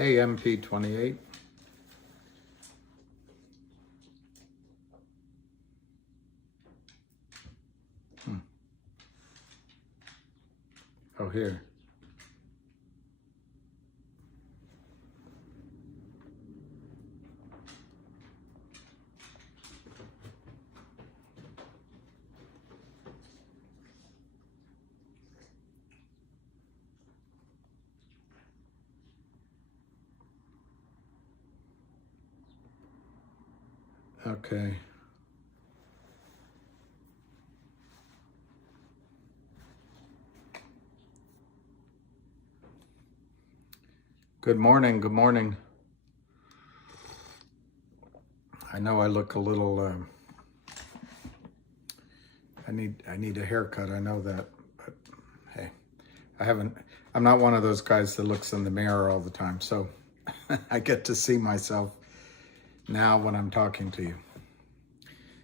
KMP28. Oh, here. Okay. Good morning. Good morning. I know I look a little. I need a haircut. I know that, but hey, I'm not one of those guys that looks in the mirror all the time. So I get to see myself now when I'm talking to you.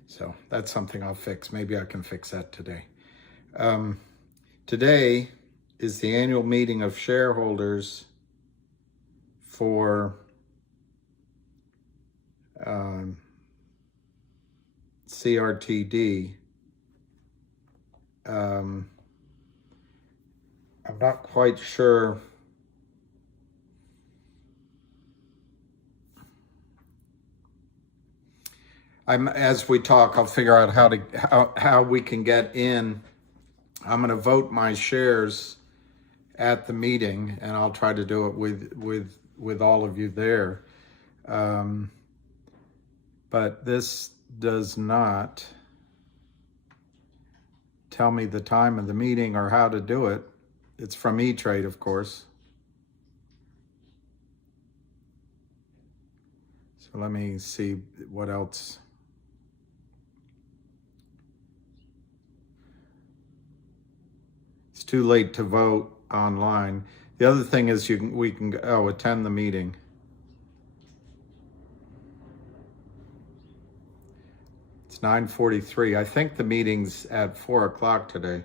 So that's something I'll fix. Maybe I can fix that today. Today is the annual meeting of shareholders for CRTD. I'm not quite sure. As we talk, I'll figure out how we can get in. I'm going to vote my shares at the meeting, and I'll try to do it with all of you there. But this does not tell me the time of the meeting or how to do it. It's from E-Trade, of course. So let me see what else. It's too late to vote online. The other thing is we can attend the meeting. It's 9:43. I think the meeting's at 4 o'clock today.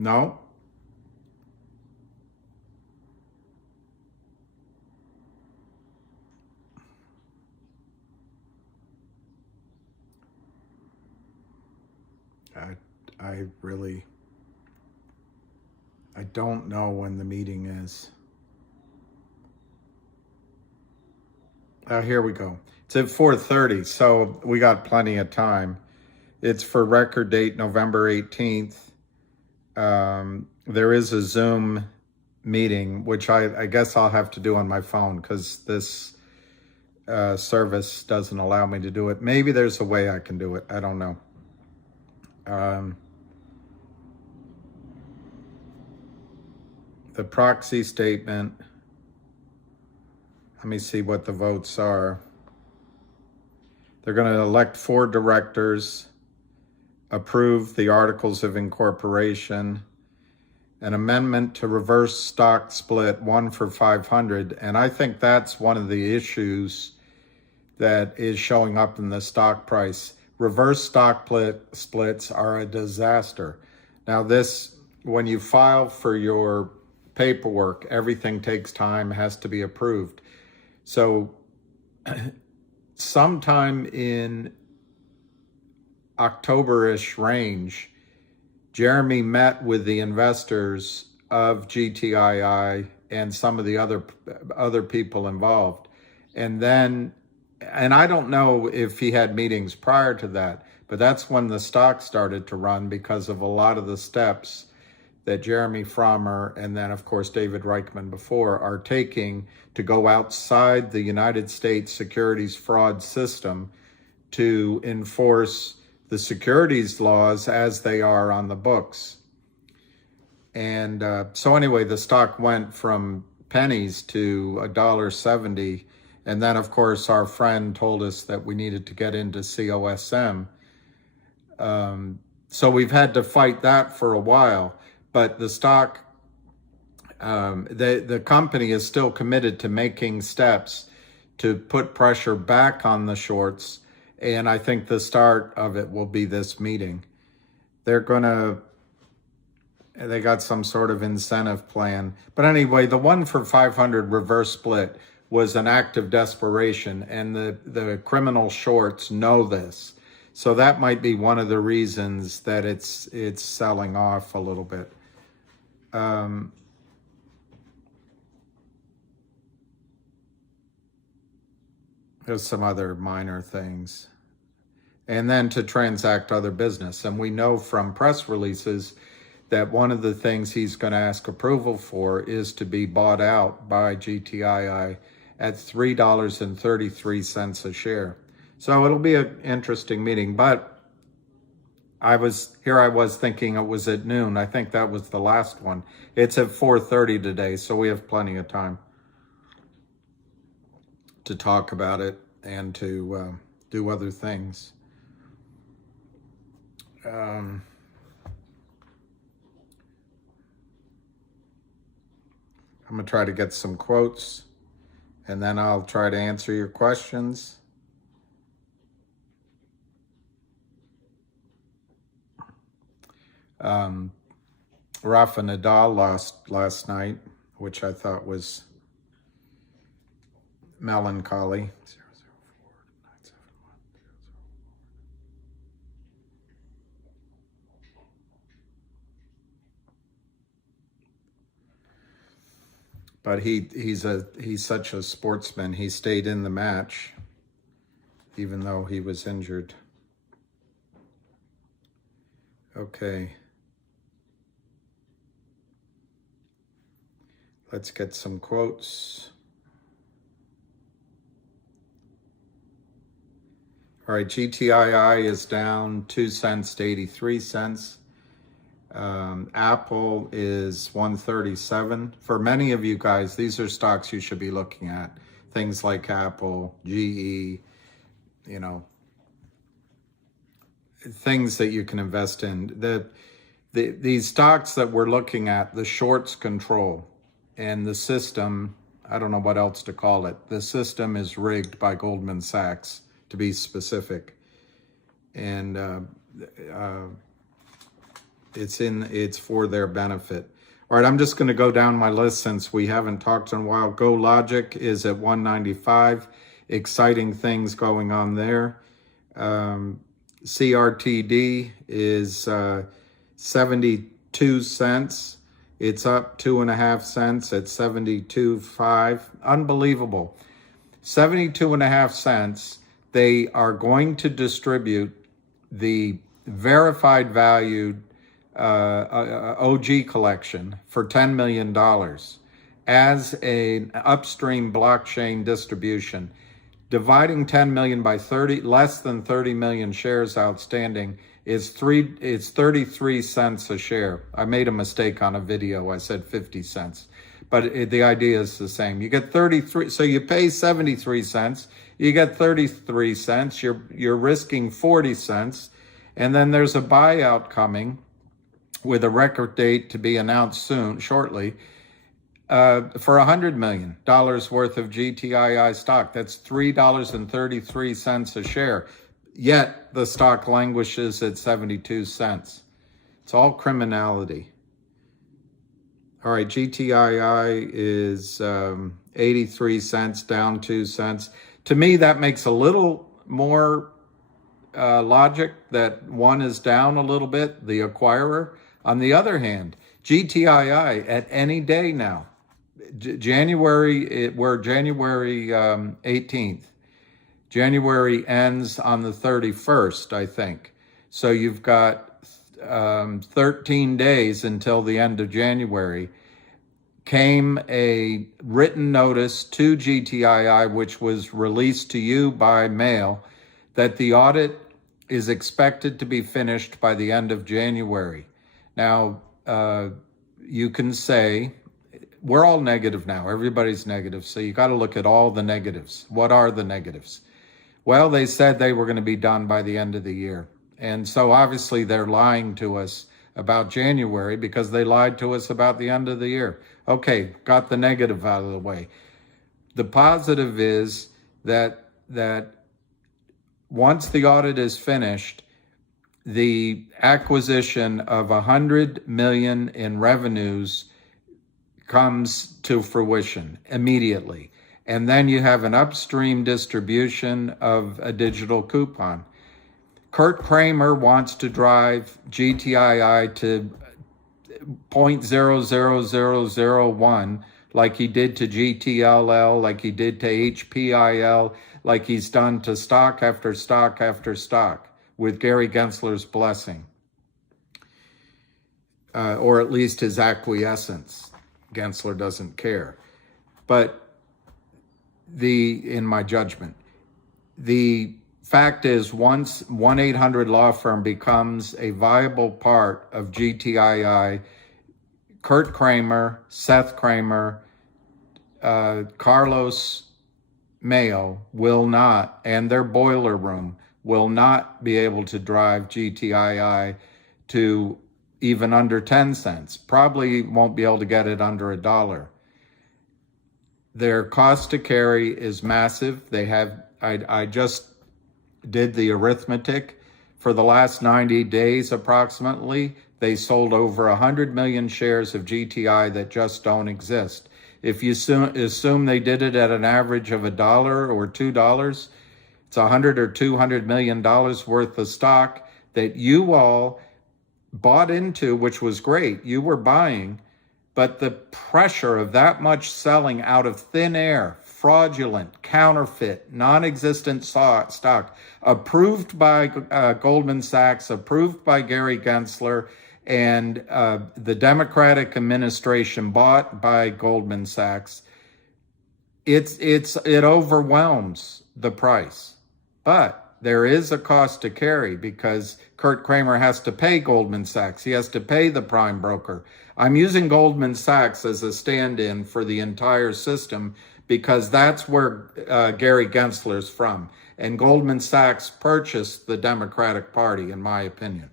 No? I don't know when the meeting is. Here we go. It's at 4:30, so we got plenty of time. It's for record date November 18th. There is a Zoom meeting, which I guess I'll have to do on my phone because this service doesn't allow me to do it. Maybe there's a way I can do it. I don't know. The proxy statement. Let me see what the votes are. They're going to elect 4 directors, approve the articles of incorporation, an amendment to reverse stock split 1 for 500. And I think that's one of the issues that is showing up in the stock price. Reverse stock splits are a disaster. Now this, when you file for your paperwork, everything takes time, has to be approved. So sometime in October-ish range, Jeremy met with the investors of GTII and some of the other people involved. And I don't know if he had meetings prior to that, but that's when the stock started to run because of a lot of the steps that Jeremy Frommer and then, of course, David Reichman before are taking to go outside the United States securities fraud system to enforce the securities laws as they are on the books. And so anyway, the stock went from pennies to $1.70. And then, of course, our friend told us that we needed to get into COSM. So we've had to fight that for a while. But the stock, the company is still committed to making steps to put pressure back on the shorts. And I think the start of it will be this meeting. They're going to They got some sort of incentive plan. But anyway, the one for 500 reverse split was an act of desperation, and the criminal shorts know this. So that might be one of the reasons that it's selling off a little bit. There's some other minor things. And then to transact other business. And we know from press releases that one of the things he's going to ask approval for is to be bought out by GTII at $3.33 a share. So it'll be an interesting meeting. But I was thinking it was at noon. I think that was the last one. It's at 4:30 today, so we have plenty of time to talk about it and to do other things. I'm going to try to get some quotes, and then I'll try to answer your questions. Rafa Nadal lost last night, which I thought was melancholy. But he's such a sportsman. He stayed in the match, even though he was injured. Okay. Let's get some quotes. All right, GTII is down 2 cents to 83 cents. Apple is 137. For many of you guys, these are stocks you should be looking at. Things like Apple, GE, things that you can invest in. These stocks that we're looking at, the shorts control and the system, I don't know what else to call it. The system is rigged by Goldman Sachs, to be specific. And it's for their benefit. All right, I'm just going to go down my list since we haven't talked in a while. GoLogic is at 195. Exciting things going on there. CRTD is 72 cents. It's up 2.5 cents at 72.5. Unbelievable. 72.5 cents. They are going to distribute the verified valued OG collection for $10 million as an upstream blockchain distribution. Dividing 10 million by 30, less than 30 million shares outstanding it's 33 cents a share. I made a mistake on a video. I said 50 cents. But the idea is the same. You get 33, so you pay 73 cents, you get 33 cents, you're risking 40 cents, and then there's a buyout coming with a record date to be announced shortly, for $100 million worth of GTII stock. That's $3.33 a share. Yet the stock languishes at 72 cents. It's all criminality. All right, GTII is 83 cents, down 2 cents. To me, that makes a little more logic that one is down a little bit, the acquirer. On the other hand, GTII at any day now, we're January 18th. January ends on the 31st, I think. So you've got 13 days until the end of January. Came a written notice to GTII, which was released to you by mail, that the audit is expected to be finished by the end of January. Now, you can say, we're all negative now. Everybody's negative. So you got to look at all the negatives. What are the negatives? Well, they said they were going to be done by the end of the year. And so obviously they're lying to us about January because they lied to us about the end of the year. Okay, got the negative out of the way. The positive is that once the audit is finished, the acquisition of 100 million in revenues comes to fruition immediately. And then you have an upstream distribution of a digital coupon. Kurt Kramer wants to drive GTII to 0.00001 like he did to GTLL, like he did to HPIL, like he's done to stock after stock after stock with Gary Gensler's blessing, or at least his acquiescence. Gensler doesn't care. But in my judgment, the fact is, once 1-800 Firm becomes a viable part of GTII, Kurt Kramer, Seth Kramer, Carlos Mayo will not, and their boiler room will not be able to drive GTII to even under 10 cents. Probably won't be able to get it under $1. Their cost to carry is massive. They have, I just did the arithmetic. For the last 90 days approximately, they sold over 100 million shares of GTI that just don't exist. If you assume they did it at an average of $1 or $2, it's $100 or $200 million worth of stock that you all bought into, which was great. You were buying, but the pressure of that much selling out of thin air, fraudulent, counterfeit, non-existent stock, approved by Goldman Sachs, approved by Gary Gensler, and the Democratic administration bought by Goldman Sachs, it overwhelms the price. But there is a cost to carry because Kurt Kramer has to pay Goldman Sachs. He has to pay the prime broker. I'm using Goldman Sachs as a stand-in for the entire system because that's where Gary Gensler's from. And Goldman Sachs purchased the Democratic Party, in my opinion.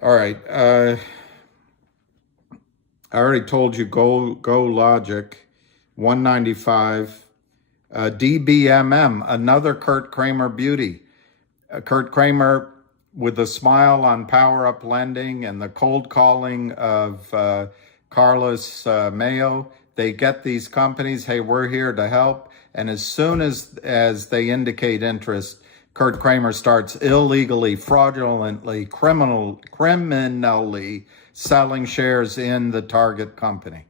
All right. I already told you Go Logic, 195. DBMM, another Kurt Kramer beauty. Kurt Kramer with a smile on Power Up Lending and the cold calling of Carlos Mayo. They get these companies, hey, we're here to help. And as soon as they indicate interest, Kurt Kramer starts illegally, fraudulently, criminally selling shares in the target company.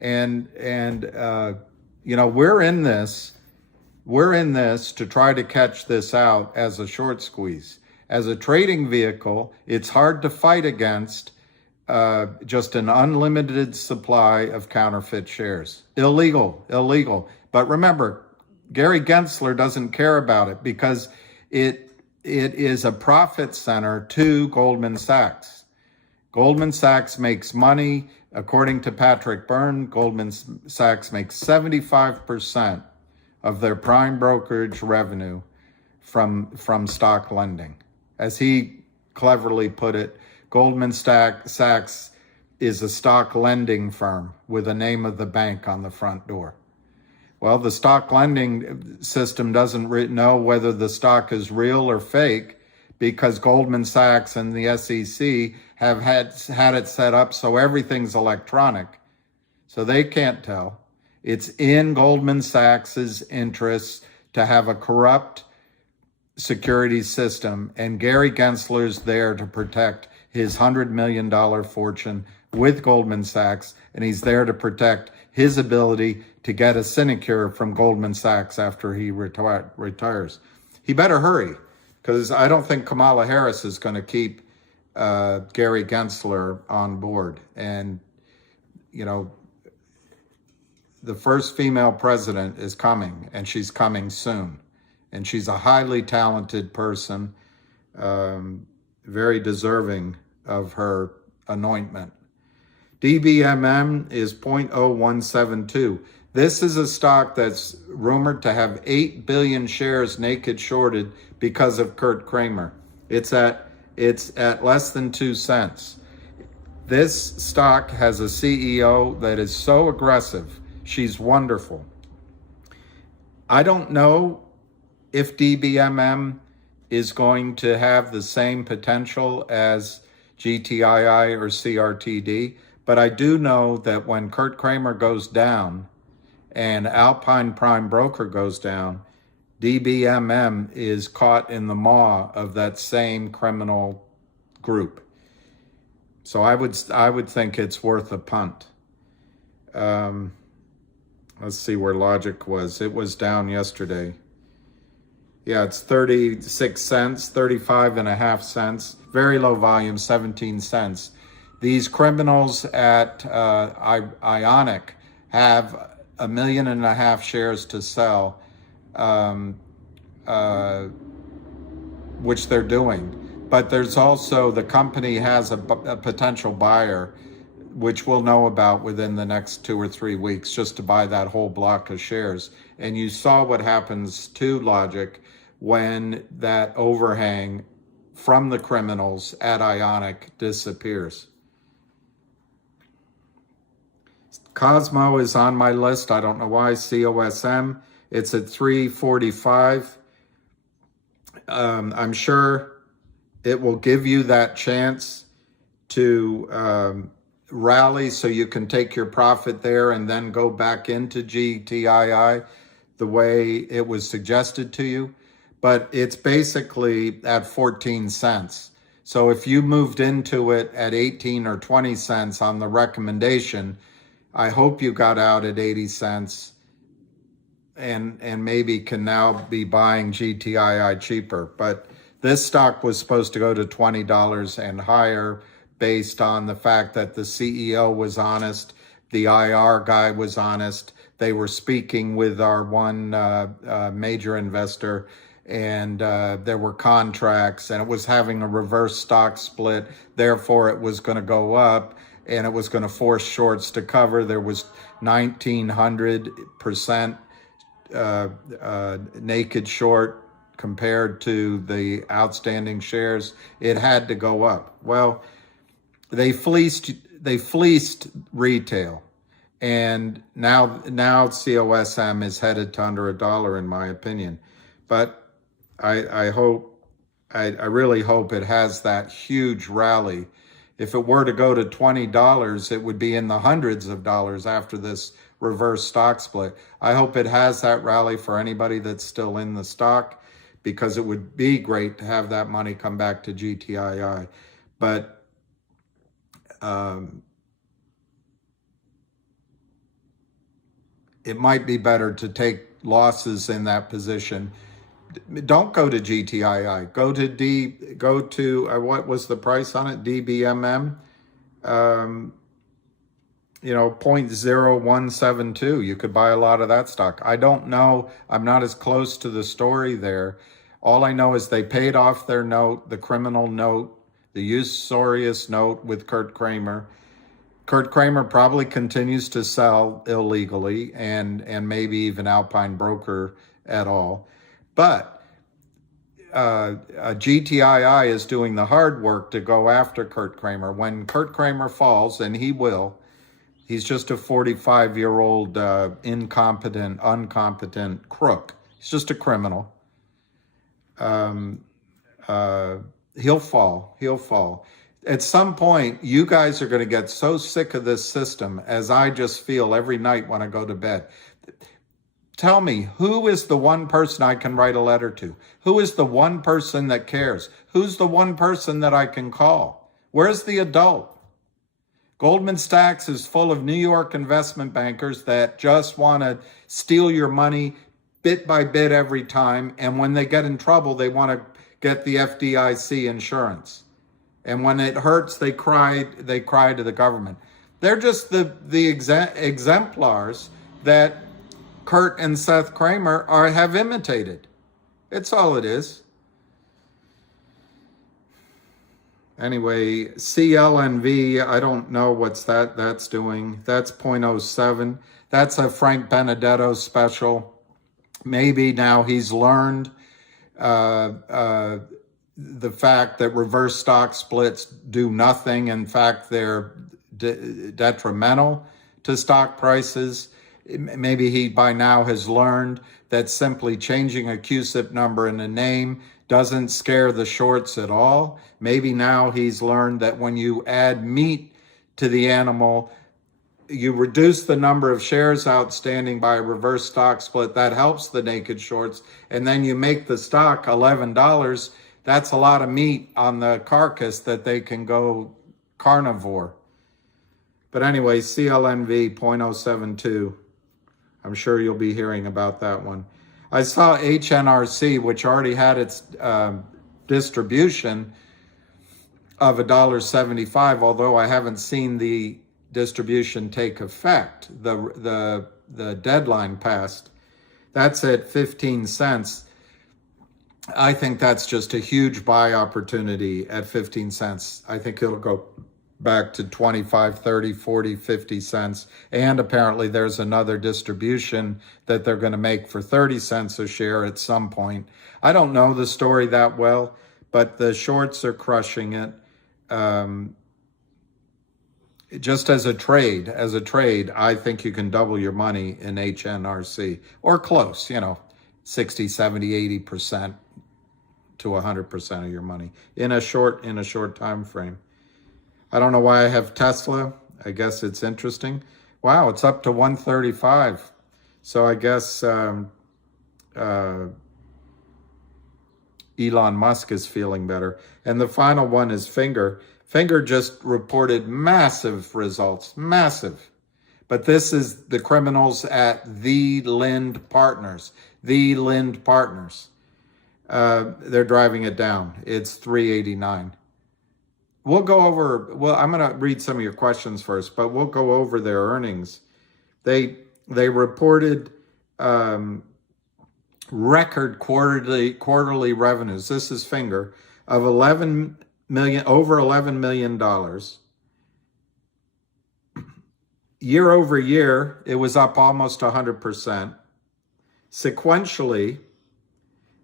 And you know, we're in this to try to catch this out as a short squeeze. As a trading vehicle, it's hard to fight against just an unlimited supply of counterfeit shares. Illegal. But remember, Gary Gensler doesn't care about it because it is a profit center to Goldman Sachs. Goldman Sachs makes money. According to Patrick Byrne, Goldman Sachs makes 75% of their prime brokerage revenue from stock lending. As he cleverly put it, Goldman Sachs is a stock lending firm with the name of the bank on the front door. Well, the stock lending system doesn't know whether the stock is real or fake because Goldman Sachs and the SEC have had it set up so everything's electronic. So they can't tell. It's in Goldman Sachs's interests to have a corrupt securities system, and Gary Gensler's there to protect his $100 million fortune with Goldman Sachs, and he's there to protect his ability to get a sinecure from Goldman Sachs after he retires. He better hurry, because I don't think Kamala Harris is going to keep Gary Gensler on board. And, you know, the first female president is coming, and she's coming soon. And she's a highly talented person, very deserving of her anointment. DBMM is 0.0172. This is a stock that's rumored to have 8 billion shares naked shorted because of Kurt Kramer. It's at less than 2 cents. This stock has a CEO that is so aggressive. She's wonderful. I don't know if DBMM is going to have the same potential as GTII or CRTD, but I do know that when Kurt Kramer goes down and Alpine Prime Broker goes down, DBMM is caught in the maw of that same criminal group. So I would think it's worth a punt. Let's see where Logic was. It was down yesterday. Yeah, it's 36 cents, 35.5 cents. Very low volume, 17 cents. These criminals at Ionic have 1.5 million shares to sell, which they're doing. But there's also, the company has a potential buyer, which we'll know about within the next 2 or 3 weeks, just to buy that whole block of shares. And you saw what happens to Logic when that overhang from the criminals at Ionic disappears. Cosmo is on my list. I don't know why. COSM. It's at 345. I'm sure it will give you that chance to rally so you can take your profit there and then go back into GTII the way it was suggested to you. But it's basically at 14 cents. So if you moved into it at 18 or 20 cents on the recommendation, I hope you got out at 80 cents and maybe can now be buying GTII cheaper. But this stock was supposed to go to $20 and higher based on the fact that the CEO was honest, the IR guy was honest, they were speaking with our one major investor, and there were contracts, and it was having a reverse stock split. Therefore, it was going to go up, and it was going to force shorts to cover. There was 1,900% naked short compared to the outstanding shares. It had to go up. Well, they fleeced retail, and now COSM is headed to under $1, in my opinion. But I really hope it has that huge rally. If it were to go to $20, it would be in the hundreds of dollars after this reverse stock split. I hope it has that rally for anybody that's still in the stock, because it would be great to have that money come back to GTII. But it might be better to take losses in that position. Don't go to GTII. Go to what was the price on it? DBMM. 0.0172. You could buy a lot of that stock. I don't know. I'm not as close to the story there. All I know is they paid off their note, the criminal note, the usurious note with Kurt Kramer. Kurt Kramer probably continues to sell illegally, and maybe even Alpine Broker et al. But GTII is doing the hard work to go after Kurt Kramer. When Kurt Kramer falls, and he will, he's just a 45-year-old incompetent, unkompetent crook. He's just a criminal. He'll fall. At some point, you guys are going to get so sick of this system, as I just feel every night when I go to bed. Tell me, who is the one person I can write a letter to? Who is the one person that cares? Who's the one person that I can call? Where's the adult? Goldman Sachs is full of New York investment bankers that just want to steal your money bit by bit every time. And when they get in trouble, they want to get the FDIC insurance. And when it hurts, they cry to the government. They're just the exemplars that Kurt and Seth Kramer have imitated. It's all it is. Anyway, CLNV, I don't know what's that's doing. That's 0.07. That's a Frank Benedetto special. Maybe now he's learned the fact that reverse stock splits do nothing. In fact, they're detrimental to stock prices. Maybe he by now has learned that simply changing a CUSIP number in a name doesn't scare the shorts at all. Maybe now he's learned that when you add meat to the animal, you reduce the number of shares outstanding by a reverse stock split. That helps the naked shorts. And then you make the stock $11. That's a lot of meat on the carcass that they can go carnivore. But anyway, CLNV 0.072. I'm sure you'll be hearing about that one. I saw HNRC, which already had its distribution of $1.75, although I haven't seen the distribution take effect. The deadline passed. That's at 15 cents. I think that's just a huge buy opportunity at 15 cents. I think it'll go back to 25, 30, 40, 50 cents. And apparently there's another distribution that they're going to make for 30 cents a share at some point. I don't know the story that well, but the shorts are crushing it. Just as a trade, I think you can double your money in HNRC, or close, 60, 70, 80% to 100% of your money in a short time frame. I don't know why I have Tesla. I guess it's interesting. Wow, it's up to 135. So I guess Elon Musk is feeling better. And the final one is Finger. Finger just reported massive results, massive. But this is the criminals at The Lind Partners. The Lind Partners. They're driving it down. It's 389. We'll go over, I'm going to read some of your questions first, but we'll go over their earnings. They reported record quarterly revenues. This is Finger of over $11 million. Year over year, it was up almost 100%. Sequentially,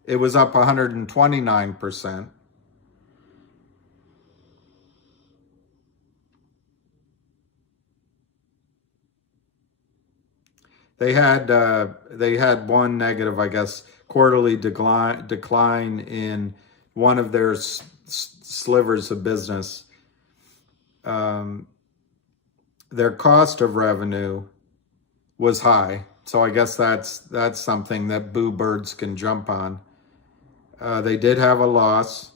it was up 129%. They had one negative, I guess, quarterly decline in one of their slivers of business. Their cost of revenue was high, so I guess that's something that boo birds can jump on. They did have a loss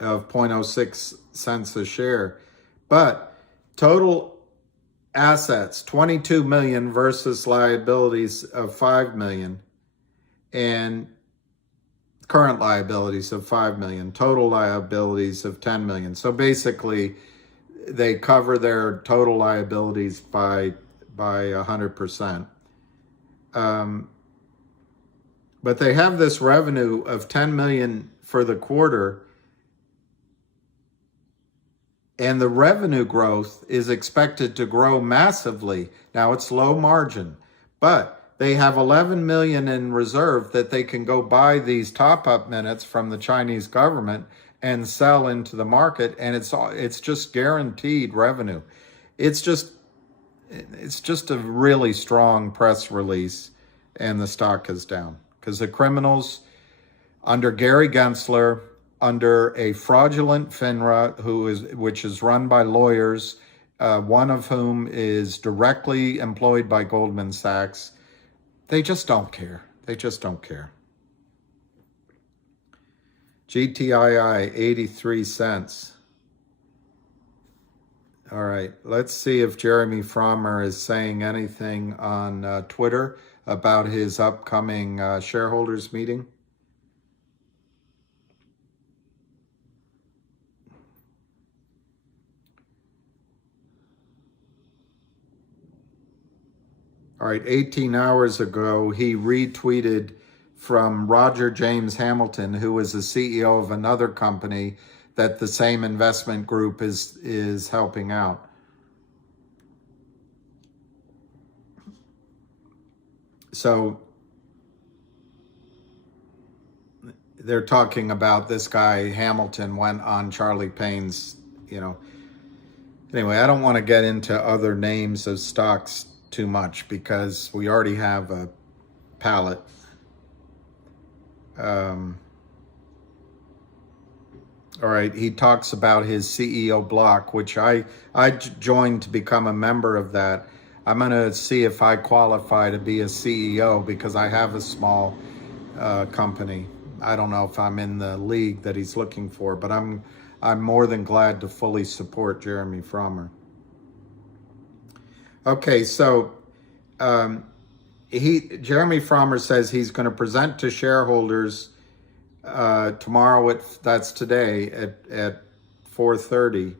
of 0.06 cents a share, but total assets 22 million versus liabilities of 5 million, and current liabilities of 5 million, total liabilities of 10 million. So basically they cover their total liabilities by 100%. But they have this revenue of 10 million for the quarter, and the revenue growth is expected to grow massively. Now it's low margin, but they have 11 million in reserve that they can go buy these top-up minutes from the Chinese government and sell into the market, and it's just guaranteed revenue. It's just a really strong press release, and the stock is down because the criminals under Gary Gensler, under a fraudulent FINRA, which is run by lawyers, one of whom is directly employed by Goldman Sachs. They just don't care. They just don't care. GTII, 83 cents. All right, let's see if Jeremy Frommer is saying anything on Twitter about his upcoming shareholders meeting. All right, 18 hours ago, he retweeted from Roger James Hamilton, who is the CEO of another company that the same investment group is helping out. So they're talking about this guy, Hamilton, went on Charlie Payne's, Anyway, I don't want to get into other names of stocks too much because we already have a palette. All right, he talks about his CEO block, which I joined to become a member of that. I'm going to see if I qualify to be a CEO because I have a small company. I don't know if I'm in the league that he's looking for, but I'm more than glad to fully support Jeremy Frommer. Okay, so Jeremy Frommer says he's going to present to shareholders tomorrow that's today at 4:30,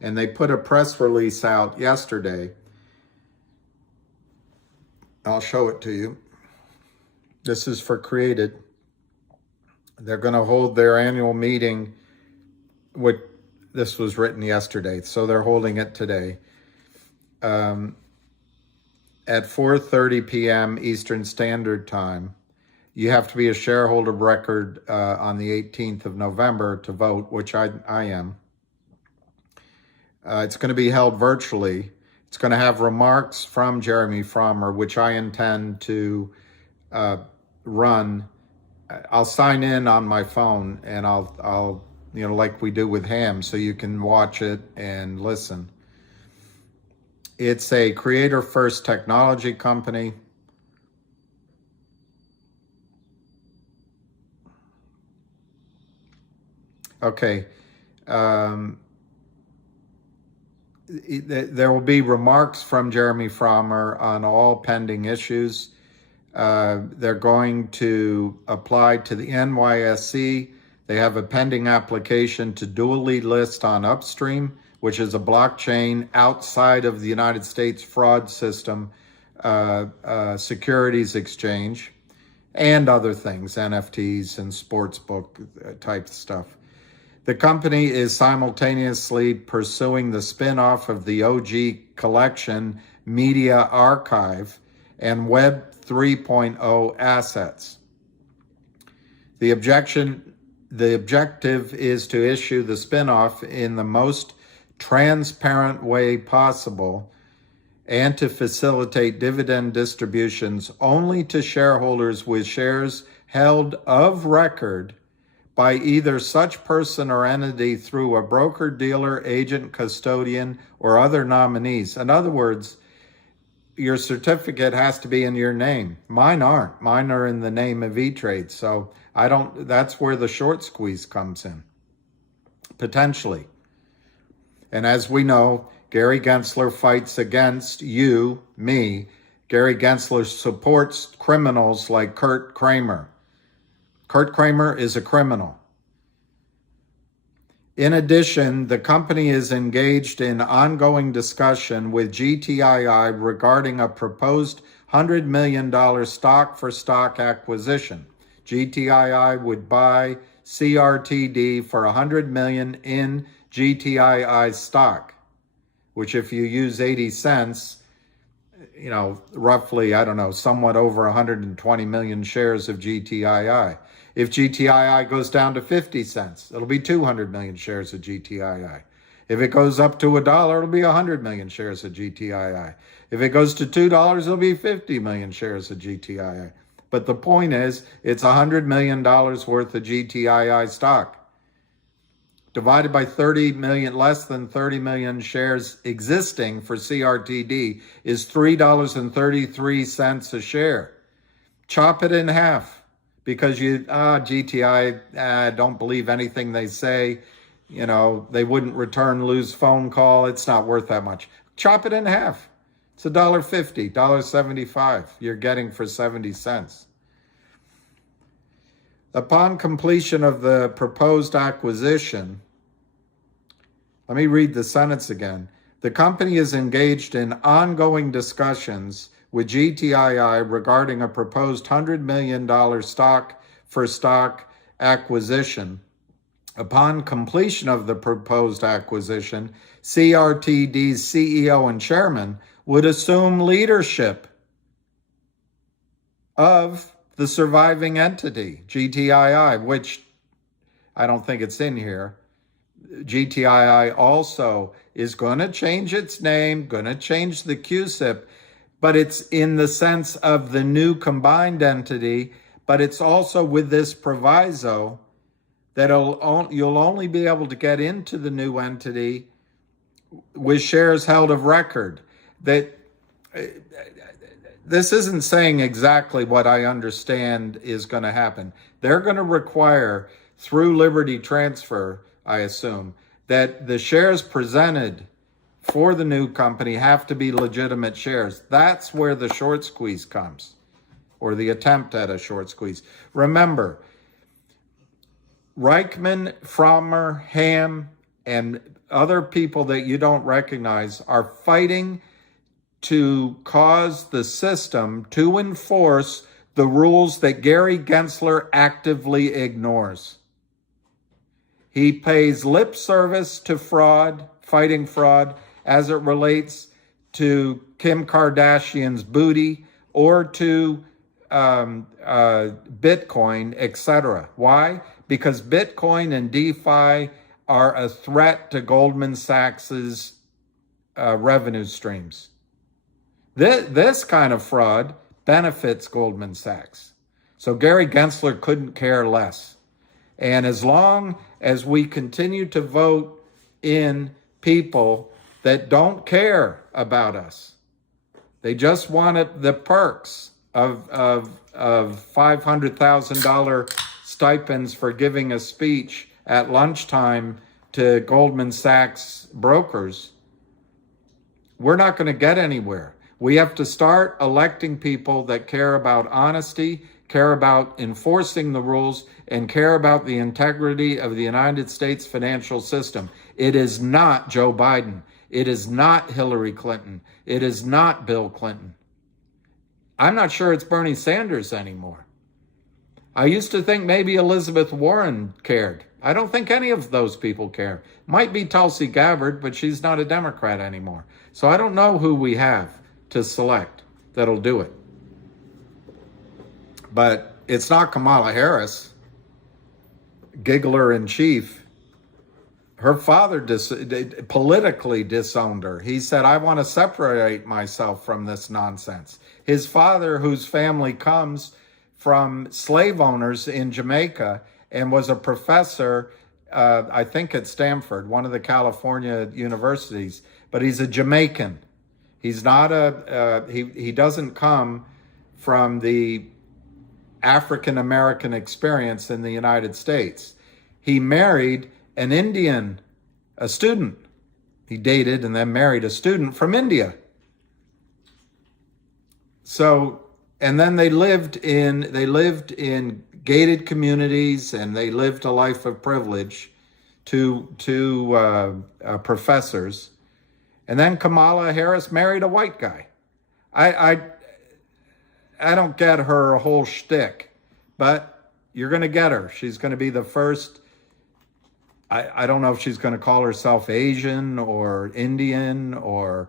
and they put a press release out yesterday. I'll show it to you. This is for Created. They're going to hold their annual meeting. This was written yesterday, so they're holding it today at 4:30 p.m. Eastern Standard Time. You have to be a shareholder of record on the 18th of November to vote, which I am. It's going to be held virtually. It's going to have remarks from Jeremy Frommer, which I intend to run. I'll sign in on my phone, and I'll like we do with Ham, so you can watch it and listen. It's a creator-first technology company. Okay. There will be remarks from Jeremy Frommer on all pending issues. They're going to apply to the NYSE. They have a pending application to dually list on Upstream, which is a blockchain outside of the United States fraud system, securities exchange, and other things, NFTs and sportsbook type stuff. The company is simultaneously pursuing the spin-off of the OG Collection Media Archive and Web 3.0 assets. The objective is to issue the spin-off in the most transparent way possible and to facilitate dividend distributions only to shareholders with shares held of record by either such person or entity through a broker, dealer, agent, custodian, or other nominees. In other words, your certificate has to be in your name. Mine aren't. Mine are in the name of E-Trade. So that's where the short squeeze comes in, potentially. And as we know, Gary Gensler fights against me. Gary Gensler supports criminals like Kurt Kramer. Kurt Kramer is a criminal. In addition, the company is engaged in ongoing discussion with GTII regarding a proposed $100 million stock-for-stock acquisition. GTII would buy CRTD for $100 million in GTII stock, which if you use 80 cents, roughly, somewhat over 120 million shares of GTII. If GTII goes down to 50 cents, it'll be 200 million shares of GTII. If it goes up to $1, it'll be 100 million shares of GTII. If it goes to $2, it'll be 50 million shares of GTII. But the point is, it's $100 million worth of GTII stock. Divided by 30 million, less than 30 million shares existing for CRTD is $3.33 a share. Chop it in half because GTI, don't believe anything they say. They wouldn't lose phone call. It's not worth that much. Chop it in half. It's $1.50, $1.75 you're getting for 70 cents. Upon completion of the proposed acquisition, let me read the sentence again. The company is engaged in ongoing discussions with GTII regarding a proposed $100 million stock-for-stock acquisition. Upon completion of the proposed acquisition, CRTD's CEO and chairman would assume leadership of the surviving entity, GTII, which I don't think it's in here. GTII also is going to change its name, going to change the QSIP, but it's in the sense of the new combined entity, but it's also with this proviso that you'll only be able to get into the new entity with shares held of record. That this isn't saying exactly what I understand is going to happen. They're going to require, through Liberty Transfer, I assume, that the shares presented for the new company have to be legitimate shares. That's where the short squeeze comes, or the attempt at a short squeeze. Remember, Reichman, Frommer, Ham, and other people that you don't recognize are fighting to cause the system to enforce the rules that Gary Gensler actively ignores. He pays lip service to fraud, fighting fraud, as it relates to Kim Kardashian's booty or to Bitcoin, etc. Why? Because Bitcoin and DeFi are a threat to Goldman Sachs's revenue streams. This kind of fraud benefits Goldman Sachs. So Gary Gensler couldn't care less. And as long as we continue to vote in people that don't care about us, they just wanted the perks of $500,000 stipends for giving a speech at lunchtime to Goldman Sachs brokers, we're not going to get anywhere. We have to start electing people that care about honesty, care about enforcing the rules, and care about the integrity of the United States financial system. It is not Joe Biden. It is not Hillary Clinton. It is not Bill Clinton. I'm not sure it's Bernie Sanders anymore. I used to think maybe Elizabeth Warren cared. I don't think any of those people care. Might be Tulsi Gabbard, but she's not a Democrat anymore. So I don't know who we have to select that'll do it. But it's not Kamala Harris, giggler in chief. Her father politically disowned her. He said, I want to separate myself from this nonsense. His father, whose family comes from slave owners in Jamaica and was a professor, I think at Stanford, one of the California universities, but he's a Jamaican. He's not he doesn't come from the African American experience in the United States. He married an Indian, a student. He dated and then married a student from India. So, and then they lived in gated communities, and they lived a life of privilege to professors. And then Kamala Harris married a white guy. I don't get her whole shtick, but you're going to get her. She's going to be the first. I don't know if she's going to call herself Asian or Indian, or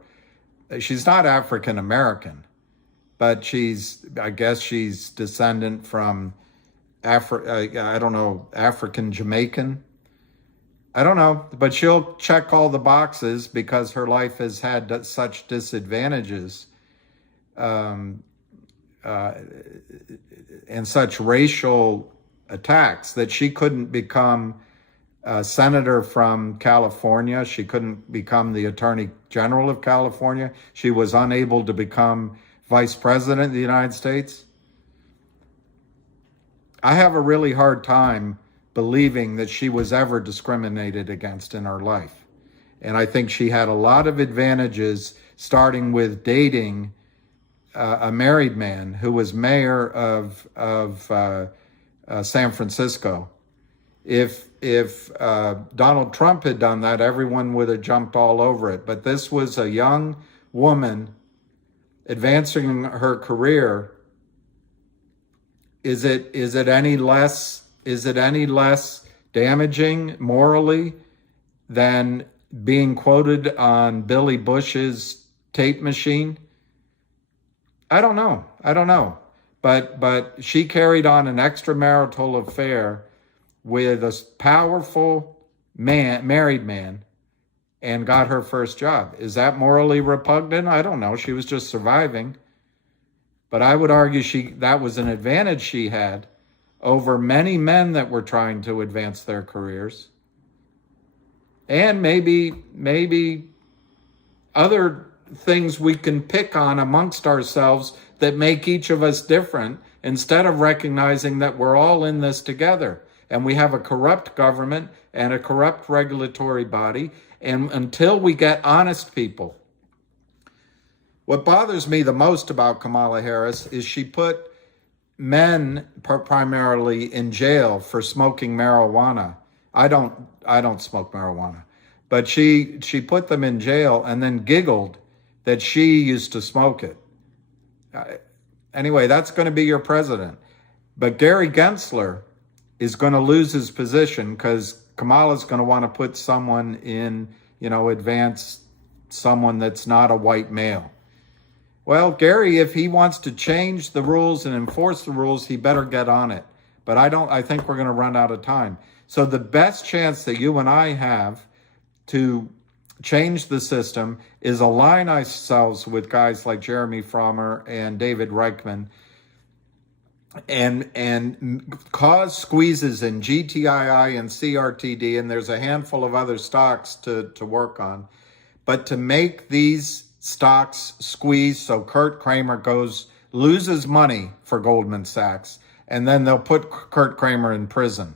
she's not African American, but I guess she's descendant from African Jamaican. I don't know, but she'll check all the boxes because her life has had such disadvantages and such racial attacks that she couldn't become a senator from California. She couldn't become the Attorney General of California. She was unable to become Vice President of the United States. I have a really hard time believing that she was ever discriminated against in her life. And I think she had a lot of advantages, starting with dating a married man who was mayor of San Francisco. If Donald Trump had done that, everyone would have jumped all over it. But this was a young woman advancing her career. Is it any less damaging morally than being quoted on Billy Bush's tape machine? I don't know. But she carried on an extramarital affair with a powerful married man, and got her first job. Is that morally repugnant? I don't know. She was just surviving. But I would argue that was an advantage she had over many men that were trying to advance their careers. And maybe other things we can pick on amongst ourselves that make each of us different, instead of recognizing that we're all in this together. And we have a corrupt government and a corrupt regulatory body. And until we get honest people, what bothers me the most about Kamala Harris is she put men primarily in jail for smoking marijuana. I don't smoke marijuana, but she put them in jail and then giggled that she used to smoke it. Anyway, that's going to be your president. But Gary Gensler is going to lose his position because Kamala's going to want to put someone in, advance someone that's not a white male. Well, Gary, if he wants to change the rules and enforce the rules, he better get on it. But I think we're going to run out of time. So the best chance that you and I have to change the system is align ourselves with guys like Jeremy Frommer and David Reichman and cause squeezes in GTII and CRTD, and there's a handful of other stocks to work on. But to make these stocks squeeze so Kurt Kramer loses money for Goldman Sachs, and then they'll put Kurt Kramer in prison.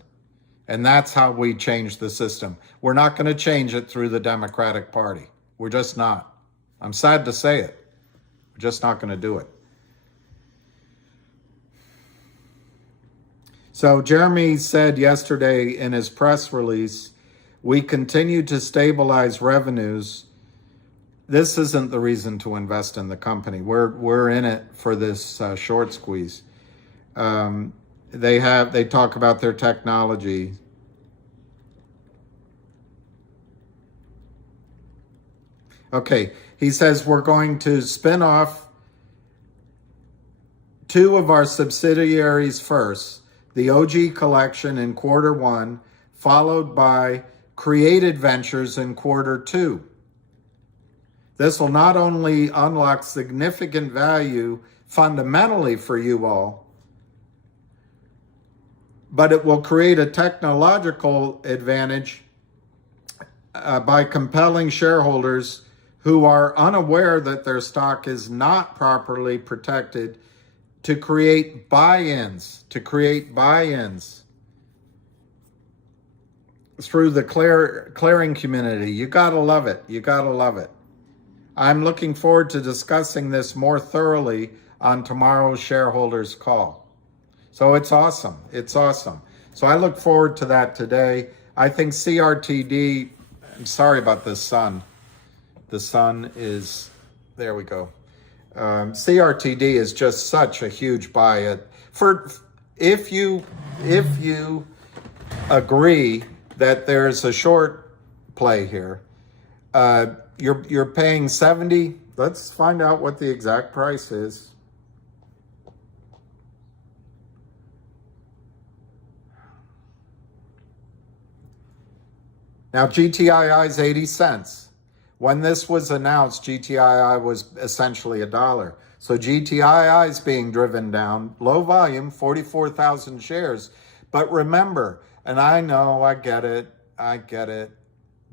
And that's how we change the system. We're not going to change it through the Democratic Party. We're just not. I'm sad to say it. We're just not going to do it. So Jeremy said yesterday in his press release, we continue to stabilize revenues. This isn't the reason to invest in the company. We're in it for this short squeeze. They talk about their technology. Okay, he says we're going to spin off 2 of our subsidiaries first, the OG Collection in Q1, followed by Created Ventures in Q2. This will not only unlock significant value fundamentally for you all, but it will create a technological advantage by compelling shareholders who are unaware that their stock is not properly protected to create buy-ins, through the clearing community. You gotta love it. I'm looking forward to discussing this more thoroughly on tomorrow's shareholders call. So it's awesome. So I look forward to that today. I think CRTD, I'm sorry about the sun. The sun is, there we go. CRTD is just such a huge buy. If you agree that there's a short play here, you're paying 70. Let's find out what the exact price is. Now GTII is 80 cents. When this was announced, GTII was essentially $1. So GTII is being driven down, low volume, 44,000 shares. But remember, and I know, I get it.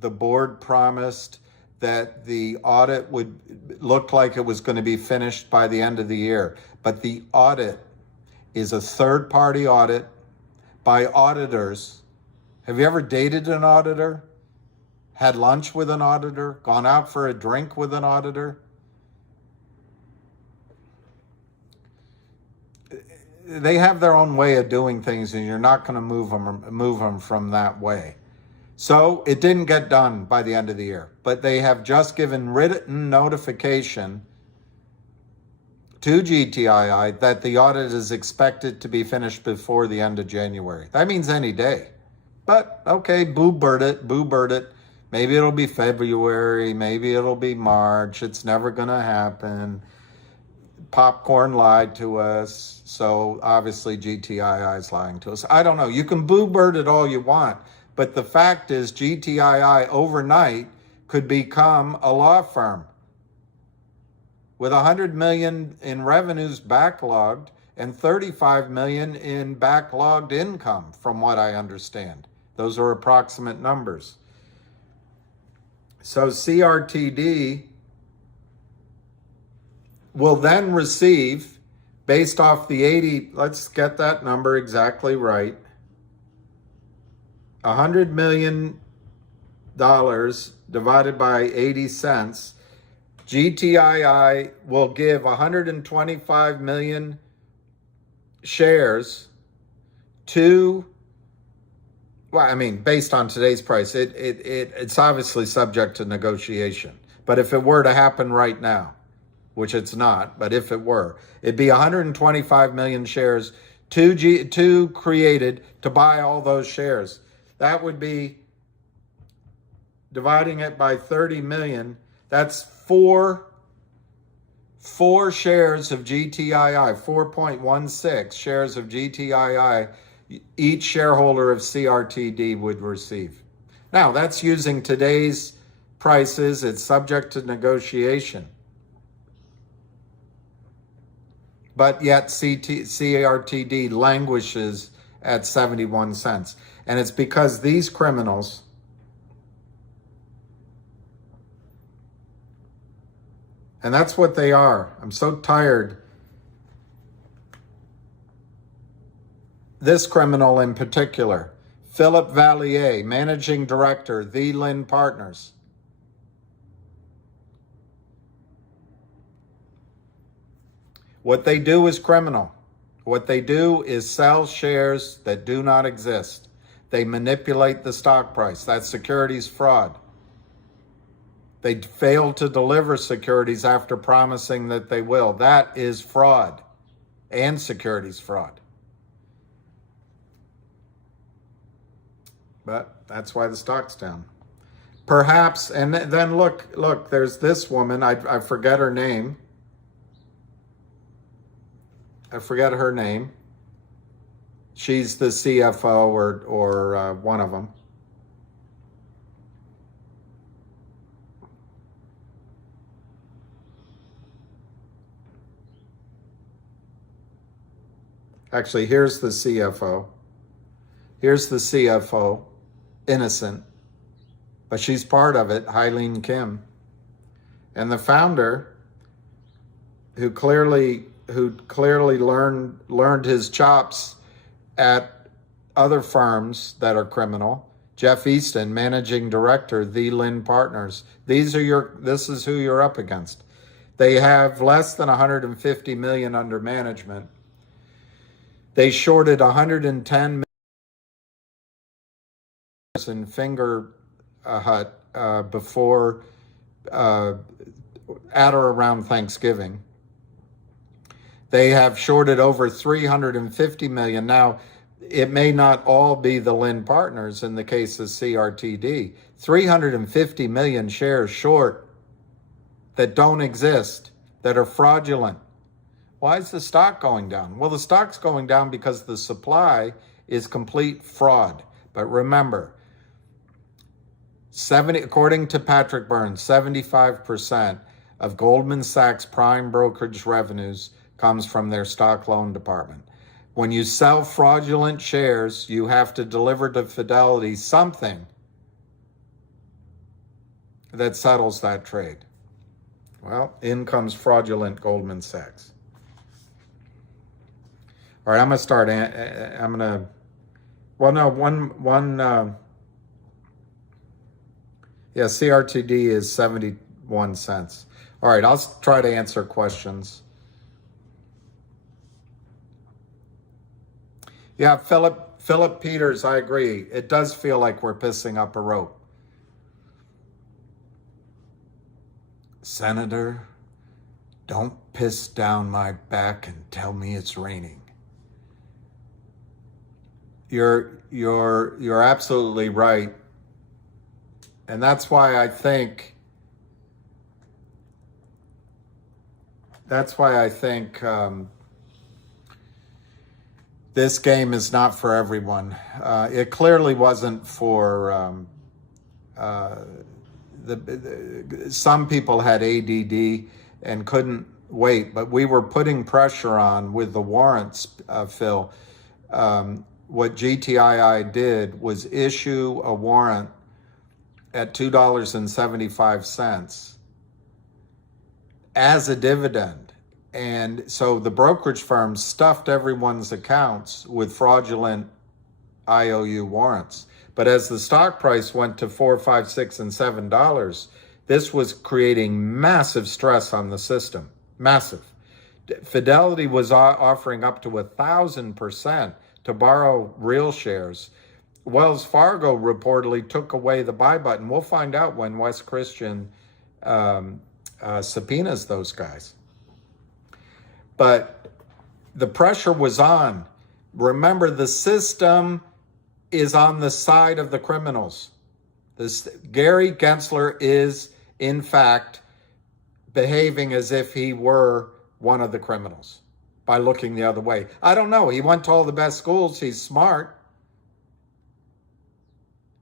The board promised that the audit would look like it was going to be finished by the end of the year. But the audit is a third-party audit by auditors. Have you ever dated an auditor? Had lunch with an auditor? Gone out for a drink with an auditor? They have their own way of doing things, and you're not going to move them from that way. So it didn't get done by the end of the year, but they have just given written notification to GTII that the audit is expected to be finished before the end of January. That means any day. But okay, boo bird it. Maybe it'll be February, maybe it'll be March. It's never going to happen. Popcorn lied to us, so obviously GTII is lying to us. I don't know. You can boo bird it all you want, but the fact is GTII overnight could become a law firm. with 100 million in revenues backlogged and 35 million in backlogged income, from what I understand. Those are approximate numbers. So CRTD will then receive, based off the 80, let's get that number exactly right, $100 million divided by 80 cents, GTII will give 125 million shares to, well, I mean, based on today's price, it's obviously subject to negotiation. But if it were to happen right now, which it's not, but if it were, it'd be 125 million shares created to buy all those shares. That would be, dividing it by 30 million, that's four shares of GTII, 4.16 shares of GTII, each shareholder of CRTD would receive. Now, that's using today's prices. It's subject to negotiation. But yet CRTD languishes at 71 cents. And it's because these criminals and that's what they are. I'm so tired. This criminal in particular, Philip Vallier, Managing Director, The Lynn Partners. What they do is criminal. What they do is sell shares that do not exist. They manipulate the stock price. That's securities fraud. They fail to deliver securities after promising that they will. That is fraud and securities fraud. But that's why the stock's down. Perhaps, and then look, there's this woman, I forget her name. I forget her name. She's the CFO or one of them. Actually, here's the CFO. Here's the CFO, innocent, but she's part of it, Eileen Kim. And the founder, who clearly learned his chops at other firms that are criminal, Jeff Easton, Managing Director, The Lynn Partners. This is who you're up against. They have less than 150 million under management. They shorted 110 million in Finger Hut before, at or around Thanksgiving. They have shorted over 350 million. Now, it may not all be the Lynn Partners in the case of CRTD. 350 million shares short that don't exist, that are fraudulent. Why is the stock going down? Well, the stock's going down because the supply is complete fraud. But remember, according to Patrick Burns, 75% of Goldman Sachs prime brokerage revenues comes from their stock loan department. When you sell fraudulent shares, you have to deliver to Fidelity something that settles that trade. Well, in comes fraudulent Goldman Sachs. All right, I'm going to start. I'm going to, well, no, CRTD is 71 cents. All right, I'll try to answer questions. Yeah, Philip Peters, I agree. It does feel like we're pissing up a rope. Senator, don't piss down my back and tell me it's raining. You're absolutely right. And that's why I think this game is not for everyone. It clearly wasn't for some people had ADD. and couldn't wait. But we were putting pressure on with the warrants, Phil. What GTII did was issue a warrant at $2.75 as a dividend. And so the brokerage firm stuffed everyone's accounts with fraudulent IOU warrants. But as the stock price went to $4, $5, $6, and $7, this was creating massive stress on the system. Massive. Fidelity was offering up to 1,000% to borrow real shares. Wells Fargo reportedly took away the buy button. We'll find out when West Christian subpoenas those guys. But the pressure was on. Remember, the system is on the side of the criminals. Gary Gensler is, in fact, behaving as if he were one of the criminals by looking the other way. I don't know. He went to all the best schools. He's smart.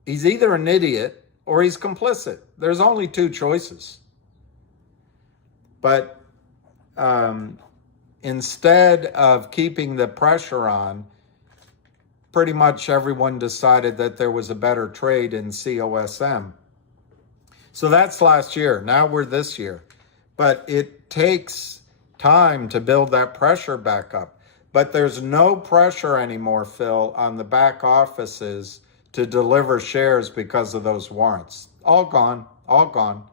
He's either an idiot or he's complicit. There's only two choices. But instead of keeping the pressure on, pretty much everyone decided that there was a better trade in COSM. So that's last year. Now we're this year. But it takes time to build that pressure back up. But there's no pressure anymore, Phil, on the back offices to deliver shares because of those warrants. All gone, all gone.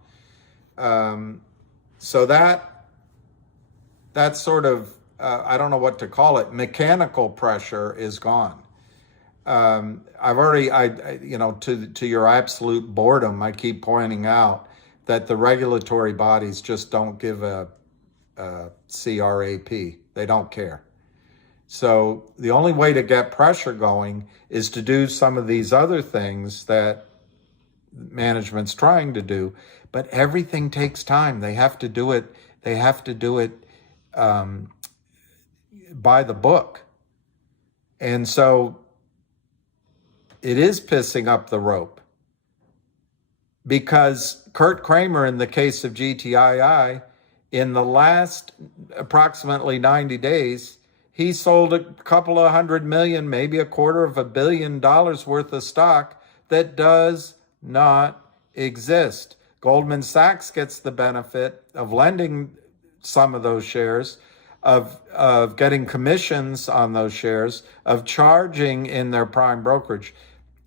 So that sort of, I don't know what to call it, mechanical pressure is gone. I've already, to your absolute boredom, I keep pointing out that the regulatory bodies just don't give a CRAP. They don't care. So the only way to get pressure going is to do some of these other things that management's trying to do, but everything takes time. They have to do it. They have to do it by the book. And so it is pissing up the rope, because Kurt Kramer, in the case of GTII, in the last approximately 90 days, he sold a couple of $100 million, maybe $250 million worth of stock that does not exist. Goldman Sachs gets the benefit of lending some of those shares, of getting commissions on those shares, of charging in their prime brokerage.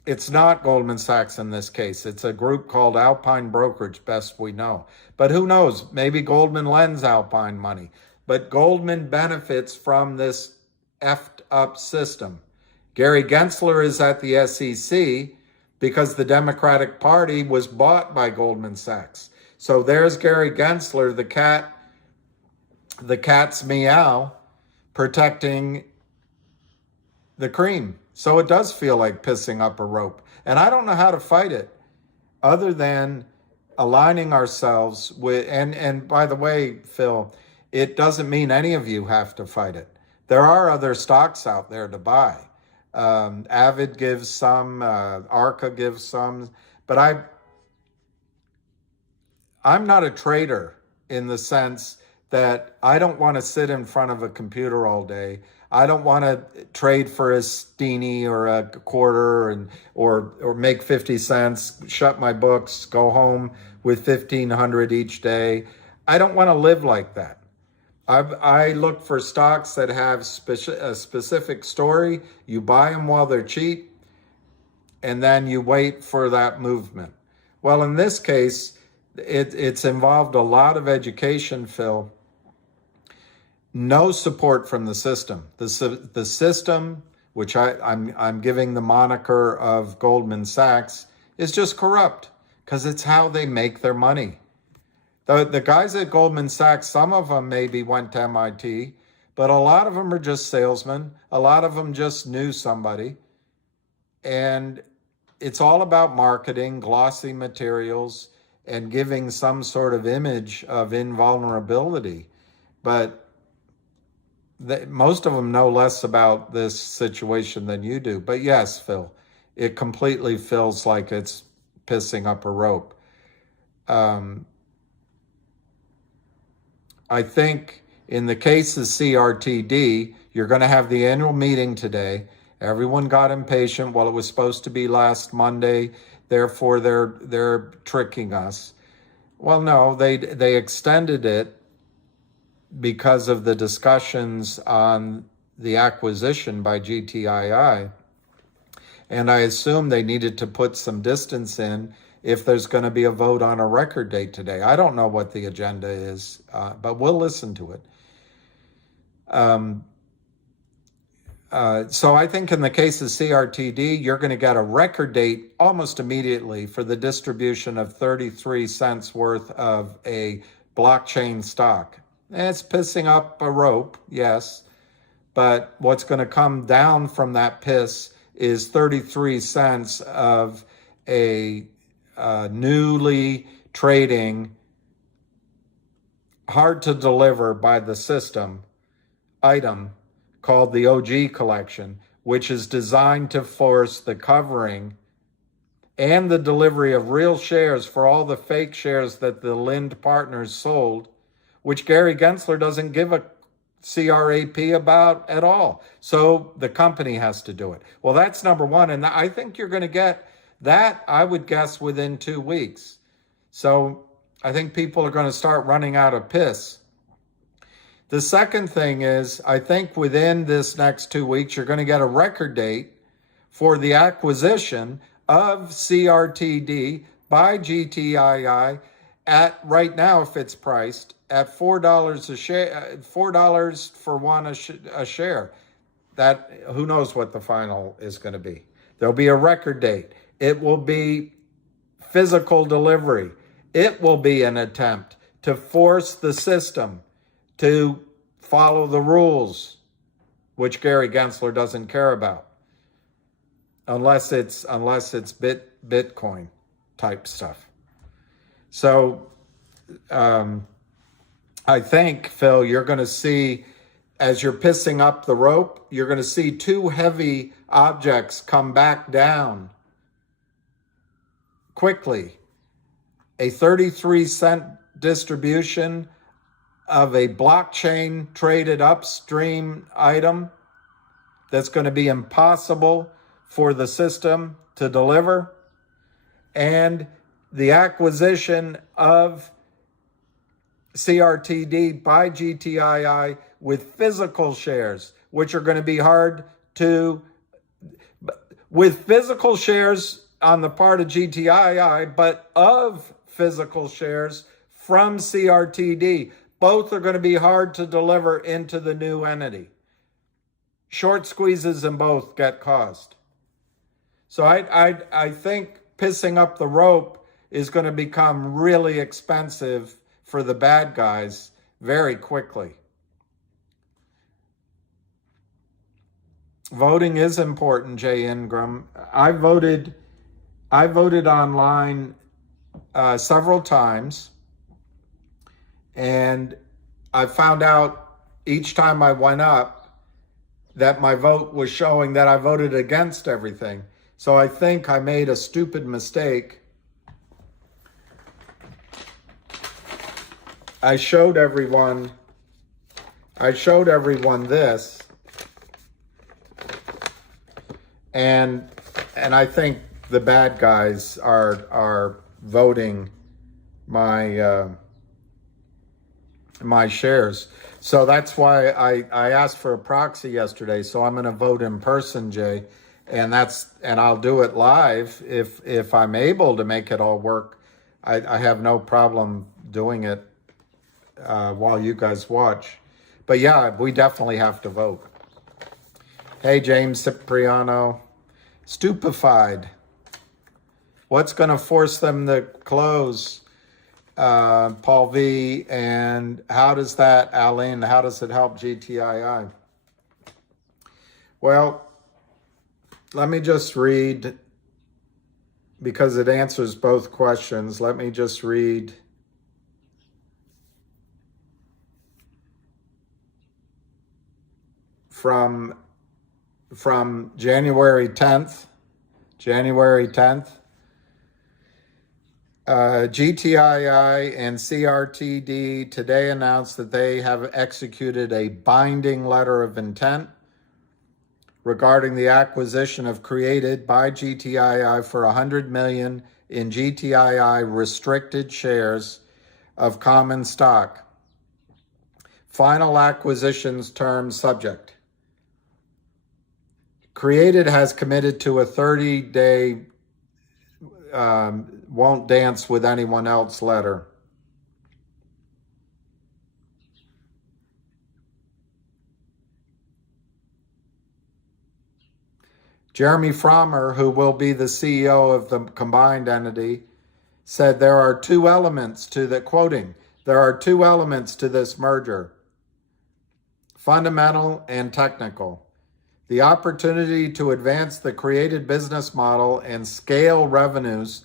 It's not Goldman Sachs in this case. It's a group called Alpine Brokerage, best we know. But who knows? Maybe Goldman lends Alpine money. But Goldman benefits from this effed up system. Gary Gensler is at the SEC because the Democratic Party was bought by Goldman Sachs. So there's Gary Gensler, the cat's meow, protecting the cream. So it does feel like pissing up a rope. And I don't know how to fight it other than aligning ourselves with, and by the way, Phil, it doesn't mean any of you have to fight it. There are other stocks out there to buy. Avid gives some, Arca gives some, but I'm not a trader in the sense that I don't want to sit in front of a computer all day. I don't want to trade for a steenie or a quarter or make 50 cents, shut my books, go home with 1,500 each day. I don't want to live like that. I look for stocks that have a specific story. You buy them while they're cheap, and then you wait for that movement. Well, in this case, it's involved a lot of education, Phil. No support from the system. The system, which I'm giving the moniker of Goldman Sachs, is just corrupt because it's how they make their money. The guys at Goldman Sachs, some of them maybe went to MIT, but a lot of them are just salesmen. A lot of them just knew somebody. And it's all about marketing, glossy materials, and giving some sort of image of invulnerability. But most of them know less about this situation than you do. But yes, Phil, it completely feels like it's pissing up a rope. I think in the case of CRTD, you're going to have the annual meeting today. Everyone got impatient. Well, it was supposed to be last Monday, therefore they're tricking us. Well, no, they extended it because of the discussions on the acquisition by GTII. And I assume they needed to put some distance in if there's going to be a vote on a record date today. I don't know what the agenda is, but we'll listen to it. So I think in the case of CRTD, you're going to get a record date almost immediately for the distribution of 33 cents worth of a blockchain stock. It's pissing up a rope, yes, but what's going to come down from that piss is 33 cents of a newly trading, hard to deliver by the system item called the OG collection, which is designed to force the covering and the delivery of real shares for all the fake shares that the Lind partners sold, which Gary Gensler doesn't give a CRAP about at all. So the company has to do it. Well, that's number one. And I think you're going to get that, I would guess, within 2 weeks. So I think people are going to start running out of piss. The second thing is, I think within this next 2 weeks, you're going to get a record date for the acquisition of CRTD by GTII at, right now, if it's priced at $4 a share, $4 for one a share. That, who knows what the final is going to be. There'll be a record date. It will be physical delivery. It will be an attempt to force the system to follow the rules, which Gary Gensler doesn't care about, unless it's Bitcoin type stuff. So I think, Phil, you're going to see, as you're pissing up the rope, you're going to see two heavy objects come back down quickly. A 33-cent distribution of a blockchain traded upstream item that's going to be impossible for the system to deliver, and the acquisition of CRTD by GTII with physical shares, which are going to be hard to, with physical shares on the part of GTII, but of physical shares from CRTD. Both are going to be hard to deliver into the new entity. Short squeezes in both get caused. So I think pissing up the rope is going to become really expensive for the bad guys very quickly. Voting is important, Jay Ingram. I voted online several times, and I found out each time I went up that my vote was showing that I voted against everything. So I think I made a stupid mistake. I showed everyone this, and I think the bad guys are voting my my shares. So that's why I asked for a proxy yesterday. So I'm going to vote in person, Jay, and I'll do it live if I'm able to make it all work. I have no problem doing it while you guys watch. But yeah, we definitely have to vote. Hey, James Cipriano, stupefied. What's going to force them to close? Paul V, and how does that, Aline, how does it help GTII? Well, let me just read, because it answers both questions. Let me just read from January 10th. GTII and CRTD today announced that they have executed a binding letter of intent regarding the acquisition of created by GTII for $100 million in GTII restricted shares of common stock. Final acquisitions terms subject. Created has committed to a 30-day won't dance with anyone else letter. Jeremy Frommer, who will be the CEO of the combined entity, said there are two elements to the quoting. There are two elements to this merger, fundamental and technical. The opportunity to advance the created business model and scale revenues,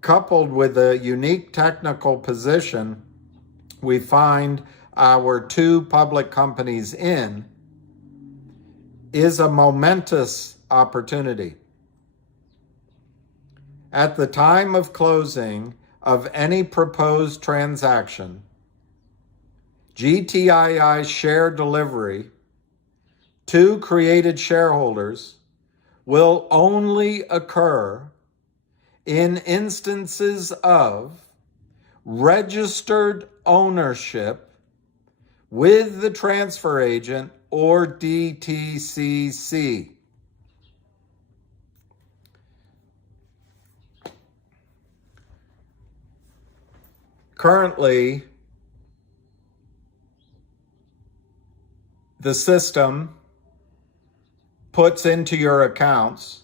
coupled with a unique technical position we find our two public companies in, is a momentous opportunity. At the time of closing of any proposed transaction, GTII share delivery to created shareholders will only occur in instances of registered ownership with the transfer agent or DTCC. Currently, the system puts into your accounts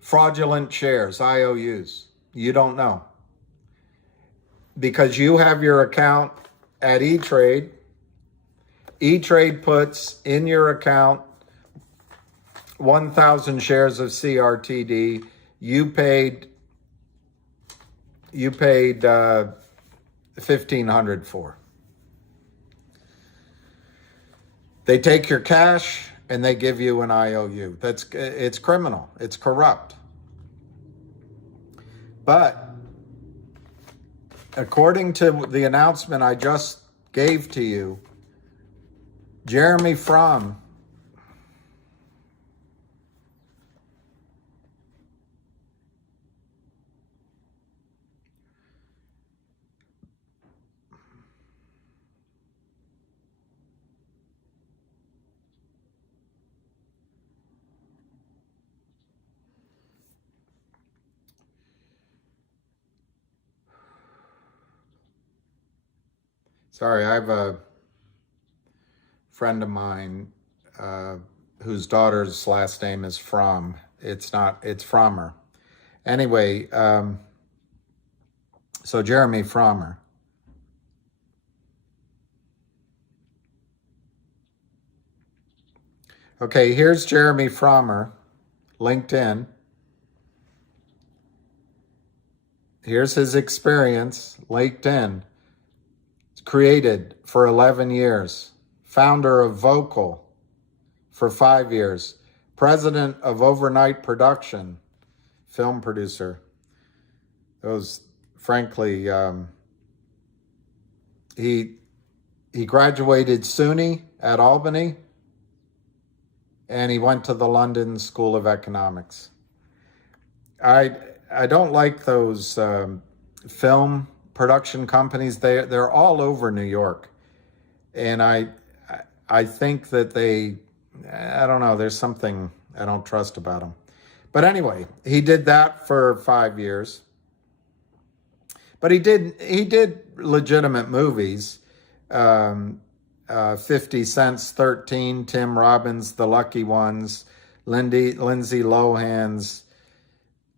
fraudulent shares, IOUs. You don't know. Because you have your account at E-Trade. E-Trade puts in your account 1,000 shares of CRTD. You paid $1,500 for. They take your cash and they give you an IOU. It's criminal. It's corrupt. But according to the announcement I just gave to you, Jeremy Fromm Sorry, I have a friend of mine whose daughter's last name is Fromm. It's Frommer. Anyway, so Jeremy Frommer. Okay, here's Jeremy Frommer, LinkedIn. Here's his experience, LinkedIn. Created for 11 years, founder of Vocal for 5 years, president of Overnight Production, film producer. Those, frankly, he graduated SUNY at Albany, and he went to the London School of Economics. I don't like those film production companies. They're all over New York, and I think that I don't know, there's something I don't trust about them. But anyway, he did that for 5 years. But he did legitimate movies. 50 Cent's 13, Tim Robbins' The Lucky Ones, Lindsay Lohan's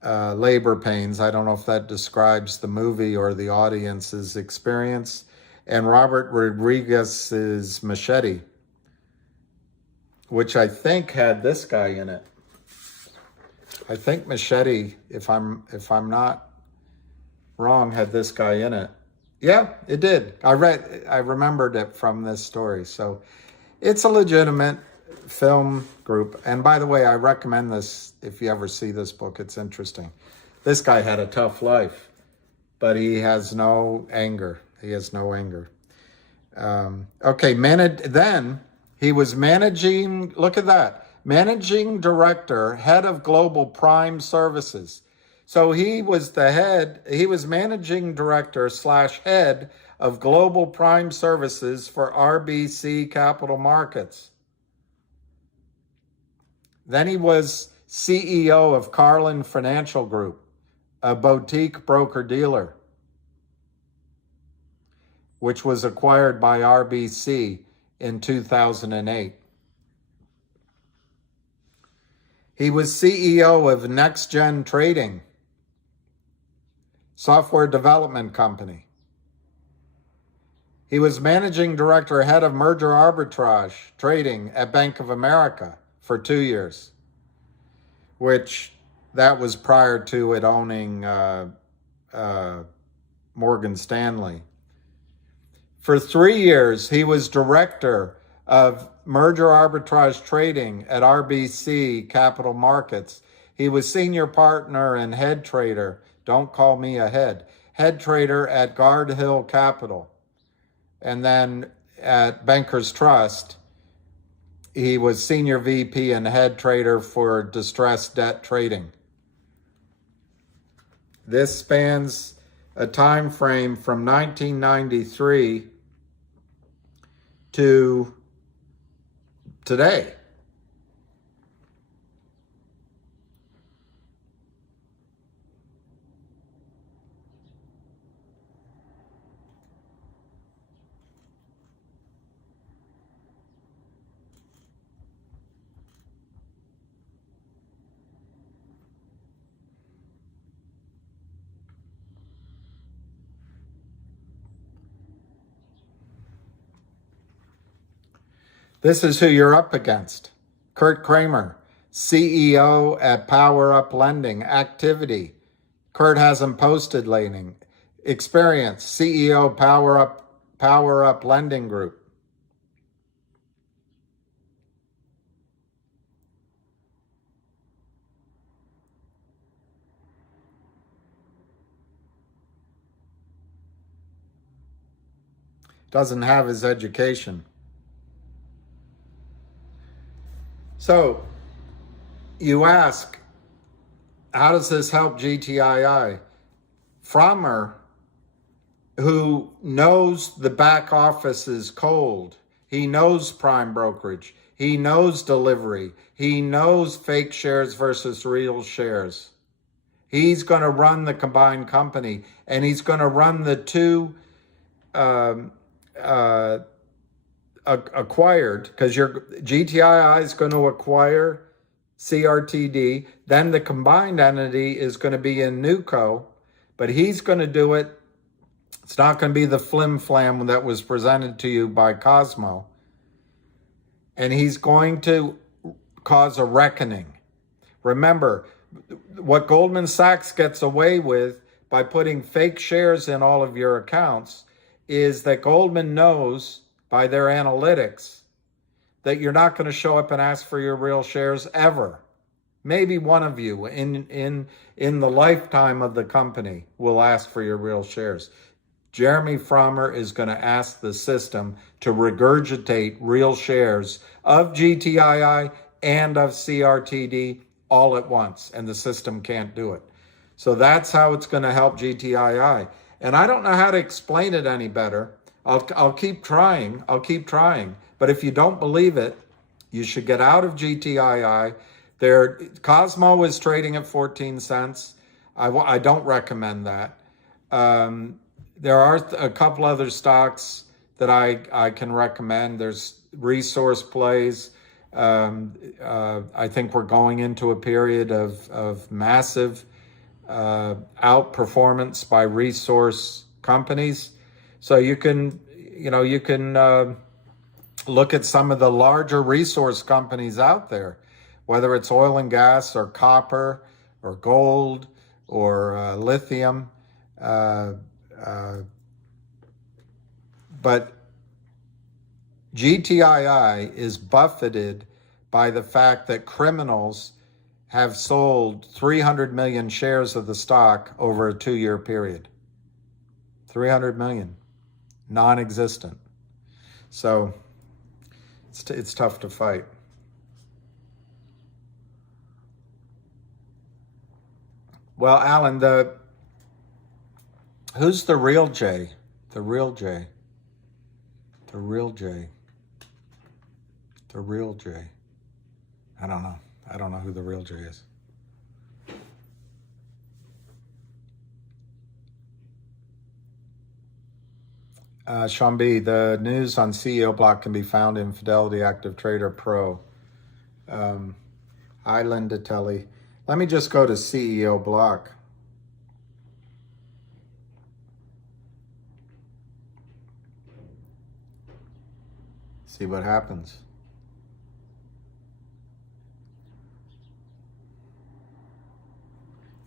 Labor Pains. I don't know if that describes the movie or the audience's experience. And Robert Rodriguez's Machete, which I think had this guy in it. I think Machete, if I'm not wrong, had this guy in it. Yeah, it did. I remembered it from this story. So it's a legitimate film group. And by the way, I recommend this if you ever see this book. It's interesting. This guy had a tough life, but he has no anger. He has no anger. Okay, then he was managing, look at that, managing director, head of global prime services. So he was managing director / head of global prime services for RBC Capital Markets. Then he was CEO of Carlin Financial Group, a boutique broker-dealer, which was acquired by RBC in 2008. He was CEO of Next Gen Trading, software development company. He was managing director, head of merger arbitrage trading at Bank of America for 2 years, which that was prior to it owning Morgan Stanley. For 3 years, he was director of merger arbitrage trading at RBC Capital Markets. He was senior partner and head trader, don't call me a head trader at Guard Hill Capital. And then at Bankers Trust, he was senior VP and head trader for distressed debt trading. This spans a time frame from 1993 to today. This is who you're up against. Kurt Kramer, CEO at Power Up Lending, activity. Kurt hasn't posted lately. Experience, CEO Power Up Lending Group. Doesn't have his education. So you ask, how does this help GTII? Frommer, who knows the back office is cold, he knows prime brokerage, he knows delivery, he knows fake shares versus real shares. He's going to run the combined company, and he's going to run the two acquired, because your GTII is going to acquire CRTD, then the combined entity is going to be in Newco, but he's going to do it. It's not going to be the flim flam that was presented to you by Cosmo. And he's going to cause a reckoning. Remember, what Goldman Sachs gets away with by putting fake shares in all of your accounts is that Goldman knows by their analytics that you're not going to show up and ask for your real shares ever. Maybe one of you in the lifetime of the company will ask for your real shares. Jeremy Frommer is going to ask the system to regurgitate real shares of GTII and of CRTD all at once, and the system can't do it. So that's how it's going to help GTII. And I don't know how to explain it any better. I'll keep trying. But if you don't believe it, you should get out of GTII. Cosmo is trading at 14 cents. I don't recommend that. There are a couple other stocks that I can recommend. There's resource plays. I think we're going into a period of massive outperformance by resource companies. So you can look at some of the larger resource companies out there, whether it's oil and gas or copper or gold or lithium. But GTII is buffeted by the fact that criminals have sold 300 million shares of the stock over a 2-year period. 300 million, non-existent. So it's tough to fight. Well, Alan, who's the real J? The real J. The real J. The real J. I don't know. I don't know who the real J is. Sean B., the news on CEO Block can be found in Fidelity Active Trader Pro. Hi, Linda Telly. Let me just go to CEO Block. See what happens.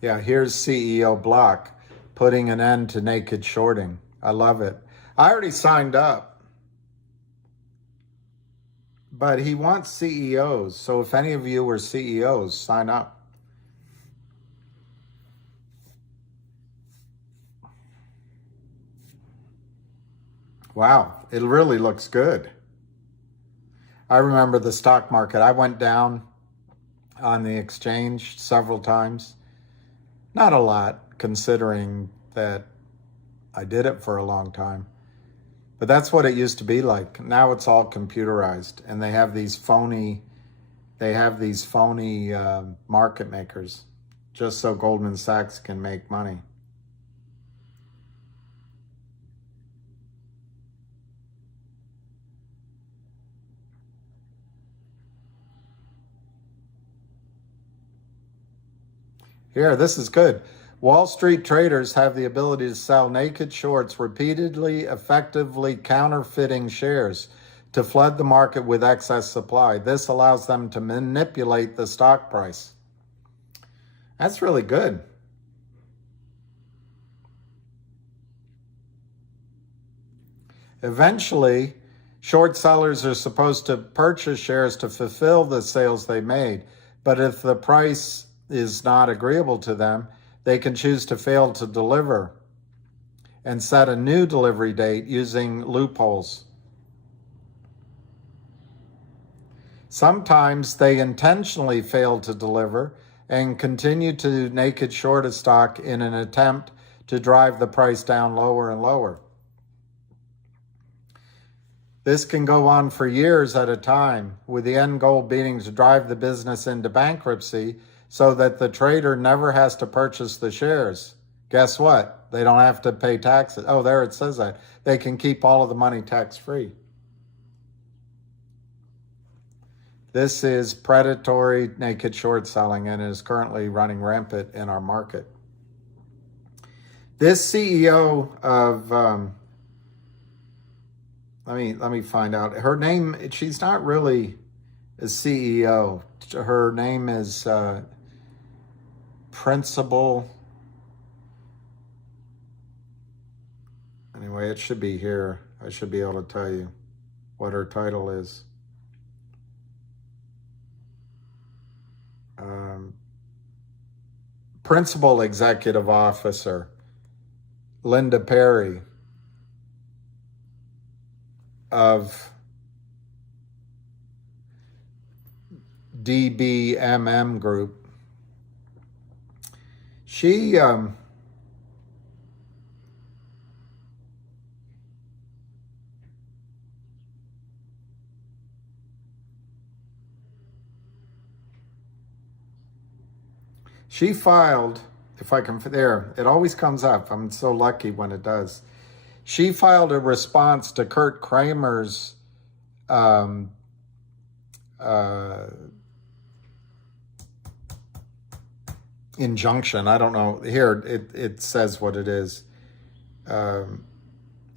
Yeah, here's CEO Block putting an end to naked shorting. I love it. I already signed up, but he wants CEOs. So if any of you are CEOs, sign up. Wow, it really looks good. I remember the stock market. I went down on the exchange several times. Not a lot, considering that I did it for a long time. But that's what it used to be like. Now it's all computerized, and they have these phony market makers just so Goldman Sachs can make money. Here, this is good. Wall Street traders have the ability to sell naked shorts repeatedly, effectively counterfeiting shares to flood the market with excess supply. This allows them to manipulate the stock price. That's really good. Eventually, short sellers are supposed to purchase shares to fulfill the sales they made, but if the price is not agreeable to them, they can choose to fail to deliver and set a new delivery date using loopholes. Sometimes they intentionally fail to deliver and continue to naked short a stock in an attempt to drive the price down lower and lower. This can go on for years at a time, with the end goal being to drive the business into bankruptcy so that the trader never has to purchase the shares. Guess what? They don't have to pay taxes. Oh, there it says that. They can keep all of the money tax-free. This is predatory naked short selling and is currently running rampant in our market. This CEO of, let me find out. Her name, she's not really a CEO. Her name is Principal. Anyway, it should be here. I should be able to tell you what her title is. Principal Executive Officer, Linda Perry of DBMM Group. She filed, if I can, there, it always comes up. I'm so lucky when it does. She filed a response to Kurt Kramer's injunction. I don't know. Here, it says what it is. In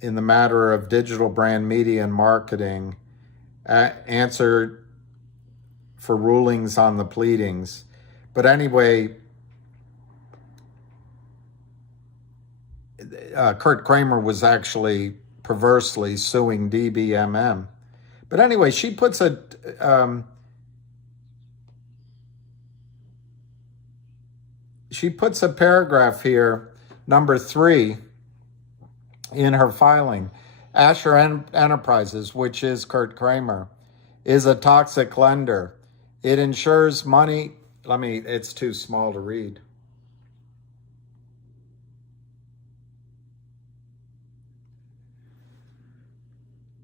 the matter of digital brand media and marketing, answer for rulings on the pleadings. But anyway, Kurt Kramer was actually perversely suing DBMM. But anyway, she puts she puts a paragraph here, number 3, in her filing. Asher Enterprises, which is Kurt Kramer, is a toxic lender. It ensures money. It's too small to read.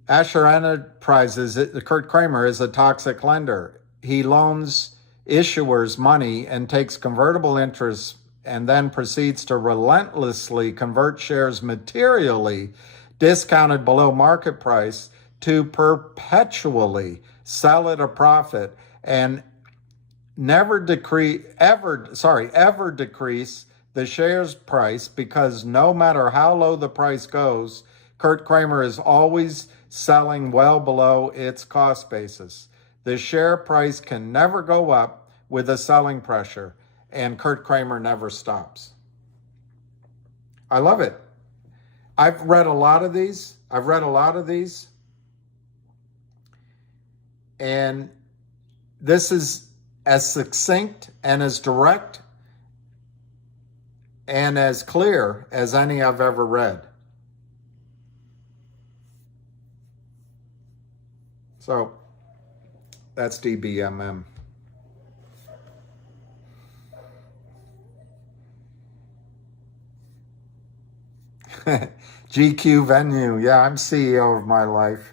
Asher Enterprises, Kurt Kramer, is a toxic lender. He loans issuers money and takes convertible interest and then proceeds to relentlessly convert shares materially discounted below market price to perpetually sell at a profit and ever decrease the shares price, because no matter how low the price goes, Kurt Kramer is always selling well below its cost basis. The share price can never go up with a selling pressure, and Kurt Kramer never stops. I love it. I've read a lot of these. And this is as succinct and as direct and as clear as any I've ever read. So that's DBMM. GQ Venue. Yeah, I'm CEO of my life.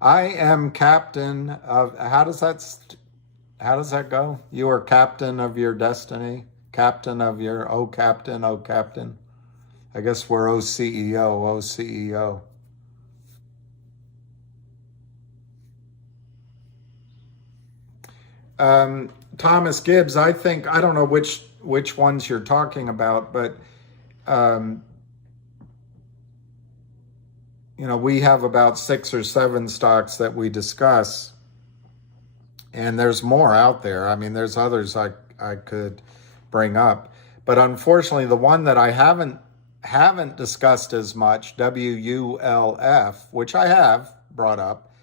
I am captain of, how does that go? You are captain of your destiny. Captain of your, oh captain. I guess we're OCEO. Thomas Gibbs, I don't know which ones you're talking about, but we have about 6 or 7 stocks that we discuss, and there's more out there. I mean, there's others I could bring up, but unfortunately, the one that I haven't discussed as much, WULF, which I have brought up,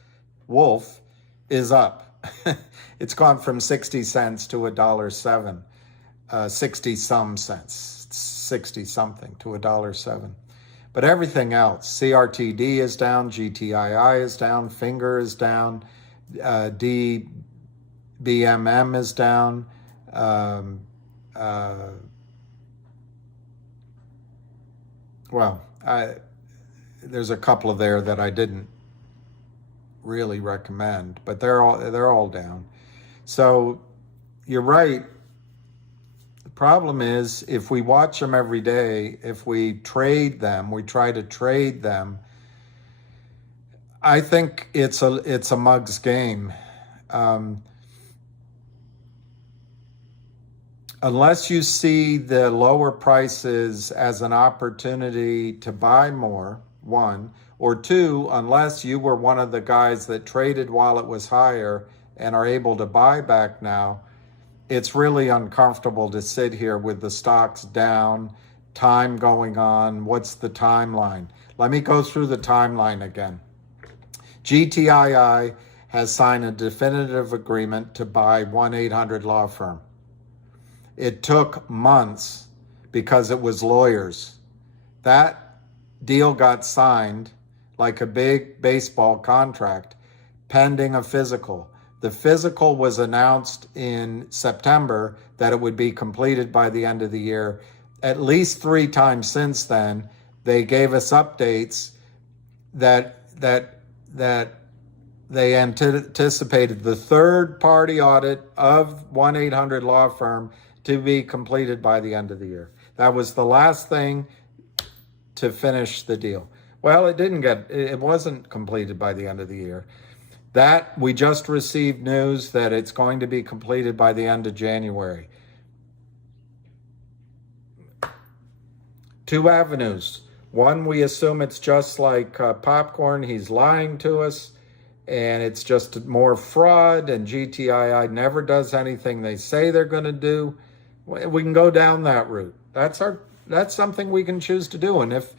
Wolf, is up. It's gone from 60 cents to $1.07, 60 something to $1.07. But everything else, CRTD is down, GTII is down, Finger is down, DBMM is down. There's a couple of there that I didn't really recommend, but they're all down. So you're right. The problem is, if we watch them every day, if we trade them, we try to trade them, I think it's a mug's game. Unless you see the lower prices as an opportunity to buy more, 1, or 2, unless you were one of the guys that traded while it was higher and are able to buy back now, it's really uncomfortable to sit here with the stocks down, time going on. What's the timeline? Let me go through the timeline again. GTII has signed a definitive agreement to buy 1-800 law firm. It took months because it was lawyers. That deal got signed like a big baseball contract, pending a physical. The physical was announced in September that it would be completed by the end of the year. At least 3 times since then, they gave us updates that they anticipated the third-party audit of 1-800 law firm to be completed by the end of the year. That was the last thing to finish the deal. Well, it wasn't completed by the end of the year. That we just received news that it's going to be completed by the end of January. 2 avenues. One, we assume it's just like popcorn. He's lying to us, and it's just more fraud, and GTII never does anything they say they're going to do. We can go down that route. That's something we can choose to do. And if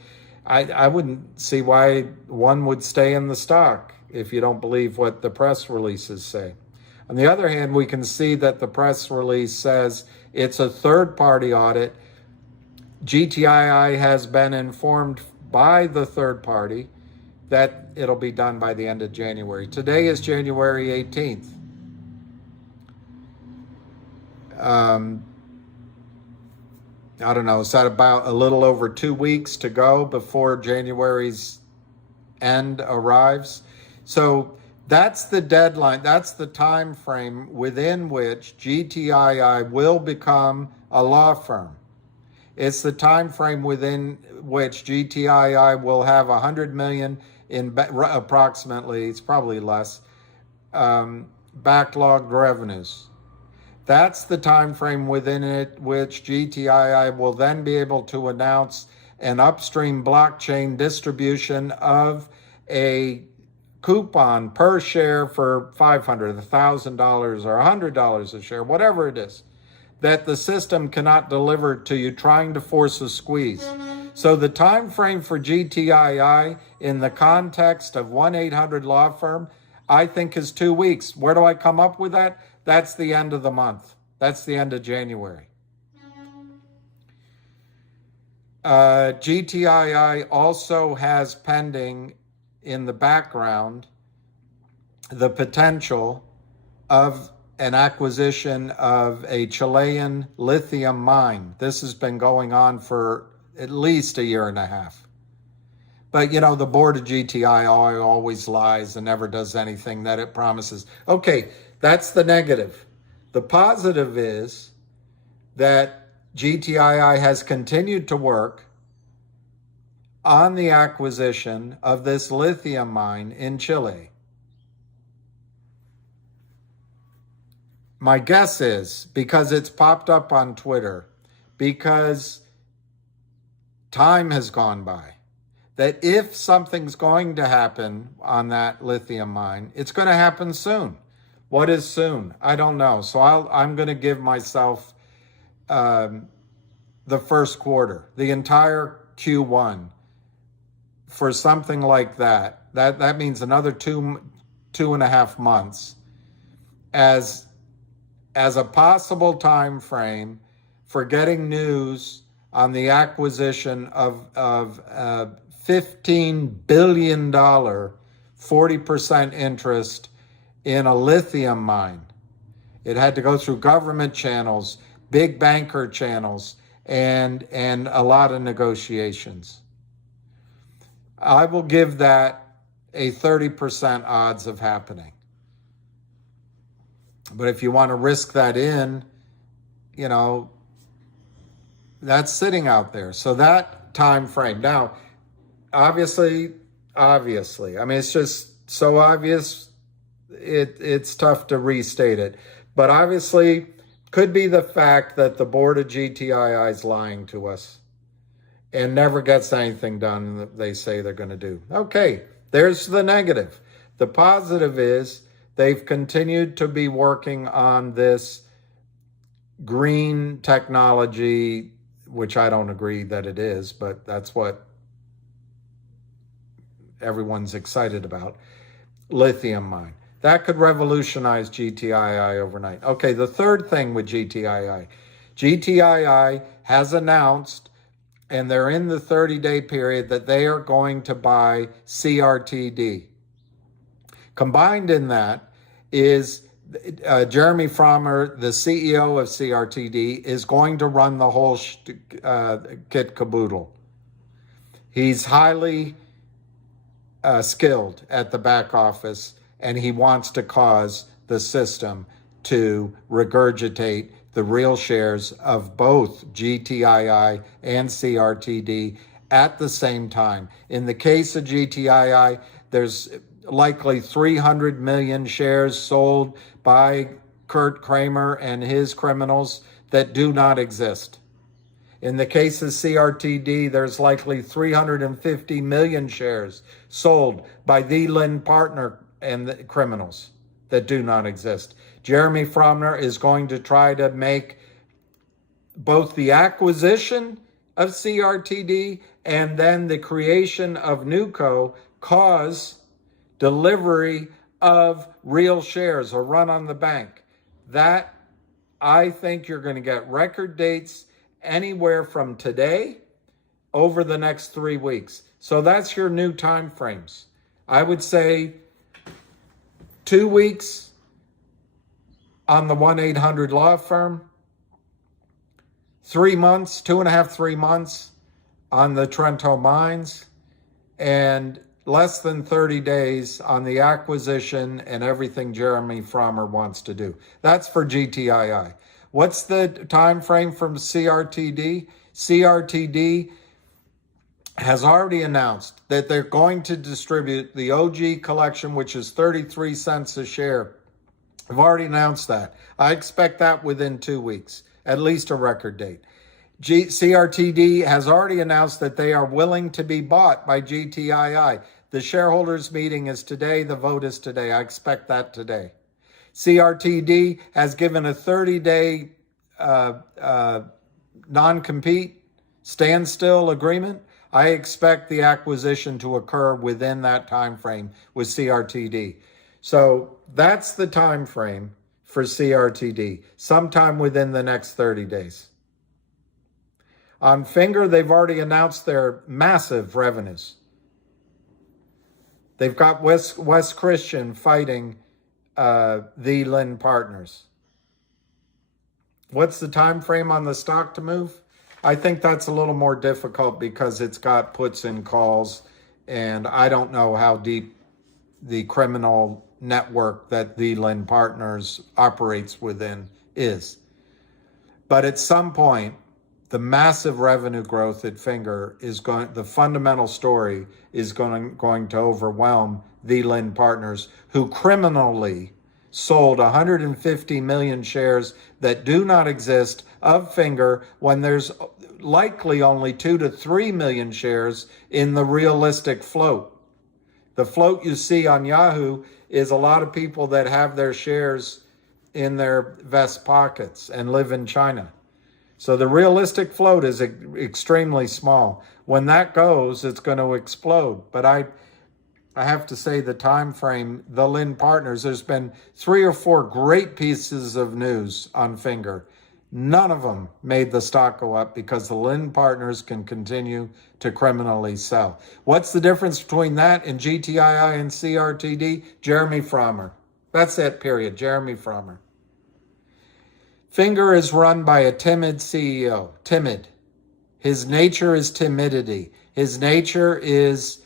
I wouldn't see why one would stay in the stock if you don't believe what the press releases say. On the other hand, we can see that the press release says it's a third-party audit. GTII has been informed by the third party that it'll be done by the end of January. Today is January 18th. I don't know, is that about a little over 2 weeks to go before January's end arrives? So that's the deadline, that's the time frame within which GTII will become a law firm. It's the time frame within which GTII will have 100 million in approximately, it's probably less, backlogged revenues. That's the time frame within it which GTII will then be able to announce an upstream blockchain distribution of a coupon per share for $500, $1,000, or $100 a share, whatever it is, that the system cannot deliver to you, trying to force a squeeze. So the time frame for GTII in the context of 1-800 law firm, I think is 2 weeks. Where do I come up with that? That's the end of the month. That's the end of January. GTII also has pending in the background the potential of an acquisition of a Chilean lithium mine. This has been going on for at least a year and a half. But, you know, the board of GTII always lies and never does anything that it promises. Okay, that's the negative. The positive is that GTII has continued to work on the acquisition of this lithium mine in Chile. My guess is, because it's popped up on Twitter, because time has gone by, that if something's going to happen on that lithium mine, it's going to happen soon. What is soon? I don't know. So I'm going to give myself the first quarter, the entire Q1, for something like that. That means another two and a half months as a possible time frame for getting news on the acquisition of $15 billion, 40% interest in a lithium mine. It had to go through government channels, big banker channels, and a lot of negotiations. I will give that a 30% odds of happening. But if you want to risk that in, you know, that's sitting out there. So that time frame. Now, obviously, I mean, it's just so obvious, it's tough to restate it. But obviously, could be the fact that the board of GTII is lying to us and never gets anything done that they say they're going to do. Okay, there's the negative. The positive is they've continued to be working on this green technology, which I don't agree that it is, but that's what everyone's excited about, lithium mine. That could revolutionize GTII overnight. Okay, the third thing with GTII. GTII has announced, and they're in the 30-day period, that they are going to buy CRTD. Combined in that is Jeremy Frommer, the CEO of CRTD, is going to run the whole kit caboodle. He's highly skilled at the back office, and he wants to cause the system to regurgitate the real shares of both GTII and CRTD at the same time. In the case of GTII, there's likely 300 million shares sold by Kurt Kramer and his criminals that do not exist. In the case of CRTD, there's likely 350 million shares sold by the Lynn partner and the criminals that do not exist. Jeremy Frommer is going to try to make both the acquisition of CRTD and then the creation of NewCo cause delivery of real shares, a run on the bank. That, I think you're going to get record dates anywhere from today over the next 3 weeks. So that's your new time frames. I would say 2 weeks on the 1-800 law firm, 3 months, 2.5, 3 months on the Trento mines, and less than 30 days on the acquisition and everything Jeremy Frommer wants to do. That's for GTII. What's the time frame from CRTD? CRTD has already announced that they're going to distribute the OG collection, which is 33 cents a share. I've already announced that. I expect that within 2 weeks, at least a record date. CRTD has already announced that they are willing to be bought by GTII. The shareholders meeting is today. The vote is today. I expect that today. CRTD has given a 30-day non-compete standstill agreement. I expect the acquisition to occur within that time frame with CRTD. So that's the time frame for CRTD, sometime within the next 30 days. On Finger, they've already announced their massive revenues. They've got Wes Christian fighting the Lin Partners. What's the time frame on the stock to move? I think that's a little more difficult because it's got puts and calls, and I don't know how deep the criminal network that the Lin Partners operates within is. But at some point, the massive revenue growth at Finger is going, the fundamental story is going to overwhelm the Lin Partners, who criminally sold 150 million shares that do not exist of Finger when there's likely only 2 to 3 million shares in the realistic float. The float you see on Yahoo is a lot of people that have their shares in their vest pockets and live in China. So the realistic float is extremely small. When that goes, it's going to explode. But I have to say the time frame, the Lin Partners, there's been 3 or 4 great pieces of news on Finger. None of them made the stock go up because the Lin Partners can continue to criminally sell. What's the difference between that and GTII and CRTD? Jeremy Frommer. That's it, period. Jeremy Frommer. Finger is run by a timid CEO. Timid. His nature is timidity. His nature is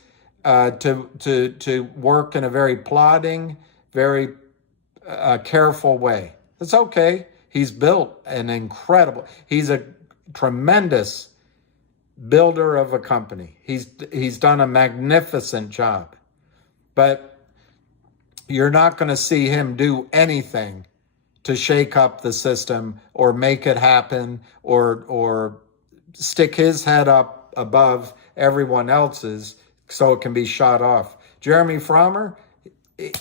to work in a very plodding, very careful way. It's okay. He's built an incredible, he's a tremendous builder of a company. He's done a magnificent job. But you're not going to see him do anything to shake up the system or make it happen or stick his head up above everyone else's so it can be shot off. Jeremy Frommer,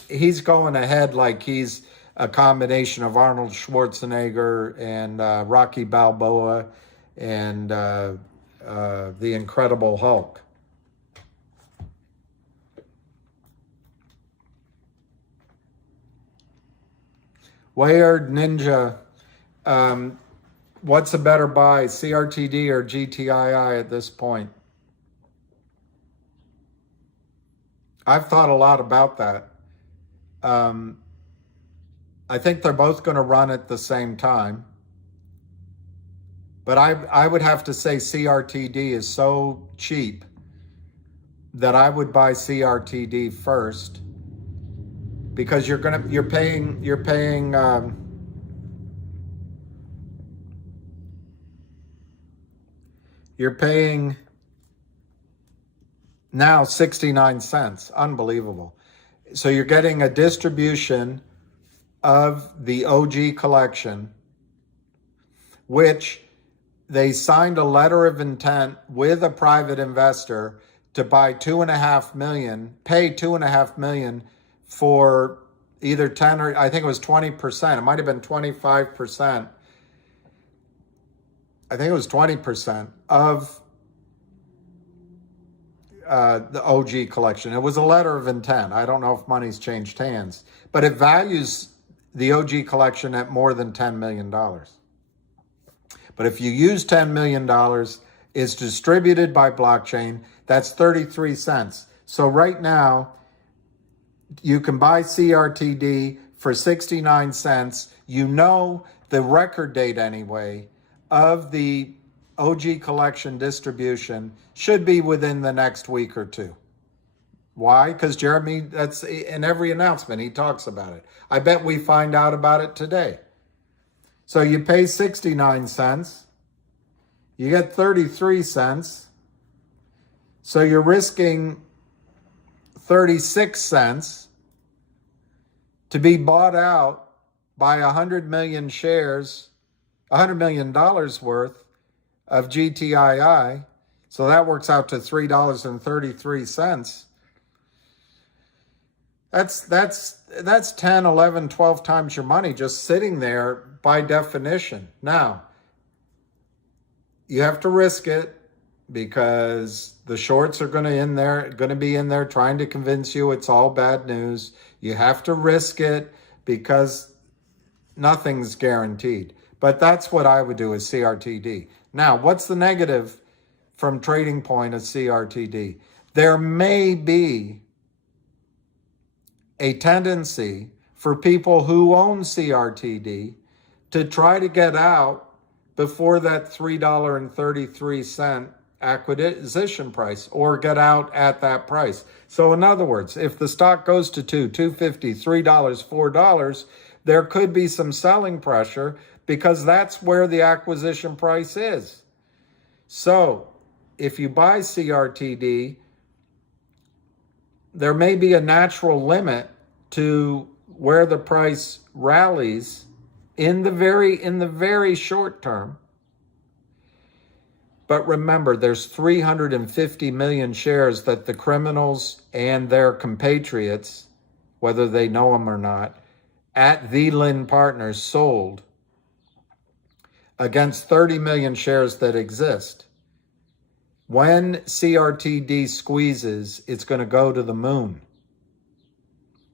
he's going ahead like he's a combination of Arnold Schwarzenegger and Rocky Balboa and the Incredible Hulk. Wayard Ninja, what's a better buy, CRTD or GTII at this point? I've thought a lot about that. I think they're both going to run at the same time. But I would have to say CRTD is so cheap that I would buy CRTD first, because you're paying now 69 cents. Unbelievable. So you're getting a distribution of the OG collection, which they signed a letter of intent with a private investor to buy pay $2.5 million for either 10 or I think it was 20%. It might have been 25%. I think it was 20% of the OG collection. It was a letter of intent. I don't know if money's changed hands, but it values the OG collection at more than $10 million. But if you use $10 million, it's distributed by blockchain. That's 33 cents. So right now, you can buy CRTD for 69 cents. You know the record date anyway of the OG collection distribution should be within the next week or two. Why? Because Jeremy, that's in every announcement, he talks about it. I bet we find out about it today. So you pay 69 cents, you get 33 cents, so you're risking 36 cents to be bought out by 100 million shares, $100 million worth of GTII. So that works out to $3.33. That's 10, 11, 12 times your money just sitting there by definition. Now, you have to risk it because the shorts are going to be in there trying to convince you it's all bad news. You have to risk it because nothing's guaranteed. But that's what I would do with CRTD. Now, what's the negative from trading point of CRTD? There may be a tendency for people who own CRTD to try to get out before that $3.33 acquisition price, or get out at that price. So in other words, if the stock goes to $2.50, $3, $4, there could be some selling pressure because that's where the acquisition price is. So if you buy CRTD, there may be a natural limit to where the price rallies in the very short term. But remember, there's 350 million shares that the criminals and their compatriots, whether they know them or not, at the Lynn Partners sold against 30 million shares that exist. When CRTD squeezes, it's going to go to the moon.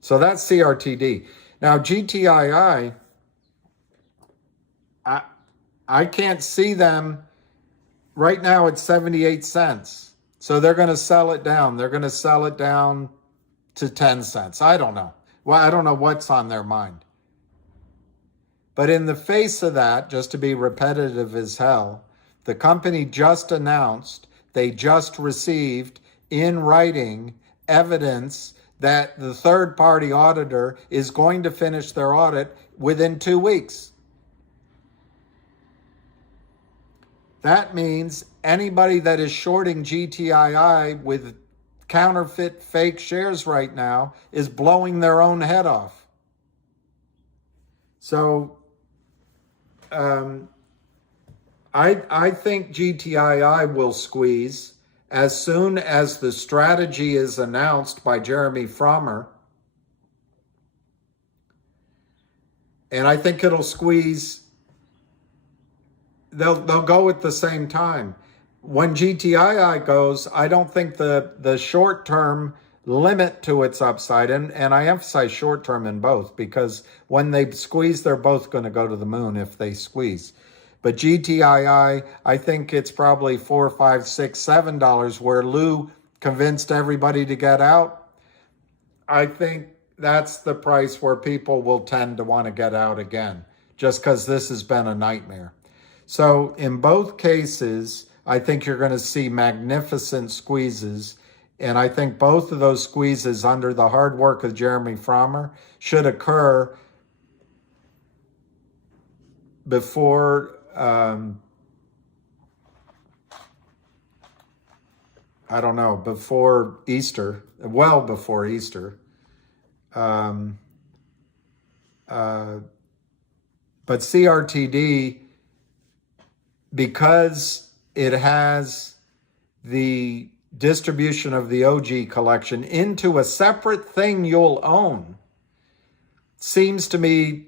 So that's CRTD. Now, GTII, I can't see them. Right now it's 78 cents. So they're going to sell it down. They're going to sell it down to 10 cents. I don't know. Well, I don't know what's on their mind. But in the face of that, just to be repetitive as hell, the company just announced they just received in writing evidence that the third-party auditor is going to finish their audit within 2 weeks. That means anybody that is shorting GTII with counterfeit fake shares right now is blowing their own head off. So I think GTII will squeeze as soon as the strategy is announced by Jeremy Frommer. And I think it'll squeeze. They'll go at the same time. When GTII goes, I don't think the short-term limit to its upside, and I emphasize short-term in both, because when they squeeze, they're both going to go to the moon if they squeeze. But GTII, I think it's probably $4, $5, $6, $7 where Lou convinced everybody to get out. I think that's the price where people will tend to want to get out again, just because this has been a nightmare. So in both cases, I think you're going to see magnificent squeezes. And I think both of those squeezes under the hard work of Jeremy Frommer should occur before, before Easter, well before Easter. But CRTD, because it has the distribution of the OG collection into a separate thing you'll own, seems to me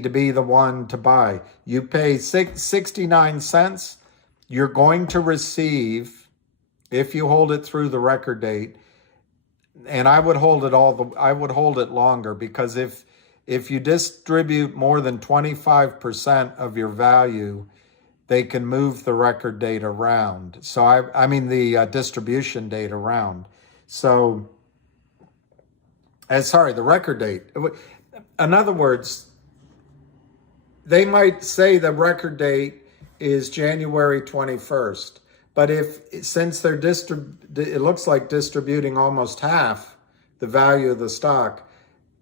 to be the one to buy. You pay 69 cents, you're going to receive if you hold it through the record date, and I would hold it longer, because if you distribute more than 25% of your value, they can move the record date around. So I mean the distribution date around. So, the record date. In other words, they might say the record date is January 21st. But since it looks like distributing almost half the value of the stock,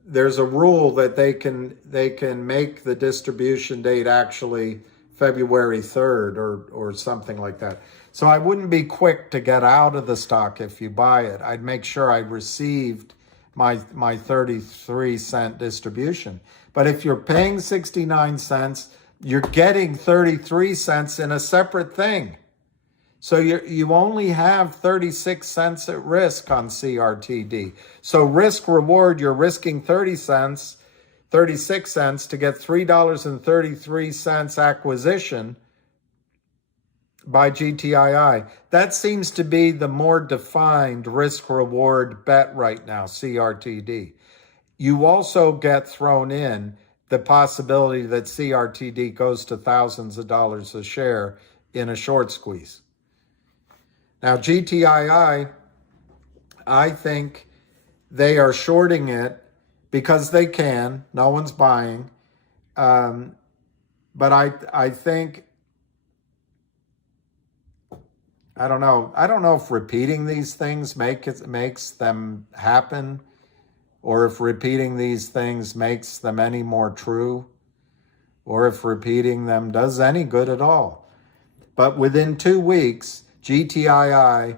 there's a rule that they can make the distribution date actually February 3rd or something like that. So I wouldn't be quick to get out of the stock if you buy it. I'd make sure I received my 33-cent distribution. But if you're paying 69 cents, you're getting 33 cents in a separate thing. So you only have 36 cents at risk on CRTD. So risk reward, you're risking 36 cents to get $3.33 acquisition by GTII. That seems to be the more defined risk reward bet right now, CRTD. You also get thrown in the possibility that CRTD goes to thousands of dollars a share in a short squeeze. Now, GTII, I think they are shorting it because they can. No one's buying. But I think, I don't know. I don't know if repeating these things makes them happen, or if repeating these things makes them any more true, or if repeating them does any good at all. But within 2 weeks, GTII,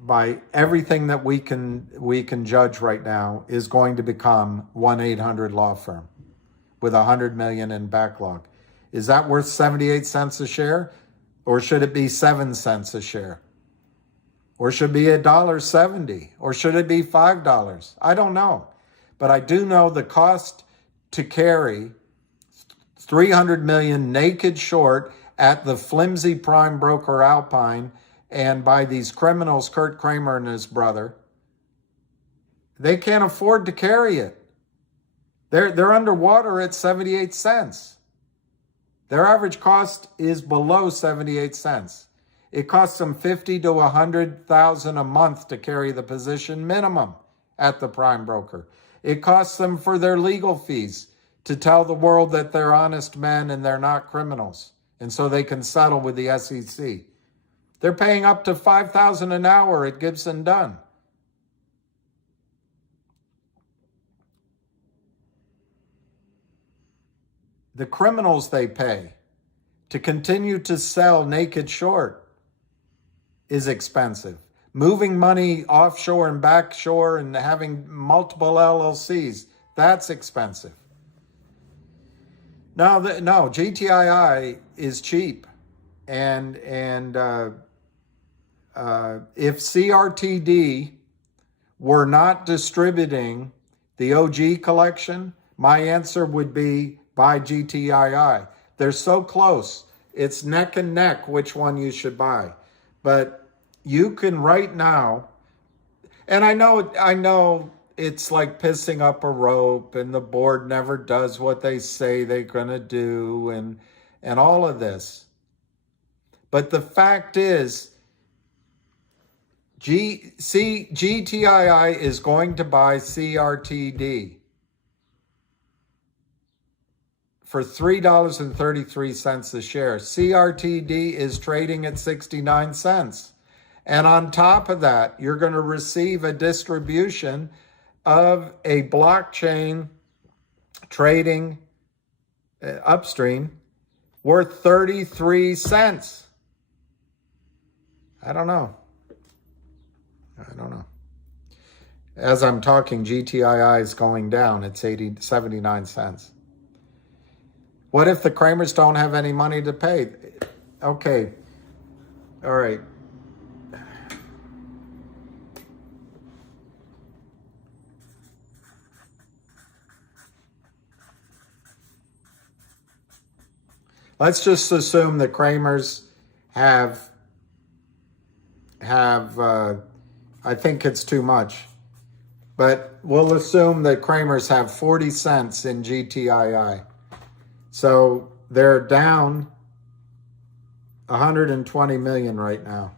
by everything that we can judge right now, is going to become 1-800 law firm with $100 million in backlog. Is that worth 78 cents a share, or should it be 7 cents a share, or should it be $1.70, or should it be $5? I don't know, but I do know the cost to carry 300 million naked short at the flimsy prime broker Alpine, and by these criminals, Kurt Kramer and his brother. They can't afford to carry it. They're underwater at 78 cents. Their average cost is below 78 cents. It costs them $50,000 to $100,000 a month to carry the position minimum at the prime broker. It costs them for their legal fees to tell the world that they're honest men and they're not criminals, and so they can settle with the SEC. They're paying up to $5,000 an hour at Gibson Dunn. The criminals they pay to continue to sell naked short is expensive. Moving money offshore and backshore and having multiple LLCs, that's expensive. No, GTII is cheap. And if CRTD were not distributing the OG collection, my answer would be buy GTII. They're so close. It's neck and neck which one you should buy. But you can right now, and I know it's like pissing up a rope, and the board never does what they say they're going to do, and all of this. But the fact is, GTII is going to buy CRTD for $3.33 a share. CRTD is trading at 69 cents. And on top of that, you're going to receive a distribution of a blockchain trading upstream worth 33 cents. I don't know. As I'm talking, GTII is going down. It's 79 cents. What if the Kramers don't have any money to pay? Okay. All right. Let's just assume the Kramers have have, I think it's too much. But we'll assume that Kramers have 40 cents in GTII. So they're down 120 million right now.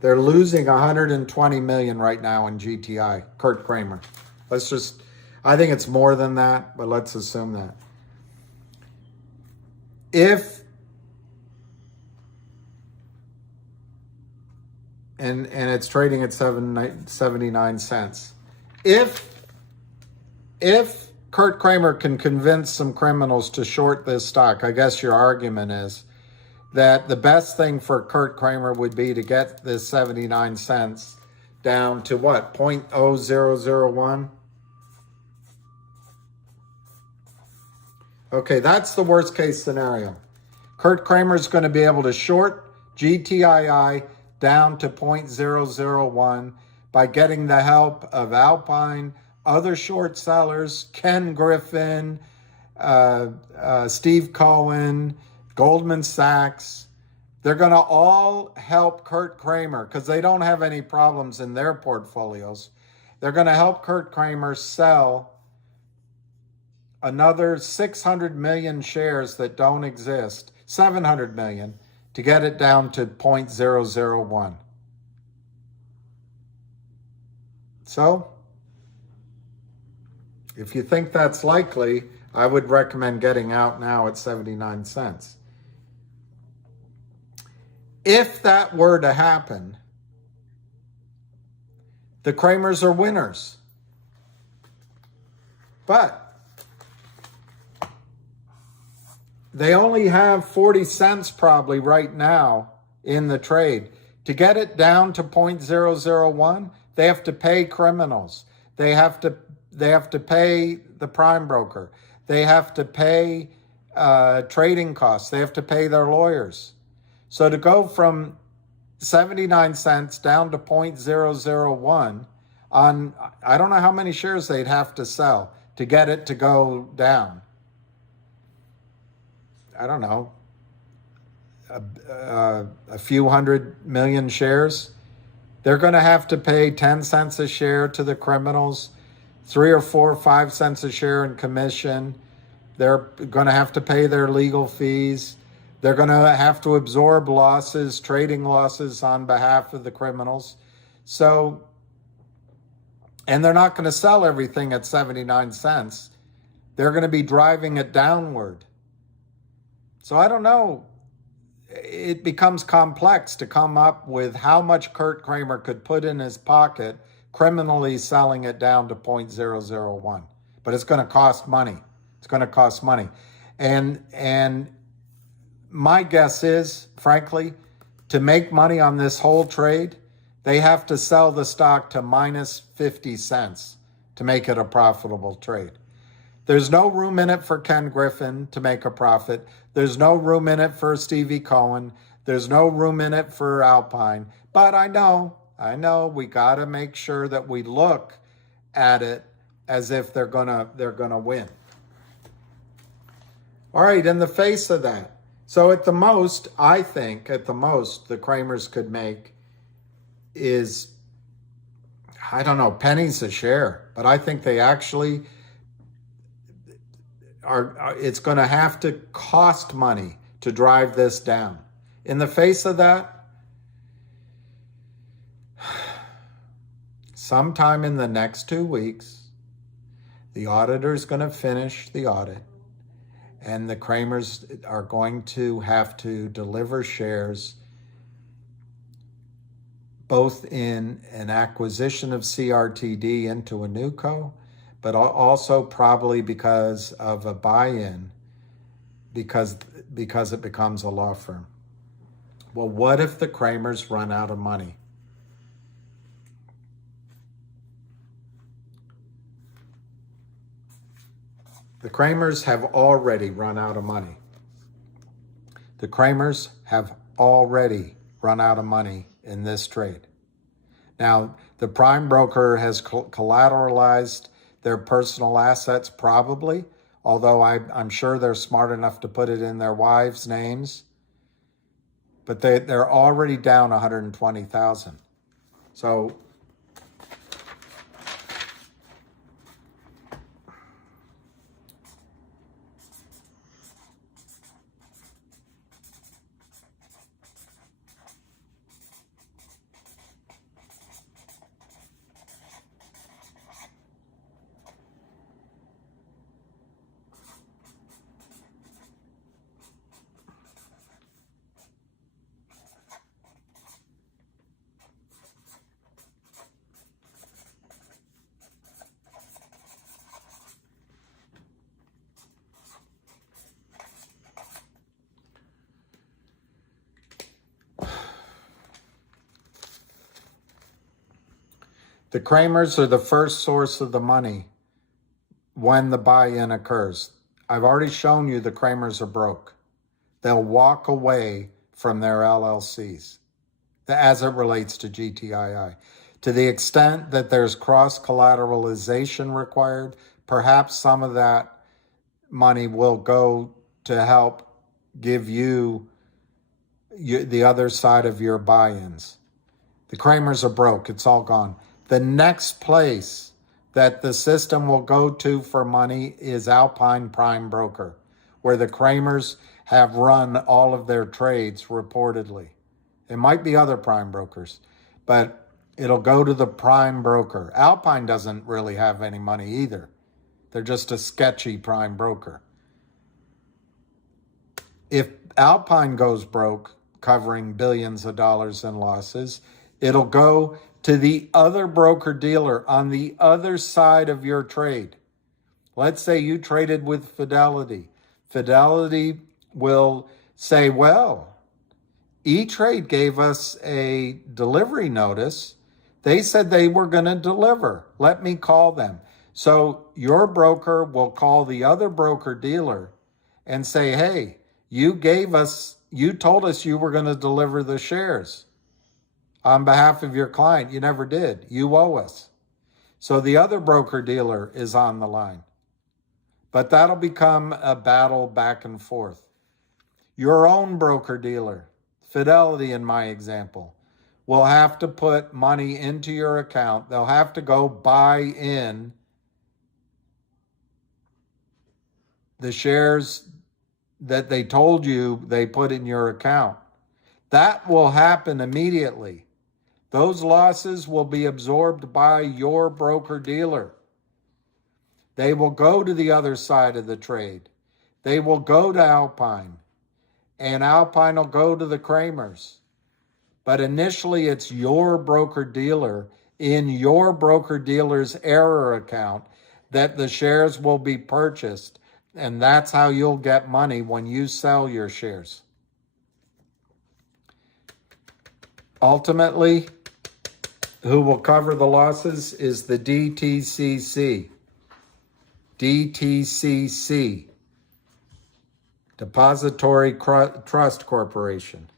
They're losing 120 million right now in GTI, Kurt Kramer. Let's just, I think it's more than that, but let's assume that. And it's trading at 79 cents. If Kurt Kramer can convince some criminals to short this stock, I guess your argument is that the best thing for Kurt Kramer would be to get this 79 cents down to what, 0.0001? Okay, that's the worst case scenario. Kurt Kramer's going to be able to short GTII down to 0.001 by getting the help of Alpine, other short sellers, Ken Griffin, Steve Cohen, Goldman Sachs. They're going to all help Kurt Kramer because they don't have any problems in their portfolios. They're going to help Kurt Kramer sell another 600 million shares that don't exist, 700 million, to get it down to 0.001. So, if you think that's likely, I would recommend getting out now at 79 cents. If that were to happen, the Kramers are winners. But they only have 40 cents probably right now in the trade. To get it down to 0.001, they have to pay criminals. They have to pay the prime broker. They have to pay trading costs. They have to pay their lawyers. So to go from 79 cents down to 0.001 on, I don't know how many shares they'd have to sell to get it to go down. I don't know, a few 100 million shares. They're going to have to pay 10 cents a share to the criminals, 3 or 4 or 5 cents a share in commission. They're going to have to pay their legal fees. They're going to have to absorb losses, trading losses on behalf of the criminals. So, and they're not going to sell everything at 79 cents. They're going to be driving it downward. So I don't know. It becomes complex to come up with how much Kurt Kramer could put in his pocket criminally selling it down to 0.001. But it's going to cost money. It's going to cost money. And my guess is, frankly, to make money on this whole trade, they have to sell the stock to minus 50 cents to make it a profitable trade. There's no room in it for Ken Griffin to make a profit. There's no room in it for Stevie Cohen. There's no room in it for Alpine. But I know, we got to make sure that we look at it as if they're gonna win. All right, in the face of that. So at the most, I think, the Kramers could make is, I don't know, pennies a share. But I think they actually it's going to have to cost money to drive this down. In the face of that, sometime in the next 2 weeks, the auditor's going to finish the audit, and the Kramers are going to have to deliver shares both in an acquisition of CRTD into a new co, but also probably because of a buy-in, because it becomes a law firm. Well, what if the Kramers run out of money? The Kramers have already run out of money. The Kramers have already run out of money in this trade. Now, the prime broker has collateralized their personal assets probably, although I'm sure they're smart enough to put it in their wives' names. but they're already down 120,000. So the Kramers are the first source of the money when the buy-in occurs. I've already shown you the Kramers are broke. They'll walk away from their LLCs as it relates to GTII. To the extent that there's cross-collateralization required, perhaps some of that money will go to help give you the other side of your buy-ins. The Kramers are broke. It's all gone. The next place that the system will go to for money is Alpine Prime Broker, where the Kramers have run all of their trades reportedly. It might be other prime brokers, but it'll go to the prime broker. Alpine doesn't really have any money either. They're just a sketchy prime broker. If Alpine goes broke, covering billions of dollars in losses, it'll go to the other broker-dealer on the other side of your trade. Let's say you traded with Fidelity. Fidelity will say, well, E-Trade gave us a delivery notice. They said they were going to deliver. Let me call them. So your broker will call the other broker-dealer and say, hey, you told us you were going to deliver the shares on behalf of your client. You never did. You owe us. So the other broker-dealer is on the line. But that'll become a battle back and forth. Your own broker-dealer, Fidelity in my example, will have to put money into your account. They'll have to go buy in the shares that they told you they put in your account. That will happen immediately. Those losses will be absorbed by your broker-dealer. They will go to the other side of the trade. They will go to Alpine, and Alpine will go to the Kramers. But initially, it's your broker-dealer in your broker-dealer's error account that the shares will be purchased, and that's how you'll get money when you sell your shares. Ultimately, who will cover the losses is the DTCC. DTCC, Depository Trust Corporation.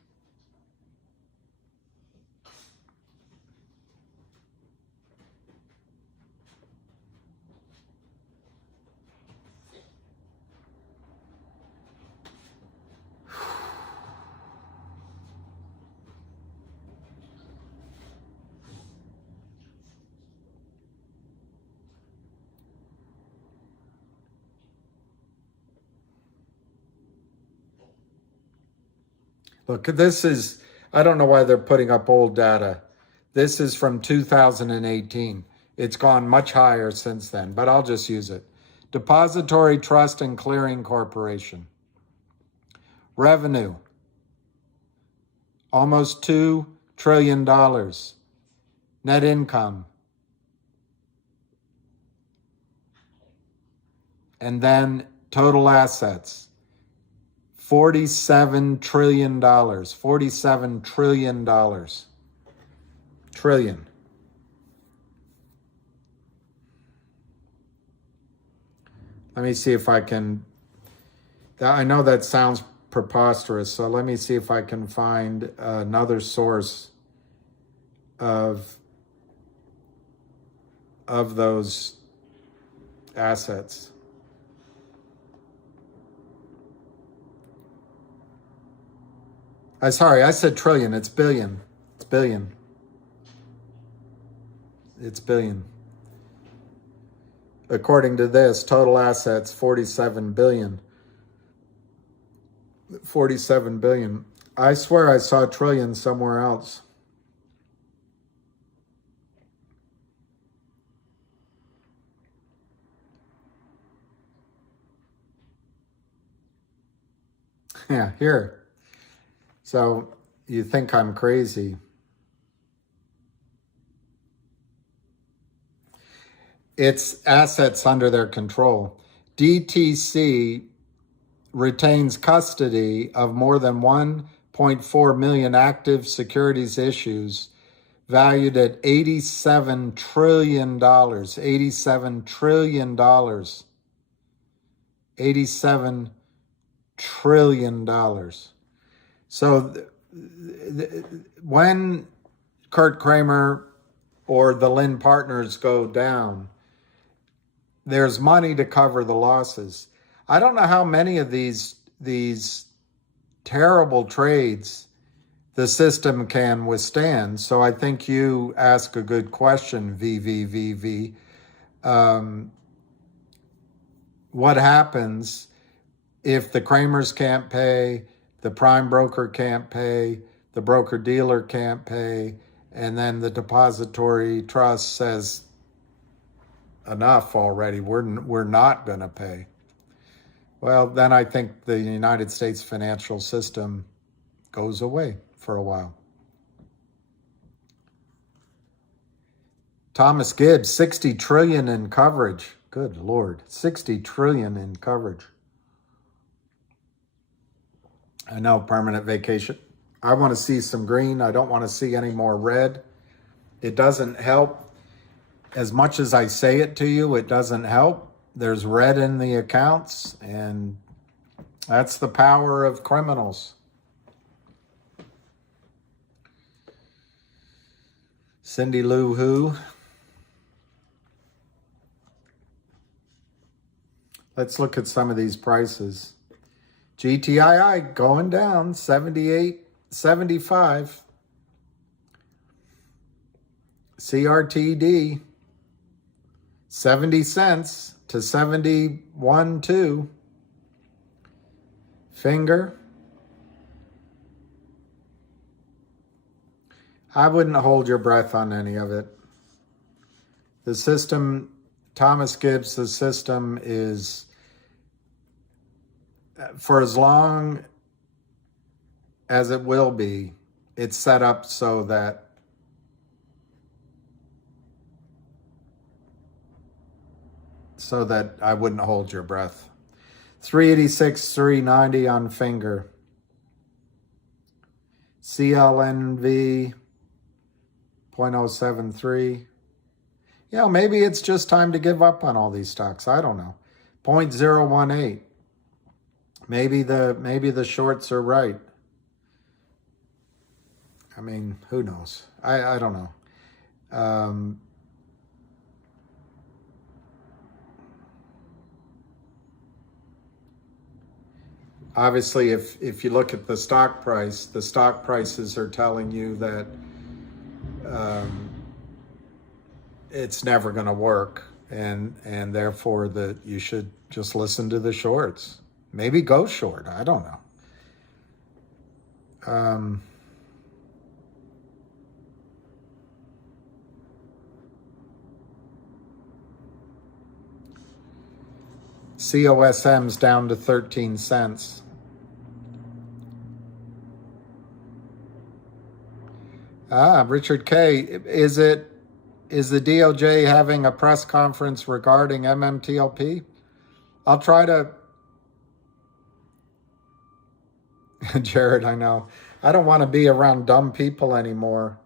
Look, I don't know why they're putting up old data. This is from 2018. It's gone much higher since then, but I'll just use it. Depository Trust and Clearing Corporation. Revenue, almost $2 trillion. Net income. And then total assets. $47 trillion. $47 trillion. Trillion. Let me see if I can. I know that sounds preposterous, so let me see if I can find another source of those assets. Sorry, I said trillion. It's billion. It's billion. It's billion. According to this, total assets, 47 billion. 47 billion. I swear I saw trillion somewhere else. Yeah, here. So you think I'm crazy. It's assets under their control. DTC retains custody of more than 1.4 million active securities issues valued at $87 trillion. $87 trillion. $87 trillion. So when Kurt Kramer or the Lynn partners go down, there's money to cover the losses. I don't know how many of these terrible trades the system can withstand. So I think you ask a good question, VVVV. What happens if the Kramers can't pay, the prime broker can't pay, the broker dealer can't pay, and then the depository trust says, enough already, we're not going to pay? Well, then I think the United States financial system goes away for a while. Thomas Gibbs, 60 trillion in coverage. Good Lord, 60 trillion in coverage. I know, permanent vacation. I want to see some green. I don't want to see any more red. It doesn't help. As much as I say it to you, it doesn't help. There's red in the accounts, and that's the power of criminals. Cindy Lou Who. Let's look at some of these prices. GTII going down, 78, 75. CRTD, 70 cents to 71.2. Finger. I wouldn't hold your breath on any of it. The system, Thomas Gibbs, the system is, for as long as it will be, it's set up so that I wouldn't hold your breath. 386, 390 on finger. CLNV 0.073. You know, maybe it's just time to give up on all these stocks. I don't know. 0.018. Maybe the shorts are right. I mean, who knows? I don't know. Obviously, if you look at the stock price, the stock prices are telling you that it's never going to work, and therefore that you should just listen to the shorts. Maybe go short. I don't know. COSM's down to 13 cents. Richard K. Is the DOJ having a press conference regarding MMTLP? I'll try to. Jared, I know. I don't want to be around dumb people anymore.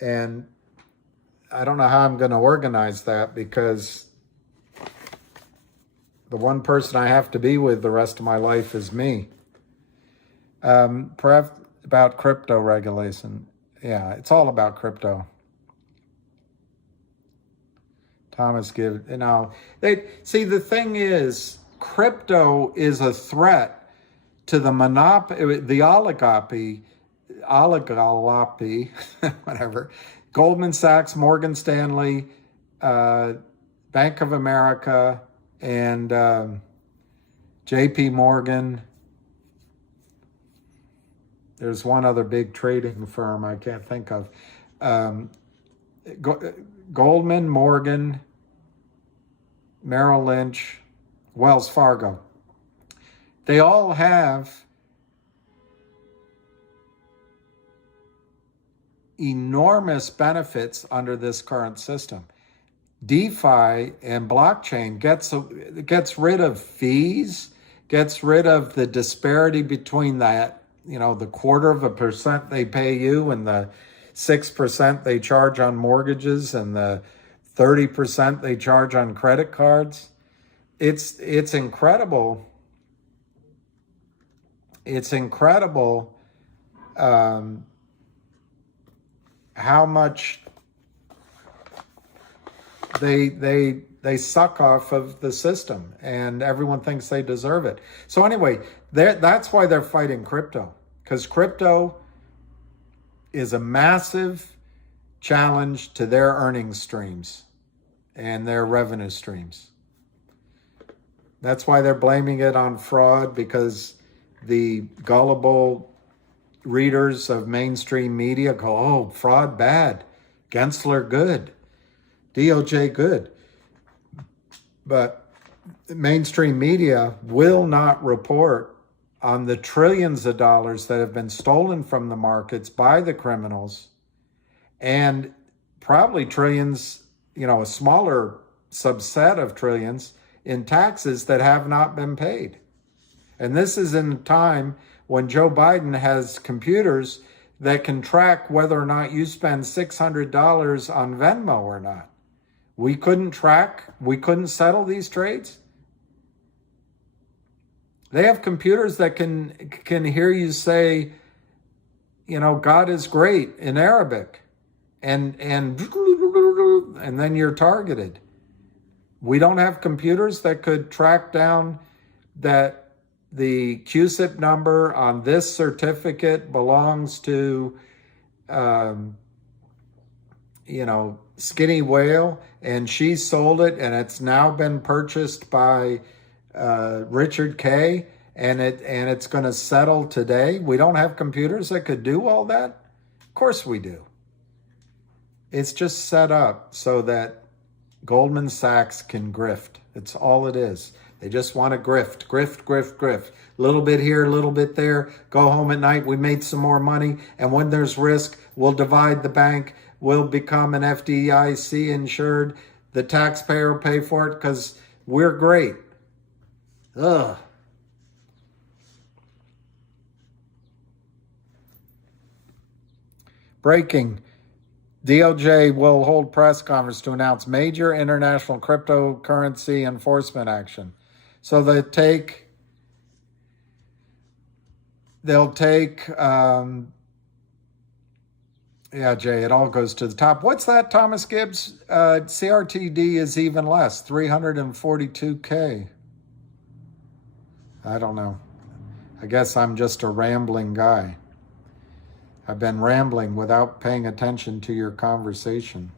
And I don't know how I'm going to organize that, because the one person I have to be with the rest of my life is me. Perhaps about crypto regulation. Yeah, it's all about crypto. Thomas Gibbs, see, the thing is, crypto is a threat to the monopoly, the oligopoly, whatever, Goldman Sachs, Morgan Stanley, Bank of America, and JP Morgan. There's one other big trading firm I can't think of. Goldman, Morgan, Merrill Lynch, Wells Fargo. They all have enormous benefits under this current system. DeFi and blockchain gets rid of fees, gets rid of the disparity between that, the 0.25% they pay you and the 6% they charge on mortgages and the 30% they charge on credit cards. It's incredible. It's incredible how much they suck off of the system, and everyone thinks they deserve it. So anyway, that's why they're fighting crypto, because crypto is a massive challenge to their earnings streams and their revenue streams. That's why they're blaming it on fraud, because the gullible readers of mainstream media go, oh, fraud bad, Gensler good, DOJ good. But mainstream media will not report on the trillions of dollars that have been stolen from the markets by the criminals, and probably trillions, a smaller subset of trillions in taxes that have not been paid. And this is in a time when Joe Biden has computers that can track whether or not you spend $600 on Venmo or not. We couldn't settle these trades. They have computers that can hear you say, God is great in Arabic, and then you're targeted. We don't have computers that could track down that the QSIP number on this certificate belongs to, Skinny Whale, and she sold it, and it's now been purchased by Richard K, and it's going to settle today. We don't have computers that could do all that? Of course we do. It's just set up so that Goldman Sachs can grift. It's all it is. They just want to grift. A little bit here, a little bit there. Go home at night, we made some more money, and when there's risk, we'll divide the bank. We'll become an FDIC insured. The taxpayer will pay for it because we're great. Ugh. Breaking. DOJ will hold press conference to announce major international cryptocurrency enforcement action. So they'll take Jay, it all goes to the top. What's that, Thomas Gibbs? CRTD is even less, 342K. I don't know. I guess I'm just a rambling guy. I've been rambling without paying attention to your conversation.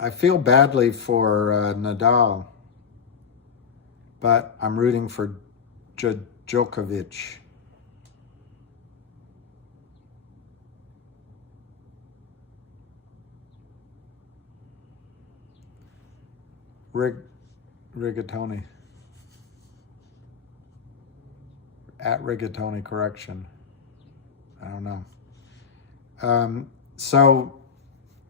I feel badly for Nadal, but I'm rooting for Djokovic. Rigatoni. At Rigatoni, correction. I don't know. So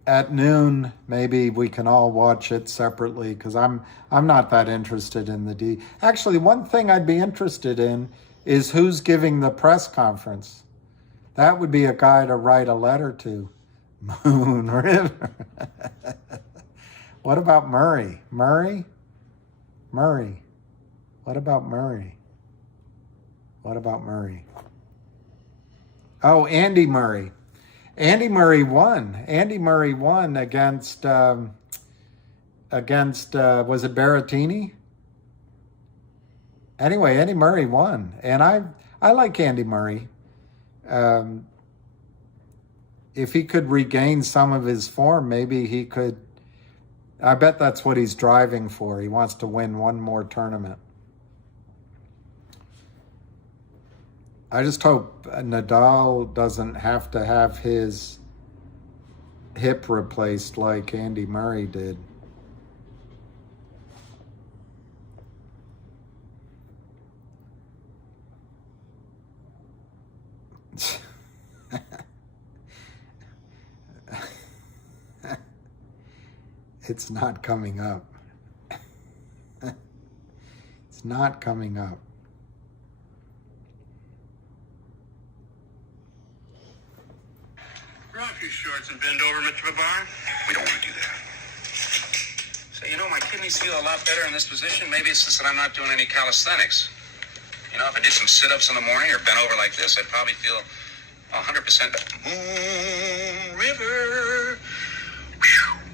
at noon, maybe we can all watch it separately, because I'm not that interested in the D. Actually, one thing I'd be interested in is who's giving the press conference. That would be a guy to write a letter to. Moon River. What about Murray? Murray? What about Murray? Oh, Andy Murray. Andy Murray won. Andy Murray won against against, was it Berrettini? Anyway, Andy Murray won. And I like Andy Murray. If he could regain some of his form, maybe he could. I bet that's what he's driving for. He wants to win one more tournament. I just hope Nadal doesn't have to have his hip replaced like Andy Murray did. It's not coming up. It's not coming up. Rock your shorts and bend over, Mr. Babar. We don't want to do that. So, my kidneys feel a lot better in this position. Maybe it's just that I'm not doing any calisthenics. If I did some sit-ups in the morning or bent over like this, I'd probably feel 100% Moon River.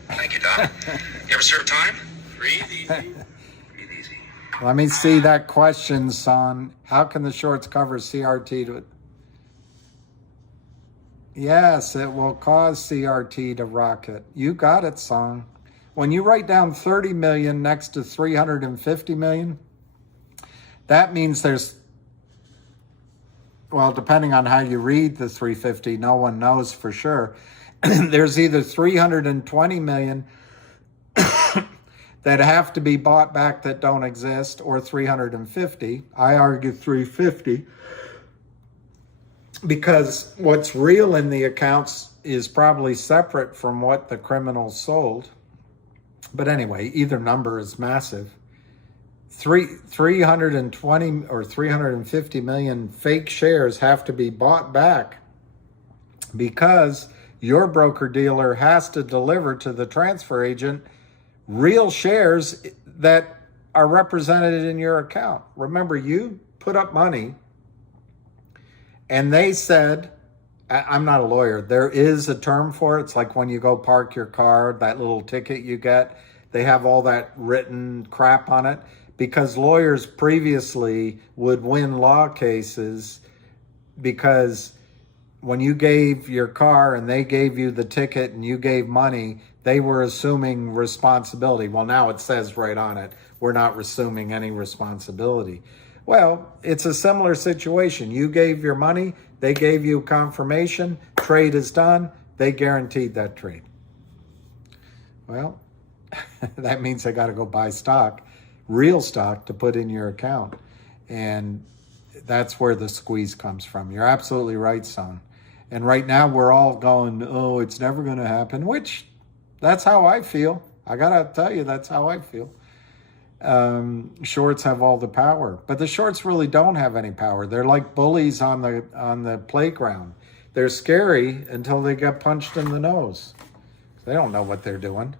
Thank you, Doc. You ever serve time? Breathe easy. Breathe easy. Let me see that question, son. How can the shorts cover CRT to... Yes, it will cause CRT to rocket. You got it, son. When you write down 30 million next to 350 million, that means there's, well, depending on how you read the 350, no one knows for sure. There's either 320 million that have to be bought back that don't exist, or 350. I argue 350. Because what's real in the accounts is probably separate from what the criminals sold. But anyway, either number is massive. 320 or 350 million fake shares have to be bought back because your broker-dealer has to deliver to the transfer agent real shares that are represented in your account. Remember, you put up money, and they said, I'm not a lawyer, there is a term for it. It's like when you go park your car, that little ticket you get, they have all that written crap on it, because lawyers previously would win law cases because when you gave your car and they gave you the ticket and you gave money, they were assuming responsibility. Well, now it says right on it, we're not assuming any responsibility. Well, it's a similar situation. You gave your money, they gave you confirmation, trade is done, they guaranteed that trade. Well, that means they got to go buy stock, real stock, to put in your account. And that's where the squeeze comes from. You're absolutely right, son. And right now we're all going, oh, it's never going to happen, which that's how I feel. I got to tell you, that's how I feel. Shorts have all the power, but the shorts really don't have any power. They're like bullies on the playground. They're scary until they get punched in the nose. They don't know what they're doing.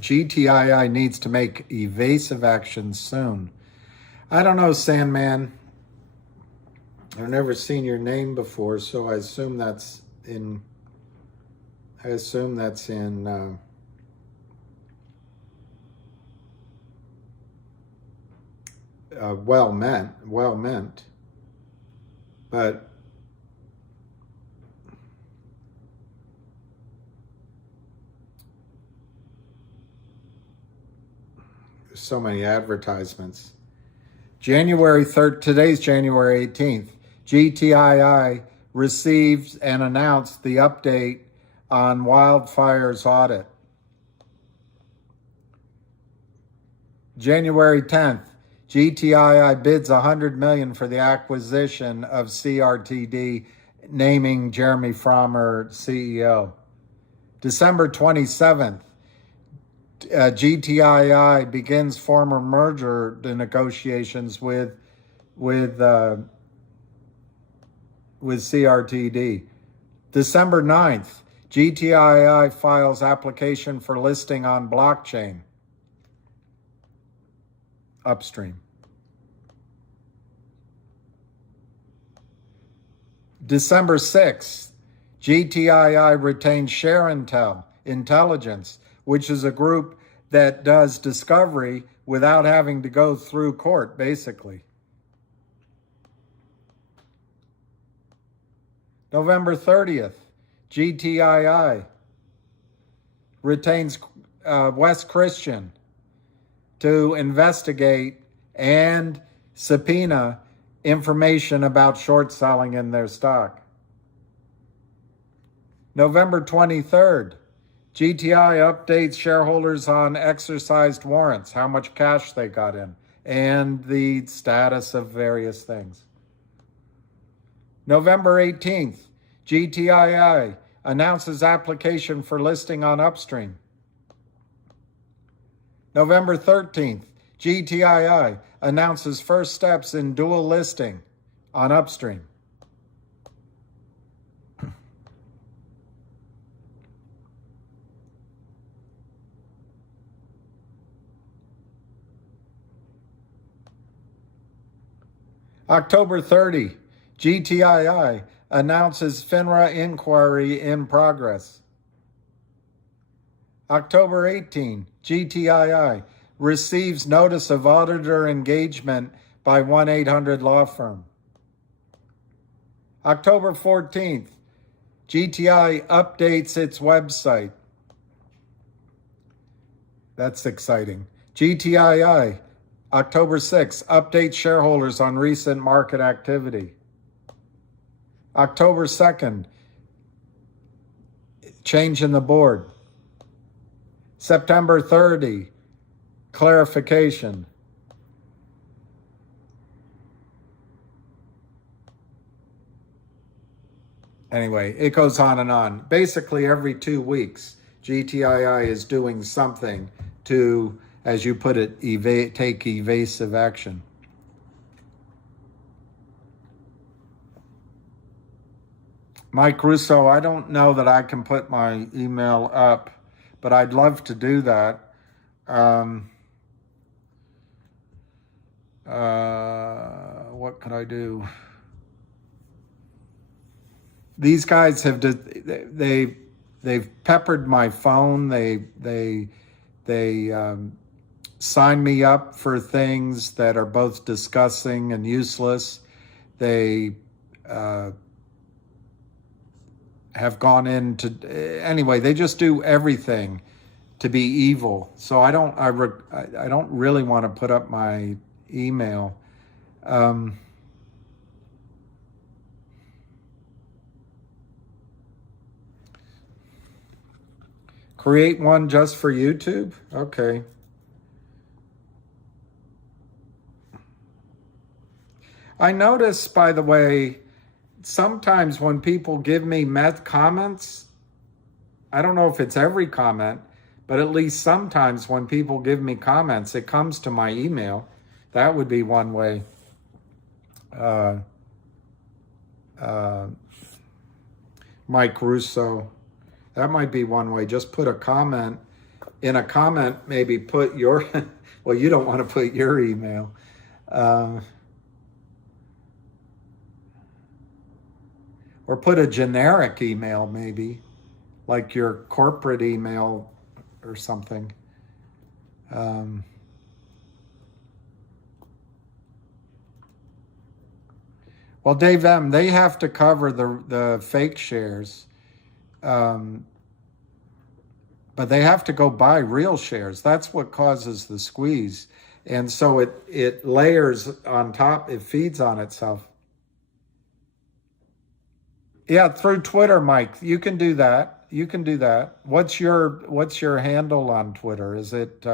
GTII needs to make evasive actions soon. I don't know, Sandman. I've never seen your name before, so I assume that's in. Well meant, but there's so many advertisements. January 3rd, today's January 18th. GTII received and announced the update on wildfires audit. January 10th, GTII bids $100 million for the acquisition of CRTD, naming Jeremy Frommer CEO. December 27th, GTII begins formal merger negotiations with CRTD. December 9th, GTII files application for listing on blockchain. Upstream. December 6th, GTII retains Share Intelligence, which is a group that does discovery without having to go through court, basically. November 30th, GTII retains West Christian to investigate and subpoena information about short selling in their stock. November 23rd, GTI updates shareholders on exercised warrants, how much cash they got in, and the status of various things. November 18th, GTII announces application for listing on Upstream. November 13th, GTII announces first steps in dual listing on Upstream. October 30, GTII announces FINRA inquiry in progress. October 18, GTII receives notice of auditor engagement by 1-800 law firm. October 14th, GTI updates its website. That's exciting. GTII, October 6th, updates shareholders on recent market activity. October 2nd, change in the board. September 30, clarification. Anyway, it goes on and on. Basically, every 2 weeks, GTII is doing something to, as you put it, take evasive action. Mike Russo, I don't know that I can put my email up, but I'd love to do that. What could I do? These guys have they've peppered my phone. They sign me up for things that are both disgusting and useless. They have gone into anyway. They just do everything to be evil. So I don't really want to put up my email. Create one just for YouTube? Okay. I notice, by the way, sometimes when people give me comments, I don't know if it's every comment, but at least sometimes when people give me comments, it comes to my email. That would be one way. Mike Russo. That might be one way. Just put a comment. In a comment, maybe put your, well, you don't want to put your email. Or put a generic email, maybe, like your corporate email or something. Well, Dave M., they have to cover the fake shares. But they have to go buy real shares. That's what causes the squeeze. And so it layers on top, it feeds on itself. Yeah, through Twitter, Mike. You can do that. You can do that. What's your handle on Twitter? Is it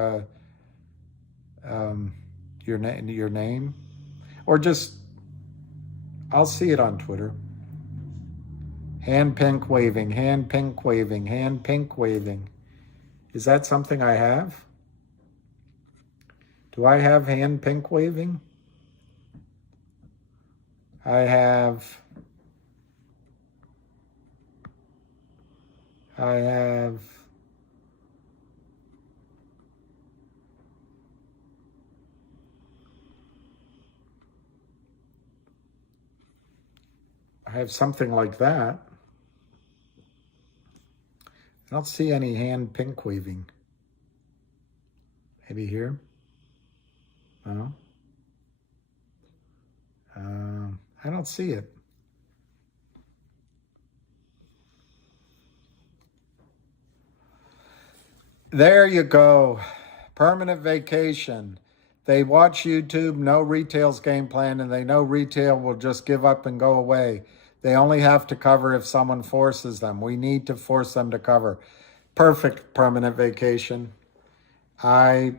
your name? Or just, I'll see it on Twitter. Hand pink waving, hand pink waving, hand pink waving. Is that something I have? Do I have hand pink waving? I have I have something like that. I don't see any hand pink weaving. Maybe here? No. I don't see it. There you go. Permanent vacation. They watch YouTube, know retail's game plan, and they know retail will just give up and go away. They only have to cover if someone forces them. We need to force them to cover. Perfect permanent vacation. I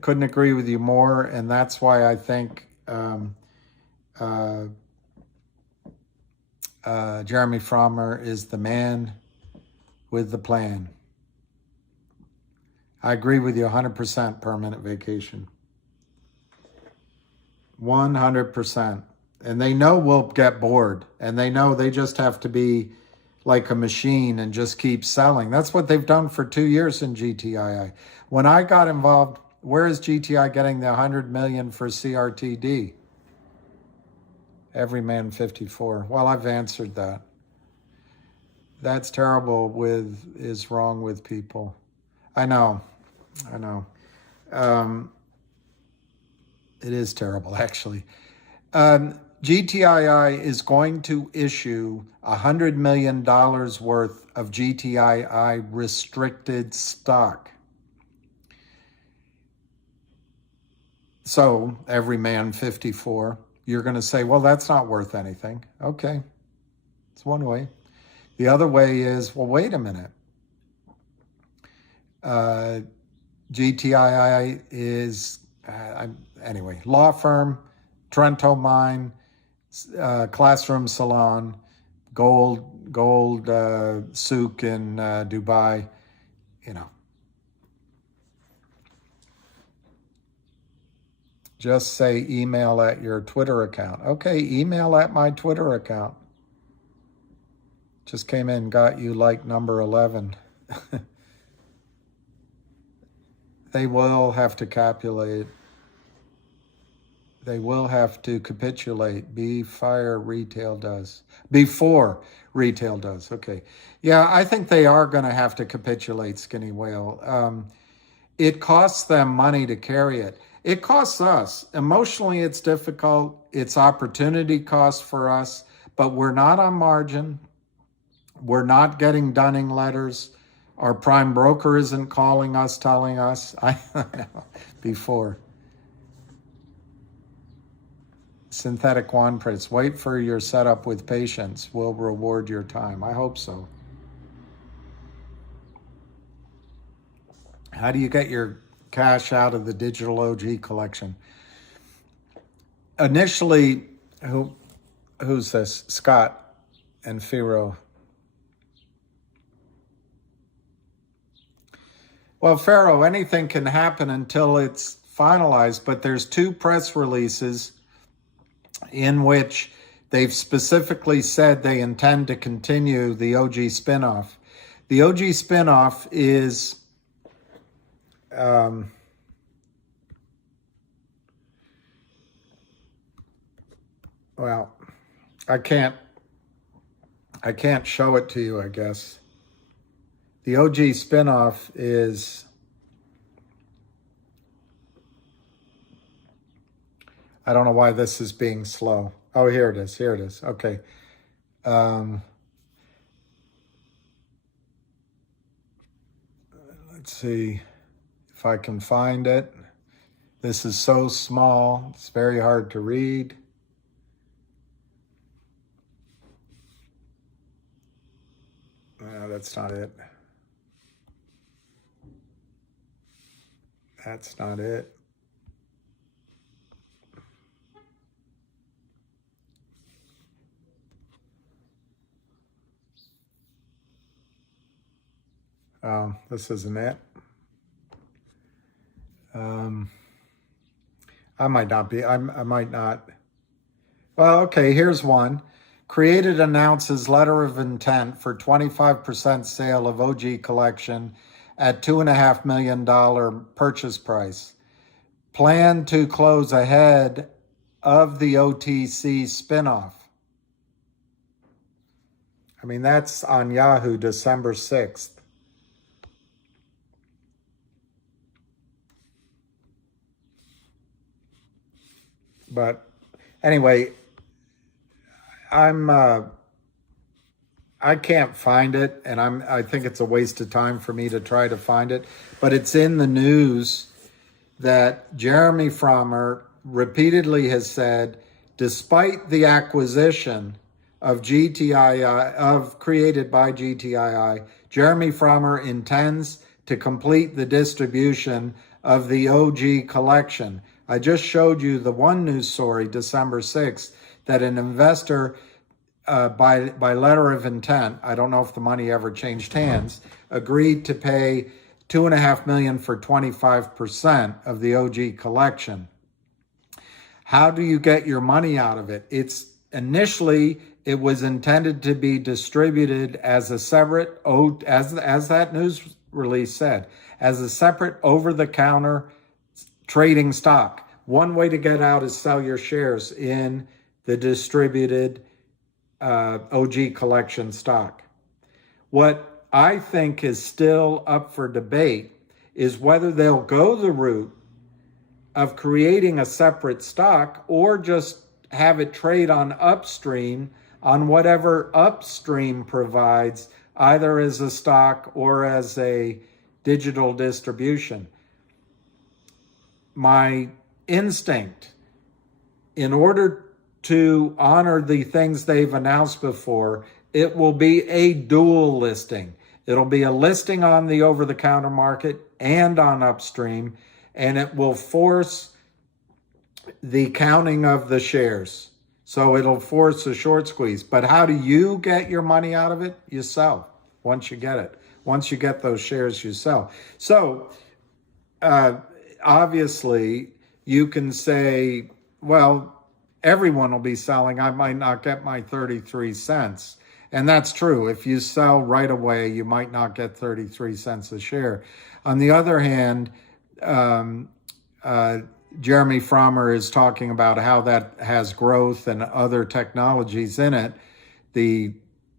couldn't agree with you more, and that's why I think Jeremy Frommer is the man with the plan. I agree with you 100% permanent vacation. 100%. And they know we'll get bored, and they know they just have to be like a machine and just keep selling. That's what they've done for 2 years in GTII. When I got involved, where is GTI getting the 100 million for CRTD? Everyman 54. Well, I've answered that. That's terrible is wrong with people. I know. It is terrible, actually. GTII is going to issue $100 million worth of GTII restricted stock. So, Everyman 54, you're going to say, well, that's not worth anything. Okay, it's one way. The other way is, well, wait a minute. GTII is, anyway, law firm, Trento Mine, classroom salon, gold souk in Dubai, Just say email at your Twitter account. Okay, email at my Twitter account. Just came in, got you like number 11. They will have to capitulate. They will have to capitulate before retail does. Okay. Yeah, I think they are going to have to capitulate, Skinny Whale. It costs them money to carry it. It costs us. Emotionally, it's difficult. It's opportunity cost for us, but we're not on margin. We're not getting dunning letters. Our prime broker isn't calling us, telling us. I know, before. Synthetic wand prints. Wait for your setup with patience. Will reward your time. I hope so. How do you get your cash out of the digital OG collection? Initially, who's this? Scott and Firo. Well, Pharaoh, anything can happen until it's finalized, but there's 2 press releases in which they've specifically said they intend to continue the OG spinoff. The OG spinoff is well, I can't show it to you, I guess. The OG spinoff is, I don't know why this is being slow. Oh, here it is. Okay. Let's see if I can find it. This is so small. It's very hard to read. No, that's not it. That's not it. This isn't it. I might not be. I might not. Well, okay, here's one. Created announces letter of intent for 25% sale of OG collection at $2.5 million purchase price. Plan to close ahead of the OTC spinoff. I mean, that's on Yahoo, December 6th. But anyway, I can't find it, and I think it's a waste of time for me to try to find it. But it's in the news that Jeremy Frommer repeatedly has said, despite the acquisition of GTII, created by GTII, Jeremy Frommer intends to complete the distribution of the OG collection. I just showed you the one news story, December 6th, that an investor, by letter of intent, I don't know if the money ever changed hands, agreed to pay $2.5 million for 25% of the OG collection. How do you get your money out of it? It's initially, it was intended to be distributed as a separate, as that news release said, as a separate over-the-counter trading stock. One way to get out is sell your shares in the distributed OG collection stock. What I think is still up for debate is whether they'll go the route of creating a separate stock or just have it trade on upstream on whatever upstream provides, either as a stock or as a digital distribution. My instinct, in order to honor the things they've announced before, it will be a dual listing. It'll be a listing on the over-the-counter market and on upstream, and it will force the counting of the shares. So it'll force a short squeeze. But how do you get your money out of it? You sell once you get it. Once you get those shares, you sell. So obviously, you can say, well, everyone will be selling. I might not get my 33 cents. And that's true. If you sell right away, you might not get 33 cents a share. On the other hand, Jeremy Frommer is talking about how that has growth and other technologies in it, the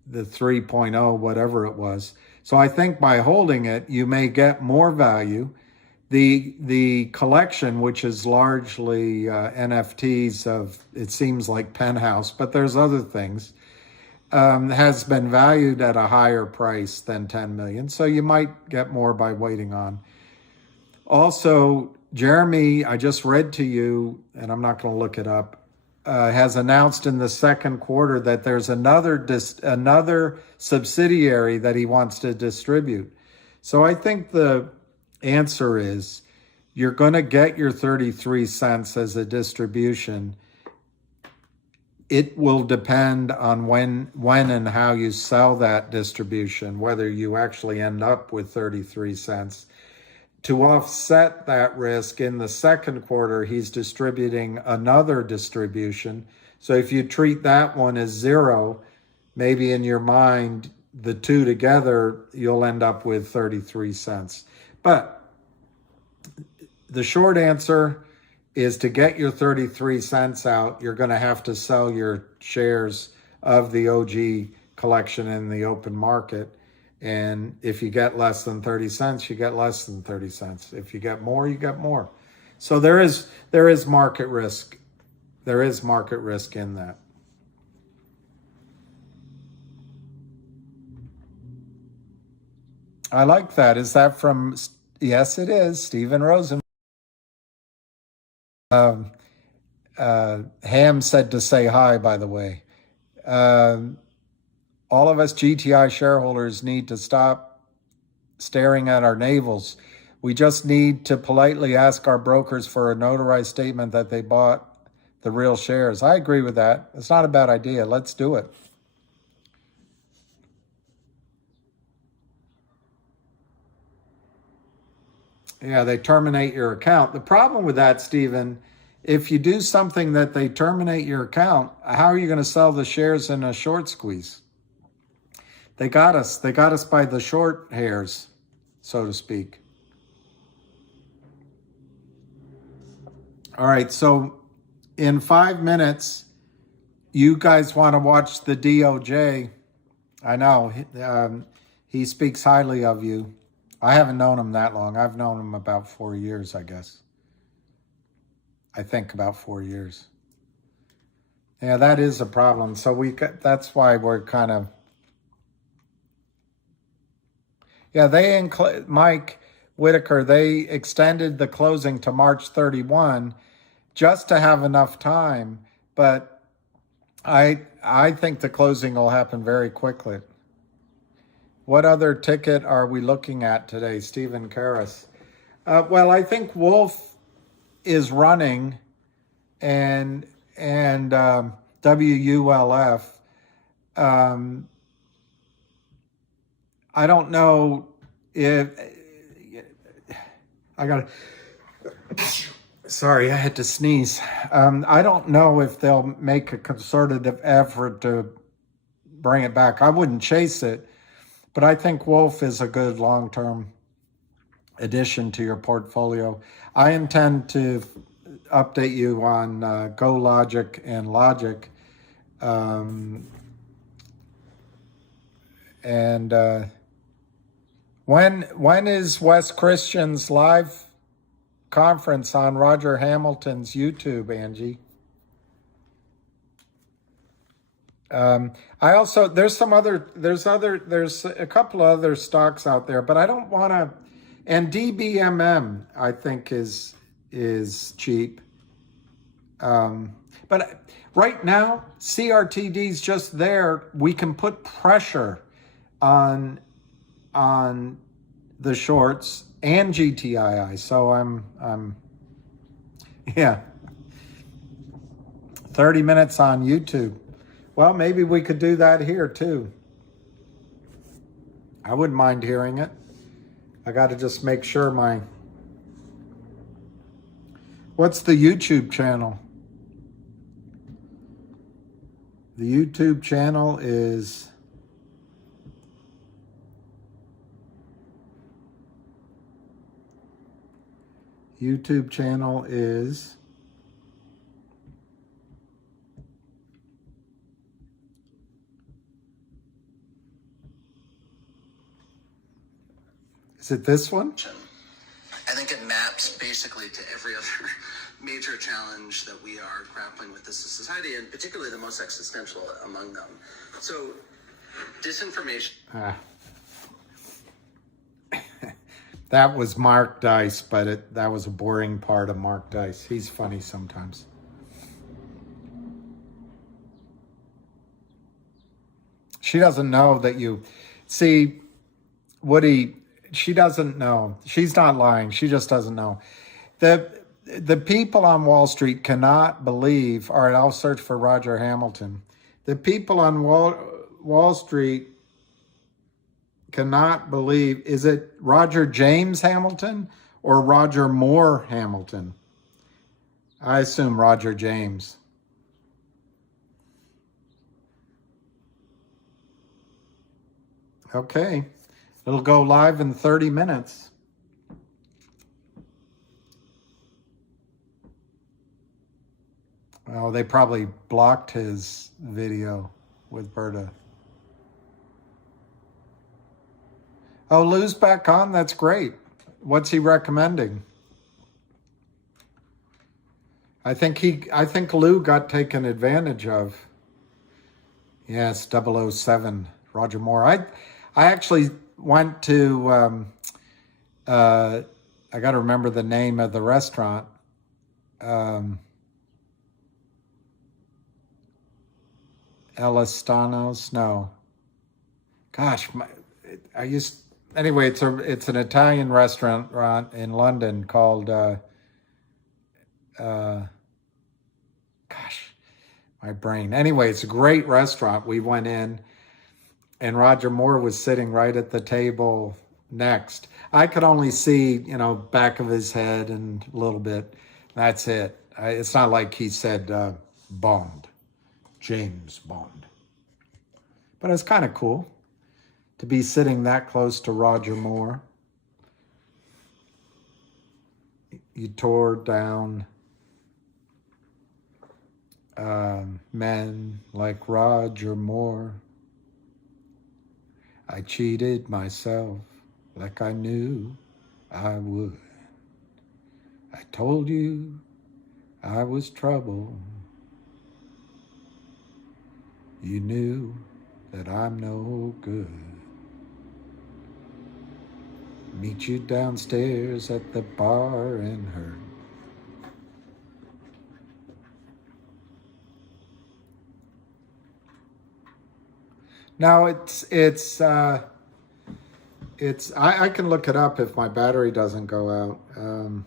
3.0, whatever it was. So I think by holding it, you may get more value. The collection, which is largely NFTs of, it seems like Penthouse, but there's other things, has been valued at a higher price than 10 million. So you might get more by waiting on. Also, Jeremy, I just read to you, and I'm not going to look it up, has announced in the second quarter that there's another subsidiary that he wants to distribute. So I think the answer is you're going to get your 33 cents as a distribution. It will depend on when and how you sell that distribution, whether you actually end up with 33 cents. To offset that risk, in the second quarter, he's distributing another distribution. So if you treat that one as zero, maybe in your mind, the two together, you'll end up with 33 cents. But the short answer is, to get your 33 cents out, you're going to have to sell your shares of the OG collection in the open market. And if you get less than 30 cents, you get less than 30 cents. If you get more, you get more. So there is market risk. There is market risk in that. I like that. Is that from, yes, it is, Stephen Rosen. Ham said to say hi, by the way. All of us GTI shareholders need to stop staring at our navels. We just need to politely ask our brokers for a notarized statement that they bought the real shares. I agree with that. It's not a bad idea. Let's do it. Yeah, they terminate your account. The problem with that, Stephen, if you do something that they terminate your account, how are you going to sell the shares in a short squeeze? They got us. They got us by the short hairs, so to speak. All right, so in 5 minutes, you guys want to watch the DOJ I know. He speaks highly of you. I haven't known him that long. I've known him about 4 years, I guess. I think about 4 years. Yeah, that is a problem. So that's why we're kind of, yeah, Mike Whitaker, they extended the closing to March 31 just to have enough time. But I think the closing will happen very quickly. What other ticket are we looking at today, Stephen Karras? Well, I think Wolf is running, and WULF. I don't know if I got. Sorry, I had to sneeze. I don't know if they'll make a concerted effort to bring it back. I wouldn't chase it, but I think Wolf is a good long-term addition to your portfolio. I intend to update you on GoLogic and Logic. When is West Christian's live conference on Roger Hamilton's YouTube, Angie? I also there's a couple of other stocks out there, but I don't want to. And DBMM I think is cheap. But right now CRTD's just there. We can put pressure on the shorts and GTII. So I'm yeah. 30 minutes on YouTube. Well, maybe we could do that here too. I wouldn't mind hearing it. I got to just make sure what's the YouTube channel? The YouTube channel is is it this one? I think it maps basically to every other major challenge that we are grappling with as a society, and particularly the most existential among them. So, disinformation. That was Mark Dice, but that was a boring part of Mark Dice. He's funny sometimes. She doesn't know that you see, Woody. She doesn't know. She's not lying. She just doesn't know. The people on Wall Street cannot believe. All right, I'll search for Roger Hamilton. The people on Wall Street cannot believe. Is it Roger James Hamilton or Roger Moore Hamilton? I assume Roger James. Okay. It'll go live in 30 minutes. Oh, they probably blocked his video with Berta. Oh, Lou's back on? That's great. What's he recommending? I think Lou got taken advantage of. Yes, 007, Roger Moore. I actually went to, I got to remember the name of the restaurant. Elistanos? No. Gosh, anyway, it's an Italian restaurant in London called, gosh, my brain. Anyway, it's a great restaurant. We went in, and Roger Moore was sitting right at the table next. I could only see, back of his head and a little bit. That's it. It's not like he said Bond, James Bond. But it's kind of cool to be sitting that close to Roger Moore. You tore down men like Roger Moore. I cheated myself like I knew I would. I told you I was trouble. You knew that I'm no good. Meet you downstairs at the bar and hurt. Now I can look it up if my battery doesn't go out. Um,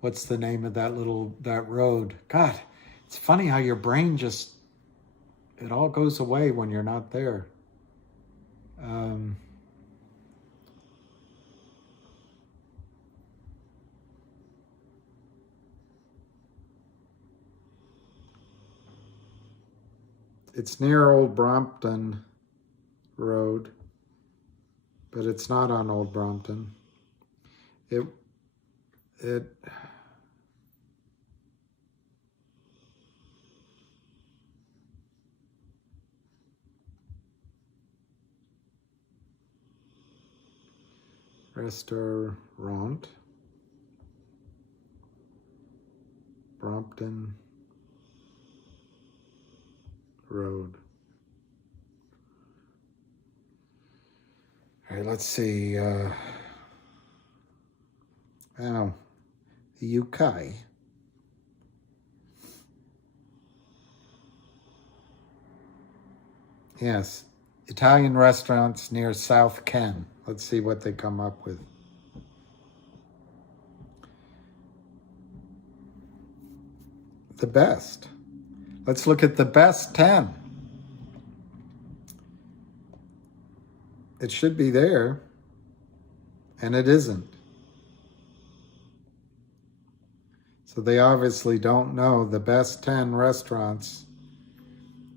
what's the name of that road? God, it's funny how your brain it all goes away when you're not there. It's near Old Brompton Road, but it's not on Old Brompton. It Restaurant, Brompton Road. All right, let's see. The UK. Yes, Italian restaurants near South Ken. Let's see what they come up with. The best. Let's look at the best 10. It should be there, and it isn't. So they obviously don't know the best 10 restaurants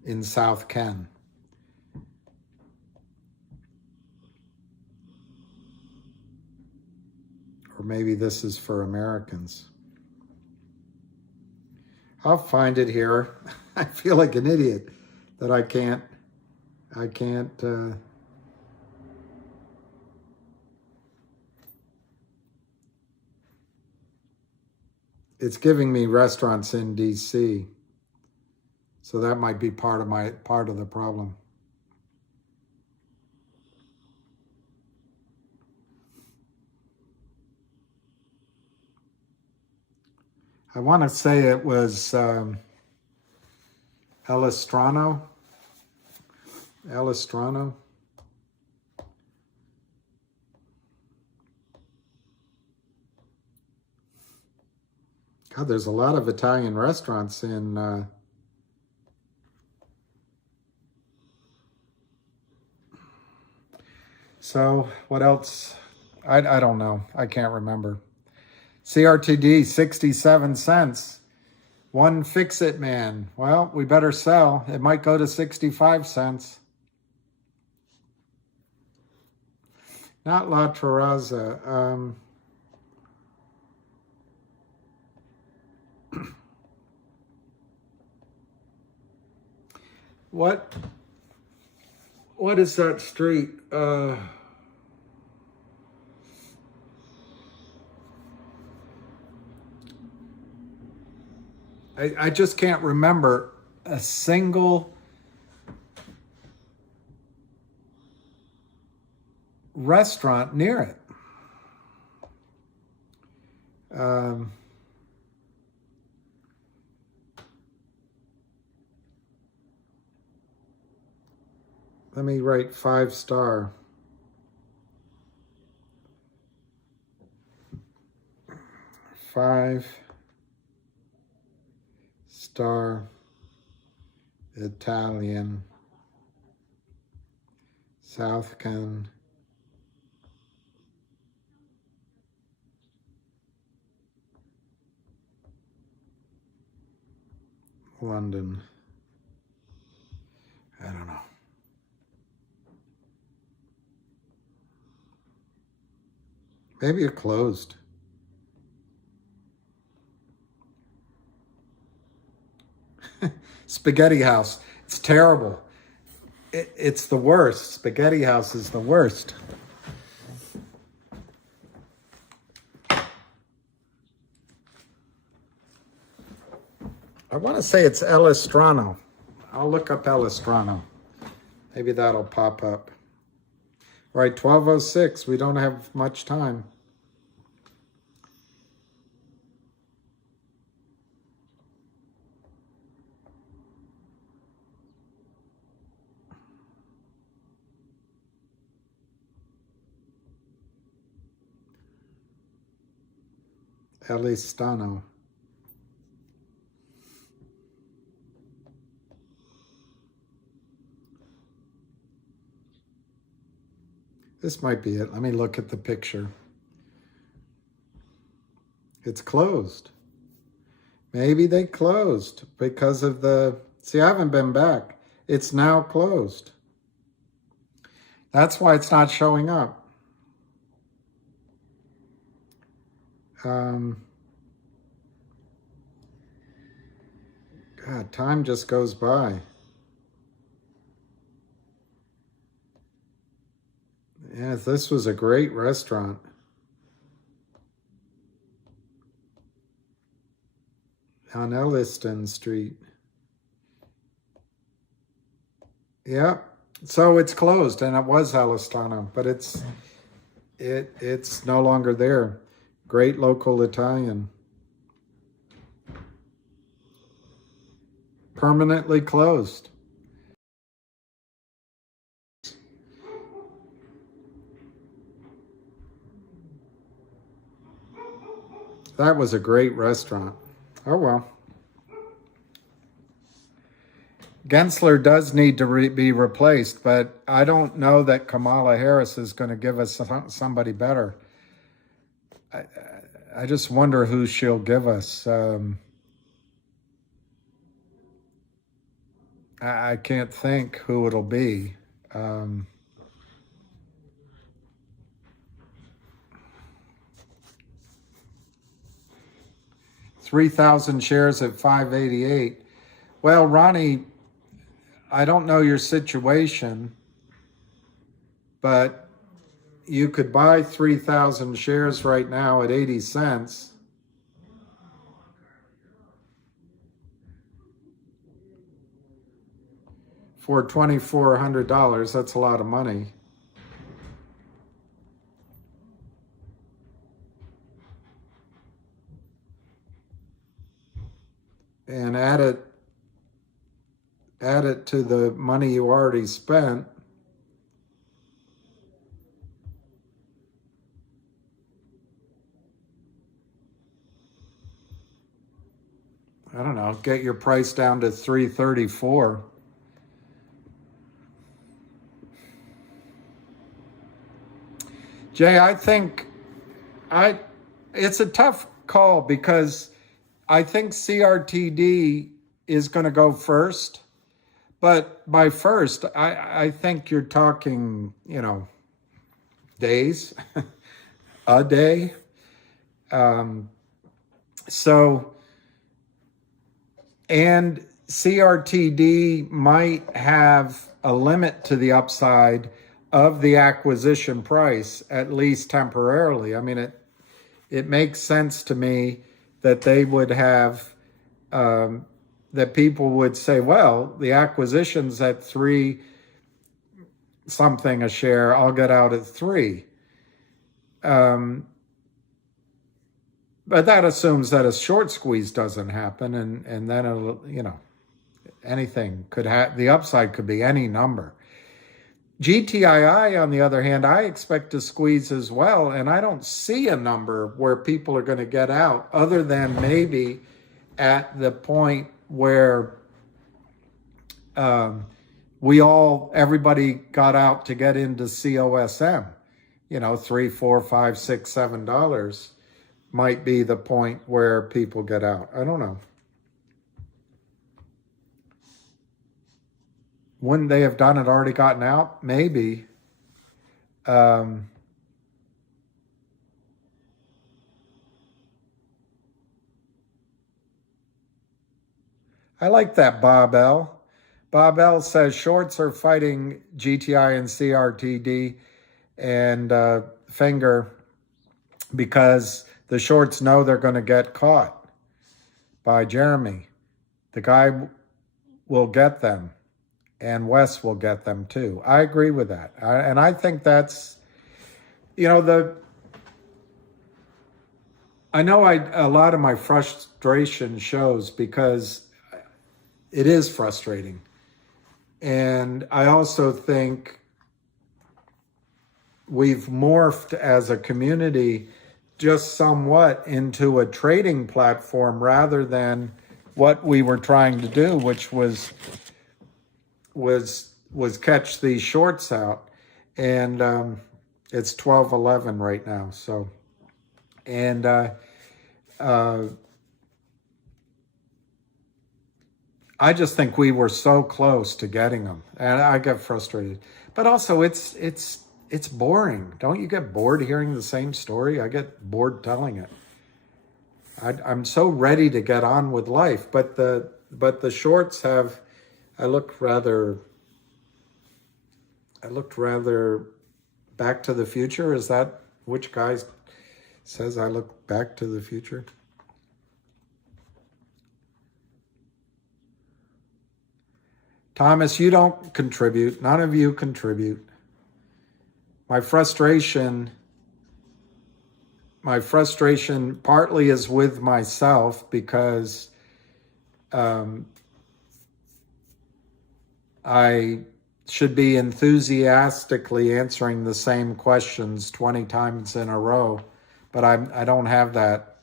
in South Ken. Or maybe this is for Americans. I'll find it here. I feel like an idiot that I can't. It's giving me restaurants in DC. So that might be part of the problem. I want to say it was Elistrano. God, there's a lot of Italian restaurants in so what else? I don't know. I can't remember. CRTD, 67 cents. One Fix-It Man. Well, we better sell. It might go to 65 cents. Not La Terrazza. What is that street? I just can't remember a single restaurant near it. Let me write 5-star. 5-star Italian, South Ken, London. I don't know. Maybe it closed. Spaghetti House. It's terrible. It's the worst. Spaghetti House is the worst. I want to say it's El Estrano. I'll look up El Estrano. Maybe that'll pop up. All right, 12:06. We don't have much time. El Estrano. This might be it. Let me look at the picture. It's closed. Maybe they closed because of the... See, I haven't been back. It's now closed. That's why it's not showing up. God, time just goes by. Yeah, this was a great restaurant. On Elliston Street. Yeah, so it's closed, and it was Alistano, but it's no longer there. Great local Italian. Permanently closed. That was a great restaurant. Oh well. Gensler does need to be replaced, but I don't know that Kamala Harris is going to give us somebody better. I just wonder who she'll give us. I can't think who it'll be. 3,000 shares at 588. Well, Ronnie, I don't know your situation, but you could buy 3,000 shares right now at 80 cents. For $2,400. That's a lot of money. And add it to the money you already spent. I don't know, get your price down to 334. Jay, I think it's a tough call because I think CRTD is going to go first. But by first, I think you're talking, days, a day. And CRTD might have a limit to the upside of the acquisition price, at least temporarily. I mean, it makes sense to me that they would have, that people would say, well, the acquisition's at 3 something a share, I'll get out at 3. But that assumes that a short squeeze doesn't happen, and then it'll, anything could the upside could be any number. GTII, on the other hand, I expect to squeeze as well, and I don't see a number where people are going to get out other than maybe at the point where everybody got out to get into COSM, $3, $4, $5, $6, $7 might be the point where people get out. I don't know. Wouldn't they have done it, already gotten out? Maybe. I like that, Bob L. Bob L says shorts are fighting GTI and CRTD and Finger because the shorts know they're going to get caught by Jeremy. The guy will get them, and Wes will get them too. I agree with that. And I think that's, I know a lot of my frustration shows because it is frustrating. And I also think we've morphed as a community just somewhat into a trading platform rather than what we were trying to do, which was catch these shorts out. And it's 12:11 right now. So, and I just think we were so close to getting them, and I get frustrated. But also, it's boring. Don't you get bored hearing the same story? I get bored telling it. I'm so ready to get on with life, but the shorts have. I looked rather Back to the Future. Is that which guy says I look Back to the Future? Thomas, you don't contribute. None of you contribute. My frustration partly is with myself because I should be enthusiastically answering the same questions 20 times in a row, but I don't have that.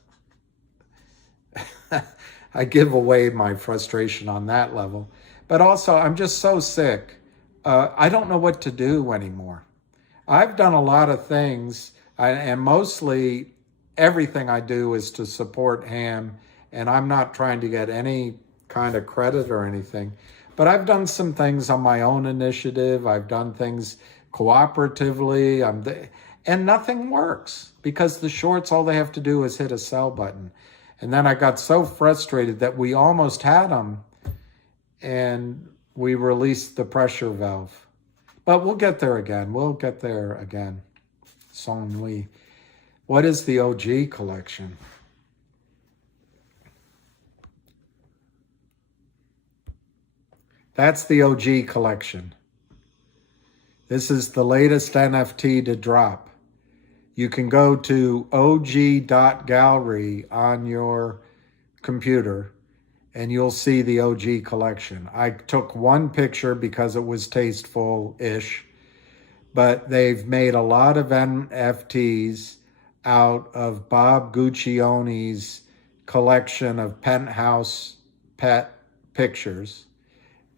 I give away my frustration on that level. But also, I'm just so sick. I don't know what to do anymore. I've done a lot of things, and mostly everything I do is to support Ham, and I'm not trying to get any kind of credit or anything. But I've done some things on my own initiative. I've done things cooperatively. And nothing works because the shorts, all they have to do is hit a sell button. And then I got so frustrated that we almost had them, and we released the pressure valve. But we'll get there again. Song Lee. What is the OG collection? That's the OG collection. This is the latest NFT to drop. You can go to og.gallery on your computer and you'll see the OG collection. I took one picture because it was tasteful-ish, but they've made a lot of NFTs out of Bob Guccione's collection of penthouse pet pictures.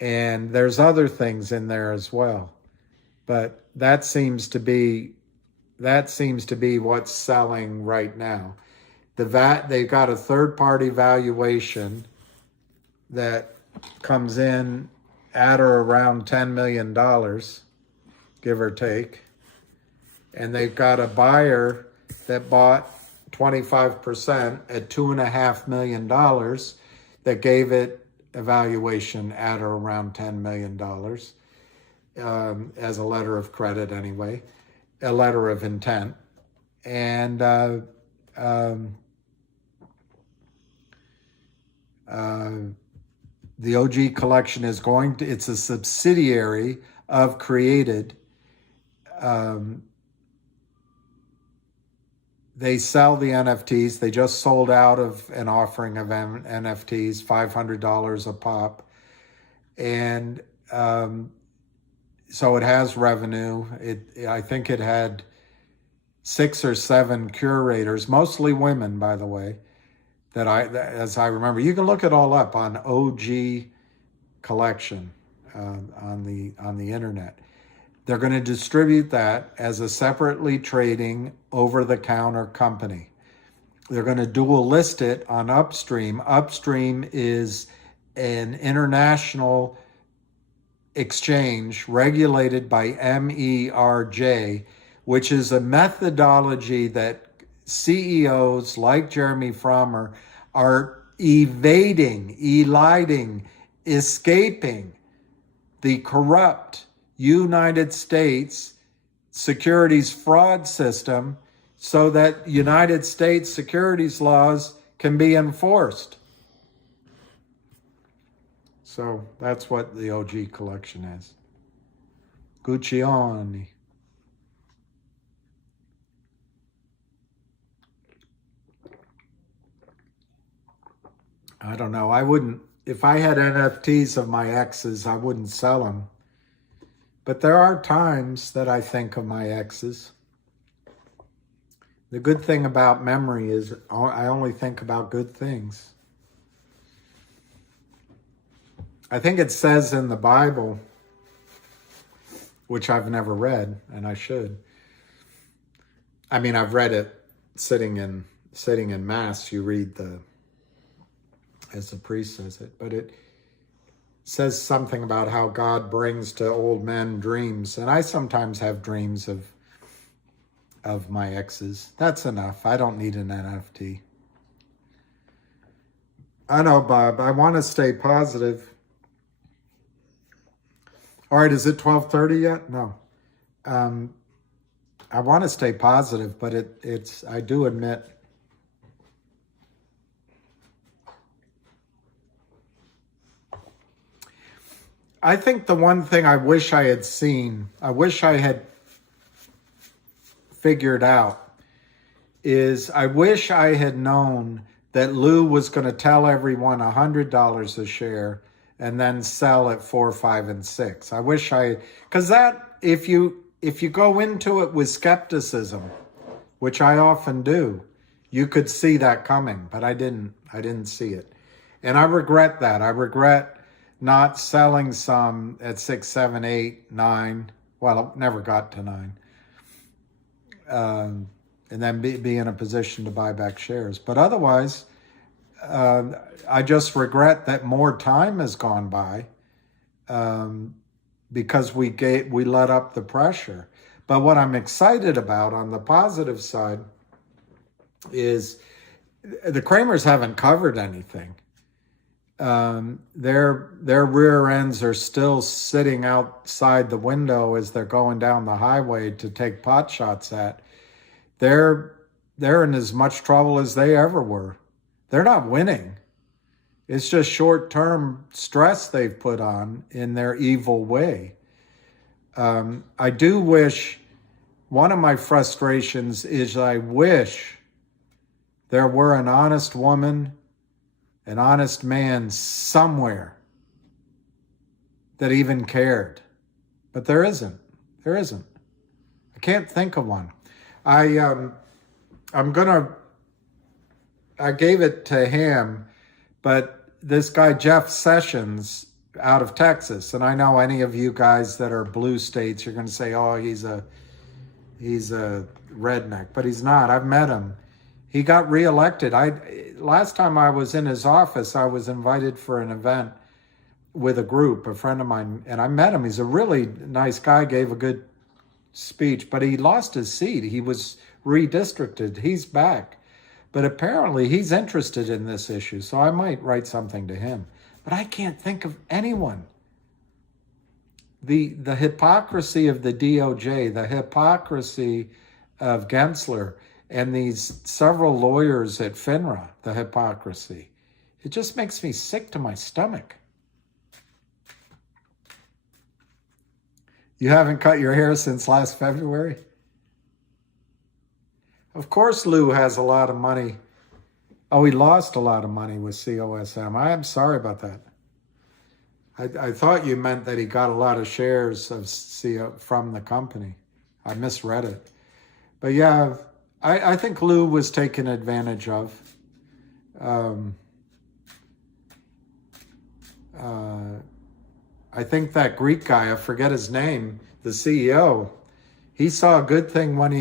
And there's other things in there as well. But that seems to be what's selling right now. They've got a third-party valuation that comes in at or around $10 million, give or take. And they've got a buyer that bought 25% at $2.5 million that gave it a valuation at or around $10 million as a letter of credit anyway, a letter of intent. And the OG collection is it's a subsidiary of Created. They sell the NFTs. They just sold out of an offering of NFTs, $500 a pop. And so it has revenue. I think it had 6 or 7 curators, mostly women, by the way, as I remember. You can look it all up on OG collection on the internet. They're going to distribute that as a separately trading over-the-counter company. They're going to dual list it on Upstream. Upstream is an international exchange regulated by MERJ, which is a methodology that CEOs like Jeremy Frommer are eliding, escaping the corrupt United States securities fraud system so that United States securities laws can be enforced. So that's what the OG collection is. Guccione. I don't know. I wouldn't, if I had NFTs of my exes, I wouldn't sell them. But there are times that I think of my exes. The good thing about memory is I only think about good things. I think it says in the Bible, which I've never read, and I should. I mean, I've read it sitting in Mass. You read as the priest says it, but it says something about how God brings to old men dreams. And I sometimes have dreams of my exes. That's enough. I don't need an NFT. I know, Bob. I want to stay positive. All right, is it 12:30 yet? No. I want to stay positive, but it's I do admit I think the one thing I wish I had seen, I wish I had figured out, is I wish I had known that Lou was going to tell everyone $100 a share and then sell at 4, 5, and 6. I wish because that, if you go into it with skepticism, which I often do, you could see that coming, but I didn't see it. And I regret that. I regret not selling some at 6, 7, 8, 9. Well, it never got to 9. And then be in a position to buy back shares. But otherwise, I just regret that more time has gone by because we let up the pressure. But what I'm excited about on the positive side is the Kramers haven't covered anything. Their rear ends are still sitting outside the window as they're going down the highway to take pot shots at. They're in as much trouble as they ever were. They're not winning. It's just short-term stress they've put on in their evil way. I do wish, one of my frustrations is I wish there were an honest woman, an honest man somewhere that even cared. But there isn't. There isn't. I can't think of one. I gave it to Ham, but this guy Jeff Sessions out of Texas, and I know any of you guys that are blue states, you're going to say, oh, he's a redneck, but he's not. I've met him. He got reelected. Last time I was in his office, I was invited for an event with a group, a friend of mine, and I met him. He's a really nice guy, gave a good speech, but he lost his seat. He was redistricted. He's back. But apparently he's interested in this issue, so I might write something to him. But I can't think of anyone. The hypocrisy of the DOJ, the hypocrisy of Gensler, and these several lawyers at FINRA, the hypocrisy. It just makes me sick to my stomach. You haven't cut your hair since last February? Of course Lou has a lot of money. Oh, he lost a lot of money with COSM. I am sorry about that. I thought you meant that he got a lot of shares of from the company. I misread it. But yeah, I think Lou was taken advantage of. I think that Greek guy, I forget his name, the CEO, he saw a good thing when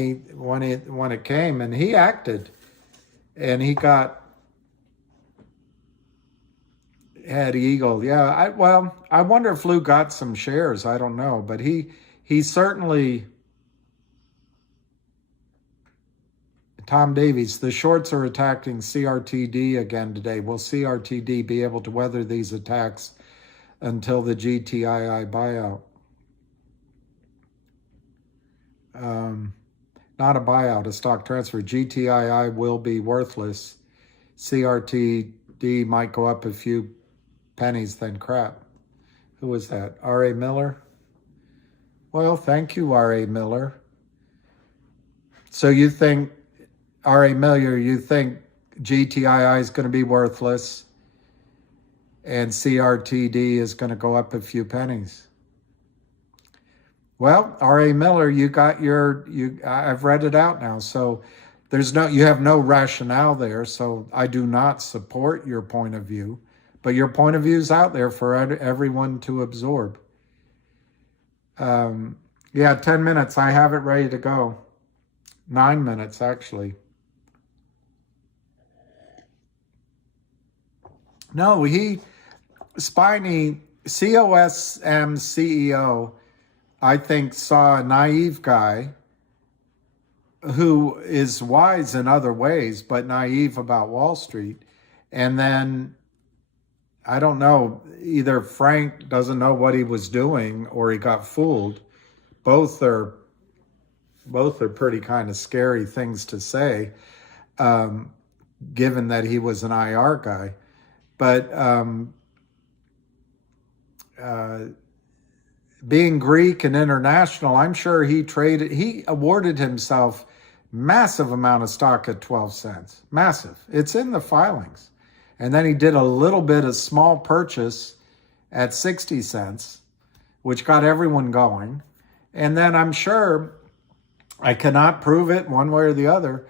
it came, and he acted, and he had Eagle. Yeah, I wonder if Lou got some shares. I don't know, but he certainly Tom Davies, the shorts are attacking CRTD again today. Will CRTD be able to weather these attacks until the GTII buyout? Not a buyout, a stock transfer. GTII will be worthless. CRTD might go up a few pennies, then crap. Who was that? R.A. Miller? Well, thank you, R.A. Miller. So you think, R.A. Miller, you think GTII is going to be worthless and CRTD is going to go up a few pennies? Well, R.A. Miller, I've read it out now. So you have no rationale there. So I do not support your point of view, but your point of view is out there for everyone to absorb. Yeah, 10 minutes. I have it ready to go. 9 minutes, actually. No, Spiny, COSM CEO, I think saw a naive guy who is wise in other ways, but naive about Wall Street. And then, I don't know, either Frank doesn't know what he was doing or he got fooled. Both are pretty kind of scary things to say, given that he was an IR guy. But being Greek and international, I'm sure he awarded himself massive amount of stock at 12 cents. Massive. It's in the filings. And then he did a little bit of small purchase at 60 cents, which got everyone going. And then I'm sure, I cannot prove it one way or the other,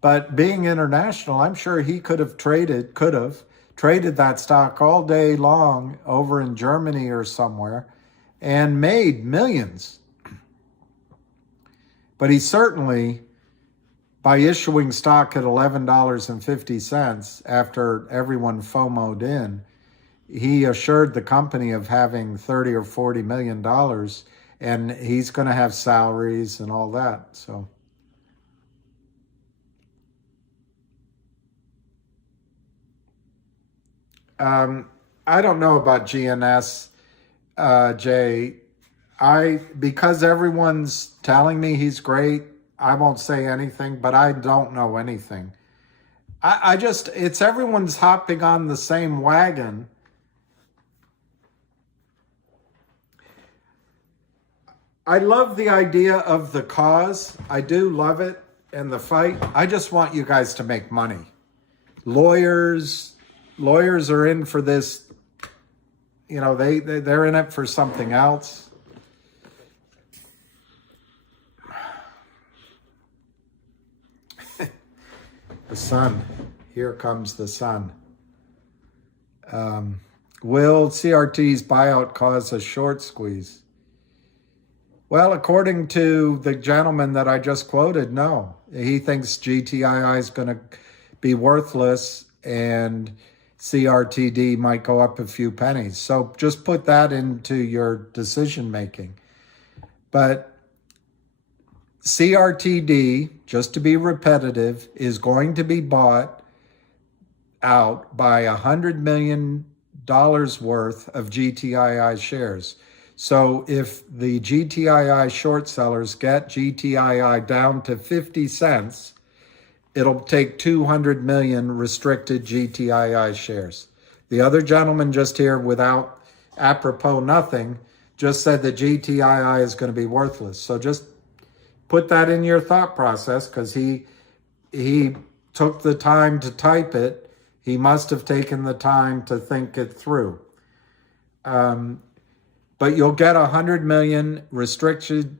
but being international, I'm sure he could have traded that stock all day long over in Germany or somewhere and made millions. But he certainly, by issuing stock at $11.50 after everyone FOMO'd in, he assured the company of having $30 or $40 million, and he's going to have salaries and all that. So I don't know about GNS, Jay. Because everyone's telling me he's great, I won't say anything, but I don't know anything. It's everyone's hopping on the same wagon. I love the idea of the cause. I do love it, and the fight. I just want you guys to make money. Lawyers are in for this. You know, they're in it for something else. The sun. Here comes the sun. Will CRT's buyout cause a short squeeze? Well, according to the gentleman that I just quoted, no. He thinks GTII is going to be worthless and CRTD might go up a few pennies. So just put that into your decision making. But CRTD, just to be repetitive, is going to be bought out by $100 million worth of GTII shares. So if the GTII short sellers get GTII down to 50 cents, it'll take 200 million restricted GTII shares. The other gentleman just here, without apropos nothing, just said that GTII is going to be worthless. So just put that in your thought process, because he took the time to type it. He must have taken the time to think it through. But you'll get 100 million restricted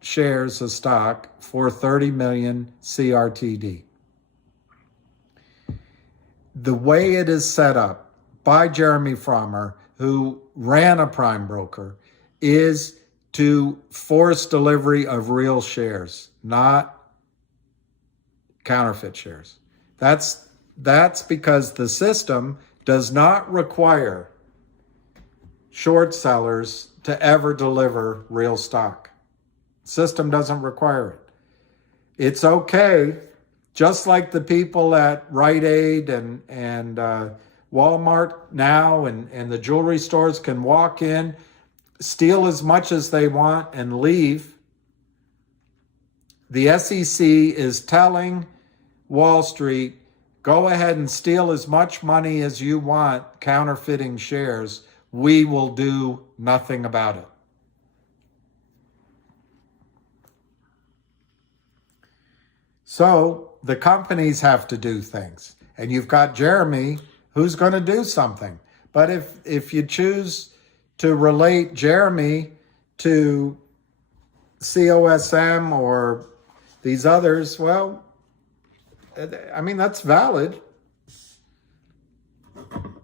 shares of stock for 30 million CRTD. The way it is set up by Jeremy Frommer, who ran a prime broker, is to force delivery of real shares, not counterfeit shares. That's because the system does not require short sellers to ever deliver real stock. System doesn't require it. It's okay just like the people at Rite Aid and Walmart now and the jewelry stores can walk in, steal as much as they want, and leave. The SEC is telling Wall Street, go ahead and steal as much money as you want counterfeiting shares. We will do nothing about it. So the companies have to do things. And you've got Jeremy who's going to do something. But if you choose to relate Jeremy to COSM or these others, well, I mean, that's valid.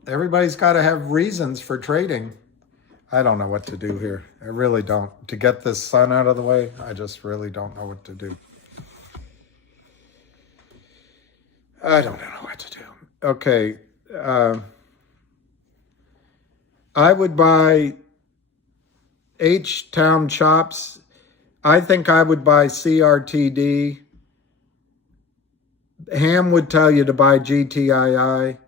Everybody's got to have reasons for trading. I don't know what to do here. I really don't. To get this sun out of the way, I just really don't know what to do. I don't know what to do. Okay. I would buy H-Town Chops. I think I would buy CRTD. Ham would tell you to buy GTII.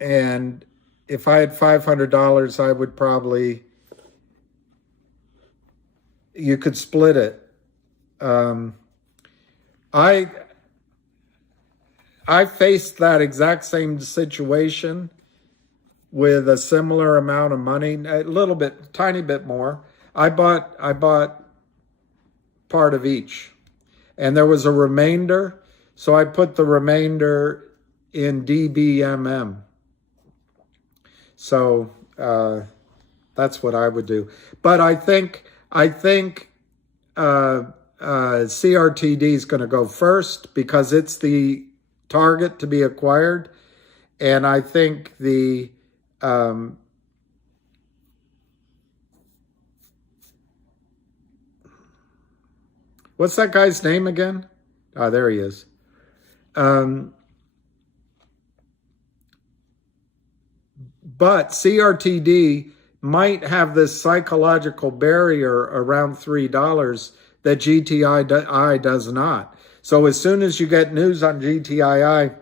And if I had $500, I would probably, you could split it. I faced that exact same situation with a similar amount of money, a little bit, tiny bit more. I bought part of each, and there was a remainder, so I put the remainder in DBMM. So that's what I would do. But I think CRTD is going to go first because it's the target to be acquired, and I think the what's that guy's name again? Ah, there he is. But CRTD might have this psychological barrier around $3 that GTII does not. So as soon as you get news on GTII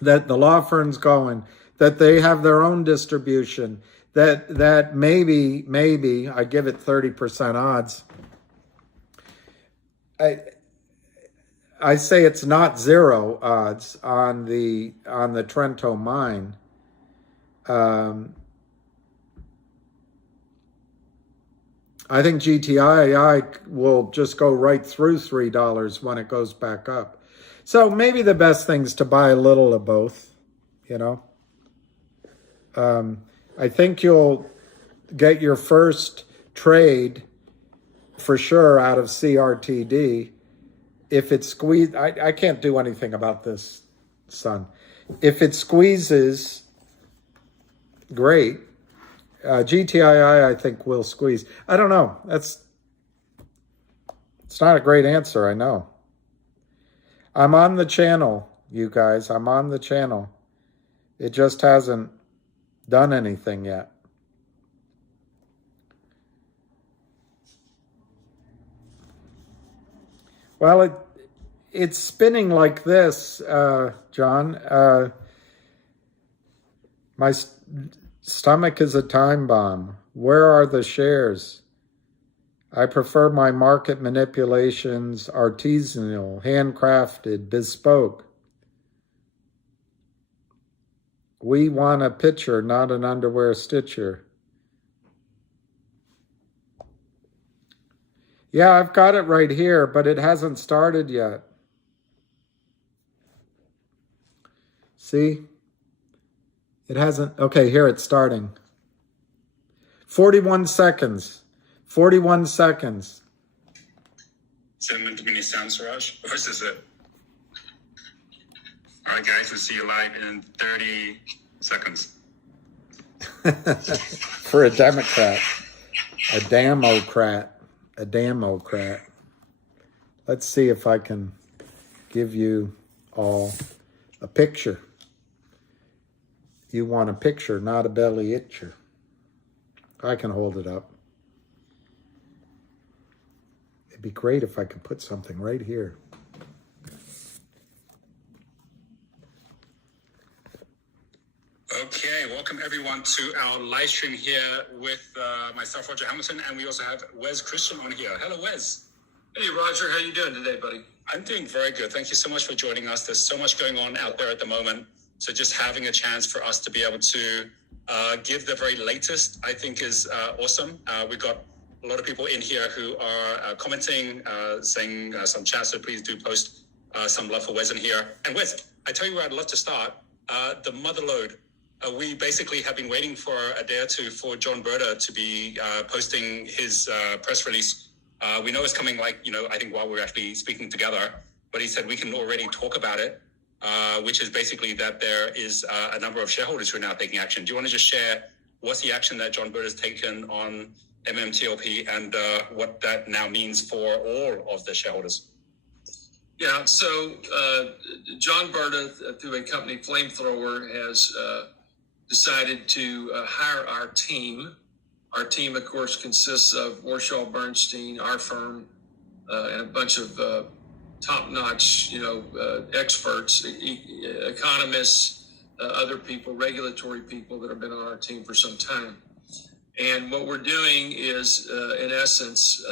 that the law firm's going, that they have their own distribution, that maybe I give it 30% odds. I say it's not zero odds on the Trento mine. I think GTII will just go right through $3 when it goes back up. So maybe the best thing is to buy a little of both, you know. I think you'll get your first trade for sure out of CRTD. If it squeezes, I can't do anything about this, son. If it squeezes, great. GTII, I think, will squeeze. I don't know. It's not a great answer, I know. I'm on the channel, you guys. I'm on the channel. It just hasn't done anything yet. Well, it's spinning like this, John. My stomach is a time bomb. Where are the shares? I prefer my market manipulations artisanal, handcrafted, bespoke. We want a pitcher, not an underwear stitcher. Yeah, I've got it right here, but it hasn't started yet. See? It hasn't. Okay, here it's starting. 41 seconds. 41 seconds. Send to mini sound Suraj. This is it. All right, guys, we'll see you live in 30 seconds. For a Democrat. A Democrat. A Democrat. Let's see if I can give you all a picture. You want a picture, not a belly itcher. I can hold it up. It'd be great if I could put something right here. welcome everyone to our live stream here with myself, Roger Hamilton, and we also have Wes Christian on here. Hello, Wes. Hey, Roger. How you doing today, buddy? I'm doing very good. Thank you so much for joining us. There's so much going on out there at the moment. So just having a chance for us to be able to give the very latest, I think is awesome. We've got a lot of people in here who are commenting, saying some chat, so please do post some love for Wes in here. And Wes, I tell you where I'd love to start. The mother load. We basically have been waiting for a day or two for John Berta to be posting his press release. We know it's coming, I think while we're actually speaking together, but he said we can already talk about it, which is basically that there is a number of shareholders who are now taking action. Do you want to just share what's the action that John Berta has taken on MMTLP and what that now means for all of the shareholders? Yeah, so John Berta, through a company, Flamethrower, has decided to hire our team. Our team, of course, consists of Warshaw Bernstein, our firm, and a bunch of top-notch, experts, economists, other people, regulatory people that have been on our team for some time. And what we're doing is, in essence,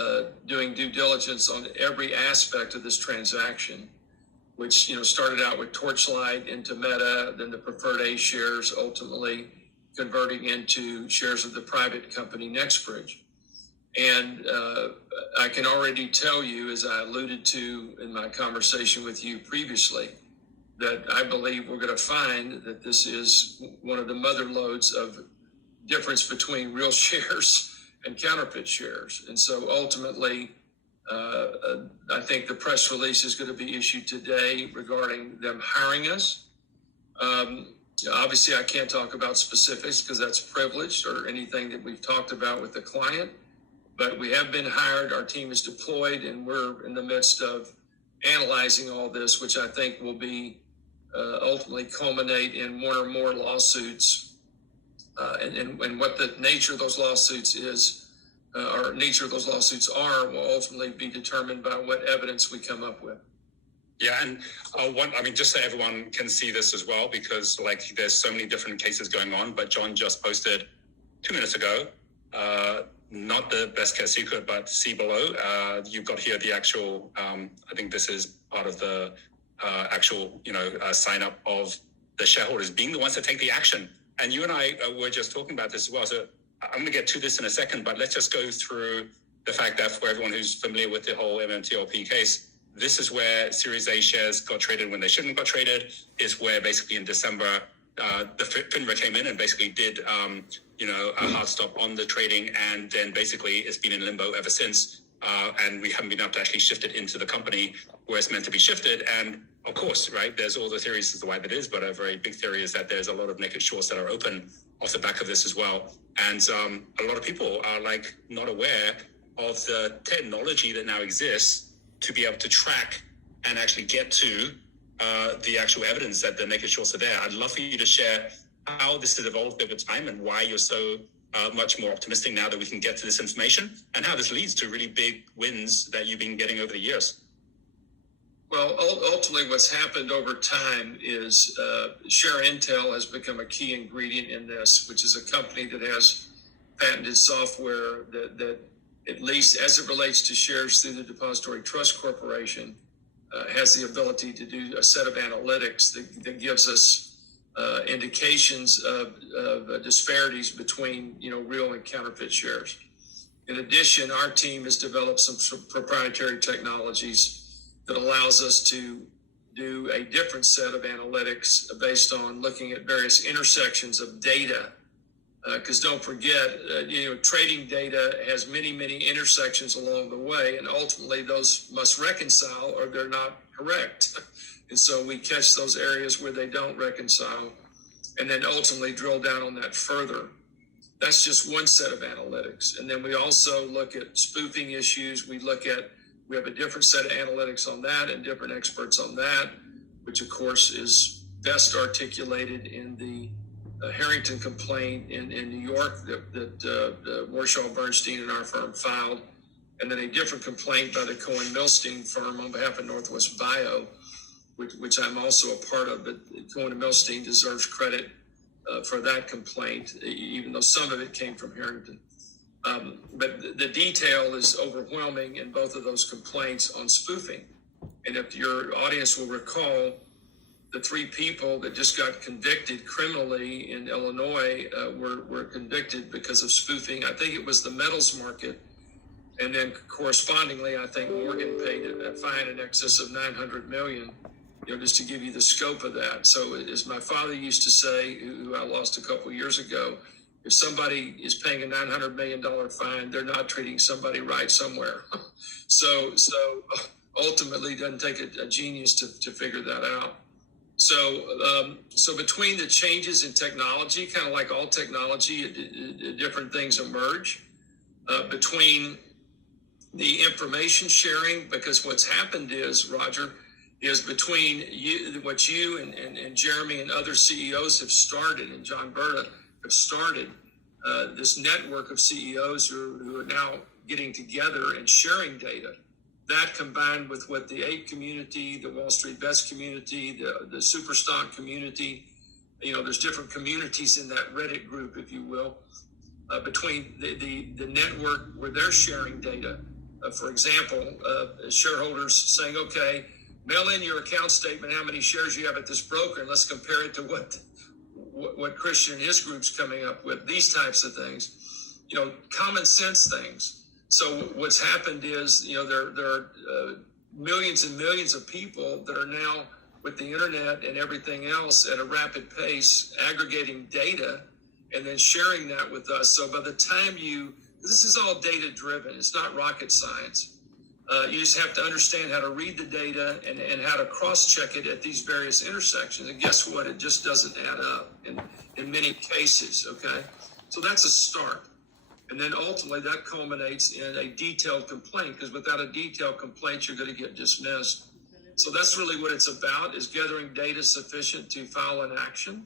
doing due diligence on every aspect of this transaction, which, started out with Torchlight into Meta, then the preferred A shares, ultimately converting into shares of the private company NextBridge. And I can already tell you, as I alluded to in my conversation with you previously, that I believe we're going to find that this is one of the mother loads of difference between real shares and counterfeit shares. And so ultimately, I think the press release is going to be issued today regarding them hiring us. Obviously, I can't talk about specifics because that's privileged or anything that we've talked about with the client, but we have been hired, our team is deployed, and we're in the midst of analyzing all this, which I think will be ultimately culminate in one or more lawsuits. And what the nature of those lawsuits is, or nature of those lawsuits are, will ultimately be determined by what evidence we come up with. Yeah, and just so everyone can see this as well, because there's so many different cases going on, but John just posted 2 minutes ago, not the best kept secret, but see below. You've got here the actual, I think this is part of the actual, sign up of the shareholders being the ones that take the action. And you and I were just talking about this as well. So I'm going to get to this in a second, but let's just go through the fact that for everyone who's familiar with the whole MMTLP case, this is where Series A shares got traded when they shouldn't have got traded, is where basically in December, the FINRA came in and basically did, a hard stop on the trading. And then basically it's been in limbo ever since. And we haven't been able to actually shift it into the company where it's meant to be shifted. And of course, right, there's all the theories as to why that is, but a very big theory is that there's a lot of naked shorts that are open off the back of this as well. And a lot of people are not aware of the technology that now exists to be able to track and actually get to the actual evidence that the naked shorts are there. I'd love for you to share how this has evolved over time and why you're so much more optimistic now that we can get to this information, and how this leads to really big wins that you've been getting over the years. Well, ultimately what's happened over time is Share Intel has become a key ingredient in this, which is a company that has patented software that at least as it relates to shares through the Depository Trust Corporation, has the ability to do a set of analytics that gives us indications of disparities between real and counterfeit shares. In addition, our team has developed some proprietary technologies that allows us to do a different set of analytics based on looking at various intersections of data. Because don't forget, trading data has many, many intersections along the way, and ultimately those must reconcile or they're not correct. And so we catch those areas where they don't reconcile and then ultimately drill down on that further. That's just one set of analytics. And then we also look at spoofing issues. We have a different set of analytics on that and different experts on that, which of course is best articulated in the Harrington complaint in New York that Warshaw Bernstein and our firm filed, and then a different complaint by the Cohen-Milstein firm on behalf of Northwest Bio, which I'm also a part of, but Cohen-Milstein deserves credit for that complaint, even though some of it came from Harrington. But the detail is overwhelming in both of those complaints on spoofing. And if your audience will recall, the 3 people that just got convicted criminally in Illinois were convicted because of spoofing. I think it was the metals market. And then correspondingly, I think Morgan paid a fine in excess of $900 million, just to give you the scope of that. So as my father used to say, who I lost a couple of years ago, if somebody is paying a $900 million fine, they're not treating somebody right somewhere. So ultimately, it doesn't take a genius to figure that out. So between the changes in technology, kind of like all technology, different things emerge. Between the information sharing, because what's happened is, Roger, is between what you and Jeremy and other CEOs have started, and John Berta have started, this network of CEOs who are now getting together and sharing data. That combined with what the APE community, the Wall Street Bets community, the Superstock community, there's different communities in that Reddit group, if you will, between the network where they're sharing data. For example, shareholders saying, okay, mail in your account statement, how many shares you have at this broker, and let's compare it to what Christian and his group's coming up with, these types of things, common sense things. So what's happened is, there are millions and millions of people that are now with the internet and everything else at a rapid pace, aggregating data and then sharing that with us. So by the time this is all data driven, it's not rocket science. You just have to understand how to read the data and how to cross-check it at these various intersections. And guess what? It just doesn't add up in many cases, okay? So that's a start. And then ultimately that culminates in a detailed complaint, because without a detailed complaint, you're going to get dismissed. So that's really what it's about, is gathering data sufficient to file an action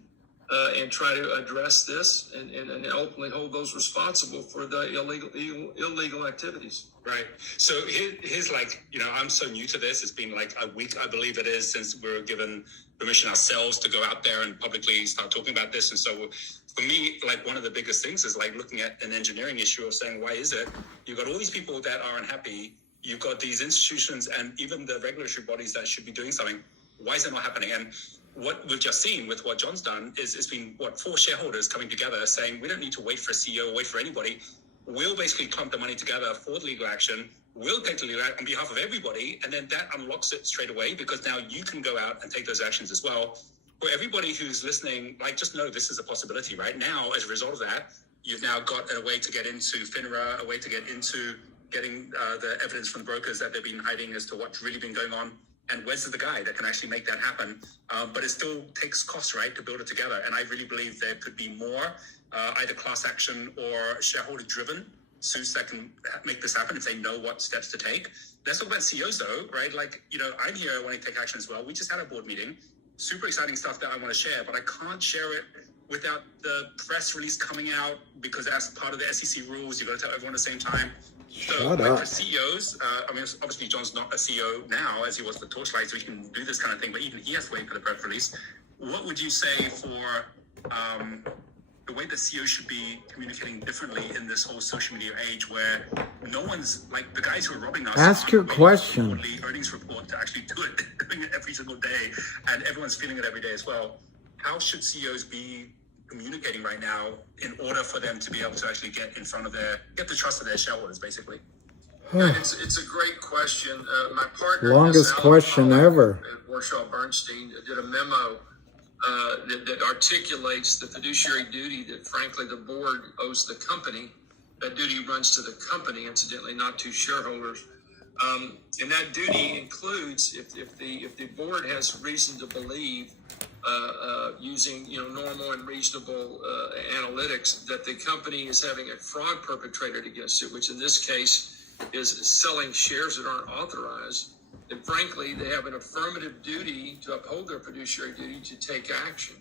and try to address this and ultimately hold those responsible for the illegal activities. Right. So here's I'm so new to this. It's been like a week, I believe it is, since we were given permission ourselves to go out there and publicly start talking about this. And so for me, one of the biggest things is looking at an engineering issue of saying, why is it? You've got all these people that are unhappy. You've got these institutions and even the regulatory bodies that should be doing something. Why is it not happening? And what we've just seen with what John's done is it's been, 4 shareholders coming together saying, we don't need to wait for a CEO or wait for anybody. We'll basically clump the money together for the legal action. We'll take the legal action on behalf of everybody. And then that unlocks it straight away, because now you can go out and take those actions as well. For everybody who's listening, just know this is a possibility right now. As a result of that, you've now got a way to get into FINRA, a way to get into getting the evidence from the brokers that they've been hiding as to what's really been going on. And where's the guy that can actually make that happen? But it still takes costs, right, to build it together. And I really believe there could be more either class action or shareholder-driven suits that can make this happen if they know what steps to take. Let's talk about CEOs, though, right? I'm here wanting to take action as well. We just had a board meeting. Super exciting stuff that I want to share, but I can't share it without the press release coming out, because that's part of the SEC rules. You've got to tell everyone at the same time. So for CEOs, obviously John's not a CEO now, as he was for Torchlight, so he can do this kind of thing, but even he has to wait for the press release. What would you say for the way that CEOs should be communicating differently in this whole social media age, where no one's the guys who are robbing us? Ask your question. The earnings report to actually do it, doing it every single day, and everyone's feeling it every day as well. How should CEOs be communicating right now in order for them to be able to actually get in front of get the trust of their shareholders, basically? It's a great question. My partner, Longest question ever, at Warshaw Bernstein, did a memo that articulates the fiduciary duty that, frankly, the board owes the company. That duty runs to the company, incidentally, not to shareholders. And that duty includes, if the board has reason to believe, using normal and reasonable analytics, that the company is having a fraud perpetrated against it, which in this case is selling shares that aren't authorized, then frankly they have an affirmative duty to uphold their fiduciary duty to take action.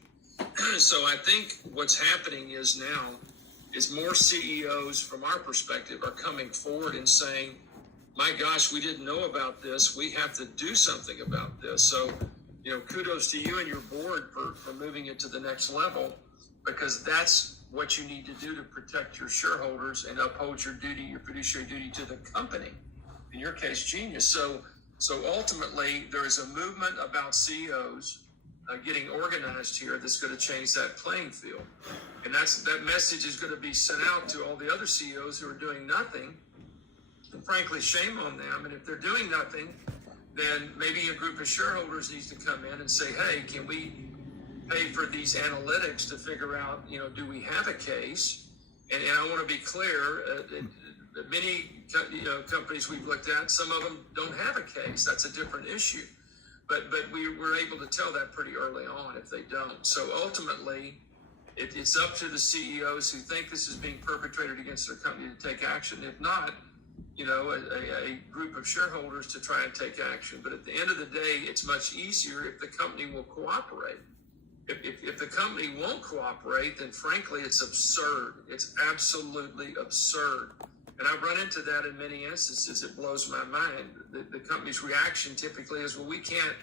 So I think what's happening is more CEOs from our perspective are coming forward and saying, my gosh, we didn't know about this, we have to do something about this. So kudos to you and your board for moving it to the next level. because that's what you need to do to protect your shareholders and uphold your duty, your fiduciary duty to the company. In your case, Genius. So ultimately, there is a movement about CEOs getting organized here that's going to change that playing field. And that message is going to be sent out to all the other CEOs who are doing nothing. And frankly, shame on them. And if they're doing nothing, then maybe a group of shareholders needs to come in and say, hey, can we pay for these analytics to figure out, do we have a case? And I want to be clear, many companies we've looked at, some of them don't have a case. That's a different issue. But we were able to tell that pretty early on if they don't. So ultimately, it's up to the CEOs who think this is being perpetrated against their company to take action. If not, a group of shareholders to try and take action. But at the end of the day, it's much easier if the company will cooperate. If the company won't cooperate, then frankly, it's absurd. It's absolutely absurd. And I've run into that in many instances. It blows my mind. The company's reaction typically is, well, we can't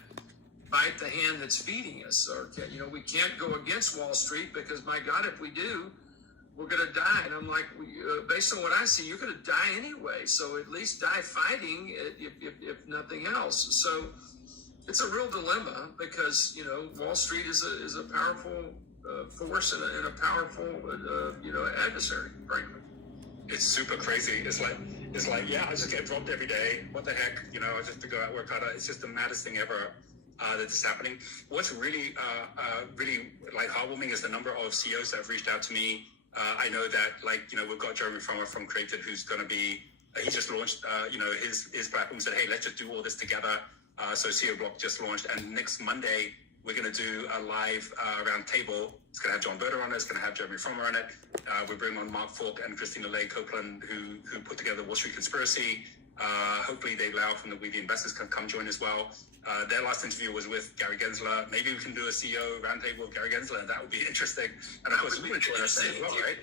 bite the hand that's feeding us, or we can't go against Wall Street because, my God, if we do, we're going to die. And I'm like, based on what I see, you're going to die anyway. So at least die fighting, if nothing else. So it's a real dilemma because, Wall Street is a powerful force and a powerful, adversary, frankly. It's super crazy. It's like, yeah, I just get dropped every day. What the heck? I just have to go out, work harder. It's just the maddest thing ever that is happening. What's really, really like heartwarming is the number of CEOs that have reached out to me. I know that, we've got Jeremy from Created, who's going to be, he just launched, his platform, said, hey, let's just do all this together. So CEO Block just launched, and next Monday, we're going to do a live round table. It's going to have John Berger on it. It's going to have Jeremy Frommer on it. We're bringing on Mark Falk and Christina Lay Copeland, who put together Wall Street Conspiracy. Hopefully Dave Lau from the We the Investors can come join as well. Their last interview was with Gary Gensler. Maybe we can do a CEO roundtable with Gary Gensler. That would be interesting. And of course, we would join us as well, right?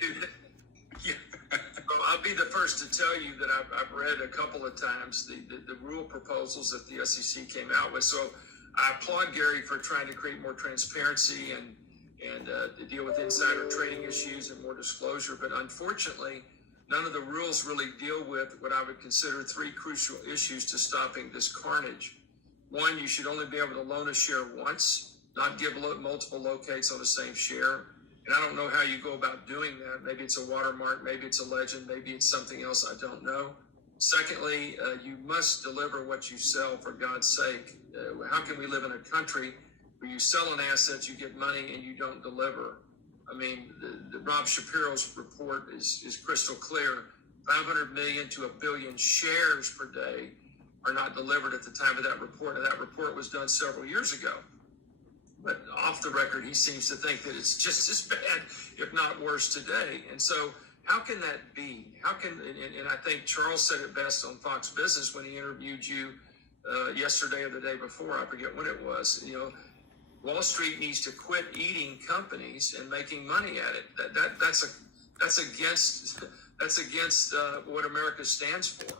Yeah. Well, I'll be the first to tell you that I've read a couple of times the rule proposals that the SEC came out with. So I applaud Gary for trying to create more transparency and to deal with insider trading issues and more disclosure. But unfortunately, none of the rules really deal with what I would consider three crucial issues to stopping this carnage. One, you should only be able to loan a share once, not give multiple locates on the same share. And I don't know how you go about doing that. Maybe it's a watermark, maybe it's a legend, maybe it's something else, I don't know. Secondly, you must deliver what you sell, for God's sake. How can we live in a country where you sell an asset, you get money, and you don't deliver? I mean, the Rob Shapiro's report is crystal clear. 500 million to 1 billion shares per day are not delivered at the time of that report, and that report was done several years ago. But off the record, he seems to think that it's just as bad, if not worse, today. And so how can that be? How can, and I think Charles said it best on Fox Business when he interviewed you yesterday or the day before, I forget when it was. Wall Street needs to quit eating companies and making money at it. That's against what America stands for.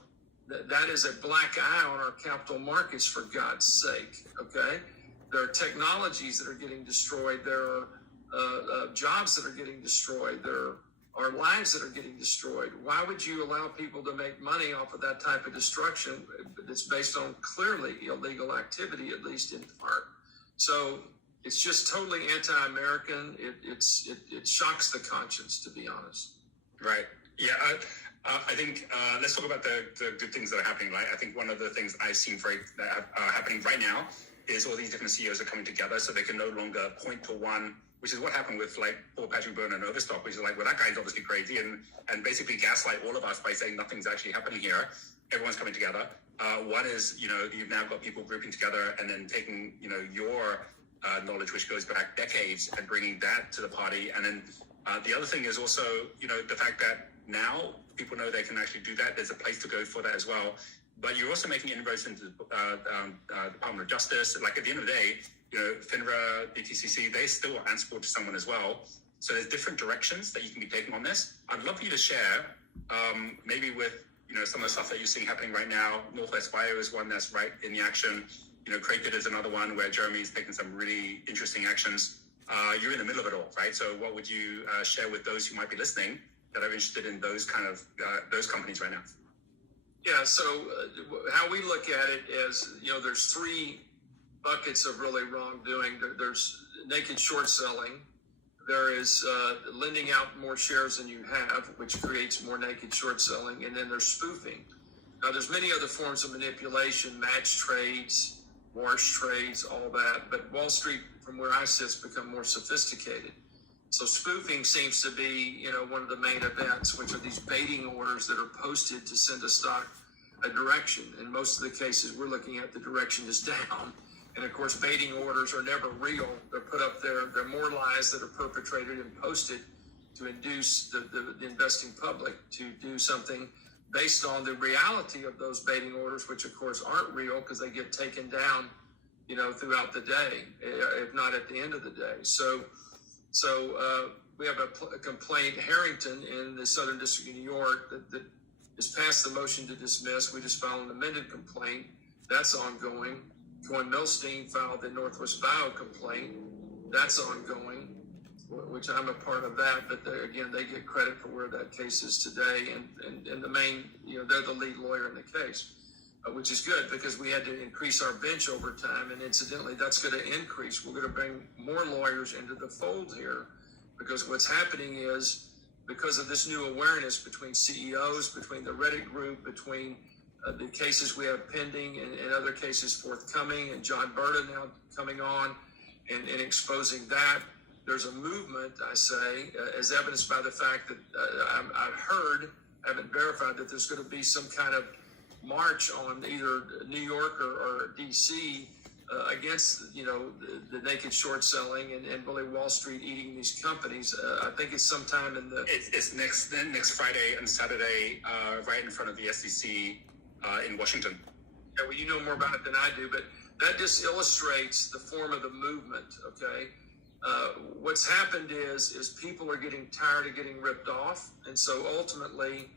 That is a black eye on our capital markets, for God's sake. Okay, there are technologies that are getting destroyed. There are jobs that are getting destroyed. There are lives that are getting destroyed. Why would you allow people to make money off of that type of destruction that's based on clearly illegal activity, at least in part? So it's just totally anti-American. It shocks the conscience, to be honest. Right. Yeah. I think let's talk about the good things that are happening, right? I think one of the things I've seen happening right now is all these different CEOs are coming together so they can no longer point to one, which is what happened with like Paul Patrick Byrne and Overstock, which is like, well, that guy's obviously crazy and basically gaslight all of us by saying nothing's actually happening here. Everyone's coming together. One is, you've now got people grouping together and then taking, your knowledge, which goes back decades, and bringing that to the party. And then the other thing is also, the fact that now people know they can actually do that. There's a place to go for that as well. But you're also making inroads into the Department of Justice. Like at the end of the day, FINRA, DTCC, they still are answerable to someone as well. So there's different directions that you can be taking on this. I'd love for you to share, maybe with some of the stuff that you're seeing happening right now. Northwest Bio is one that's right in the action. Created is another one where Jeremy's taking some really interesting actions. you're in the middle of it all, right? So what would you share with those who might be listening that are interested in those kind of those companies right now? Yeah, so how we look at it is, there's three buckets of really wrongdoing. There's naked short selling. There is lending out more shares than you have, which creates more naked short selling. And then there's spoofing. Now, there's many other forms of manipulation, match trades, wash trades, all that. But Wall Street, from where I sit, has become more sophisticated. So spoofing seems to be, one of the main events, which are these baiting orders that are posted to send a stock a direction. In most of the cases we're looking at, the direction is down. And of course, baiting orders are never real. They're put up there. They're more lies that are perpetrated and posted to induce the investing public to do something based on the reality of those baiting orders, which of course aren't real because they get taken down, throughout the day, if not at the end of the day. So we have a complaint, Harrington in the Southern District of New York, that has passed the motion to dismiss. We just filed an amended complaint. That's ongoing. Cohen Milstein filed the Northwest Bio complaint. That's ongoing, which I'm a part of that. But they get credit for where that case is today. And the main, they're the lead lawyer in the case, which is good because we had to increase our bench over time. And incidentally, that's going to increase. We're going to bring more lawyers into the fold here because what's happening is because of this new awareness between CEOs, between the Reddit group, between the cases we have pending and other cases forthcoming, and John Berta now coming on and exposing that. There's a movement, I say, as evidenced by the fact that I've heard, haven't verified, that there's going to be some kind of march on either New York or D.C. Against, the naked short selling and really Wall Street eating these companies. I think it's sometime in the... It's next Friday and Saturday, right in front of the SEC in Washington. Yeah, well, you know more about it than I do, but that just illustrates the form of the movement, okay? What's happened is people are getting tired of getting ripped off, and so ultimately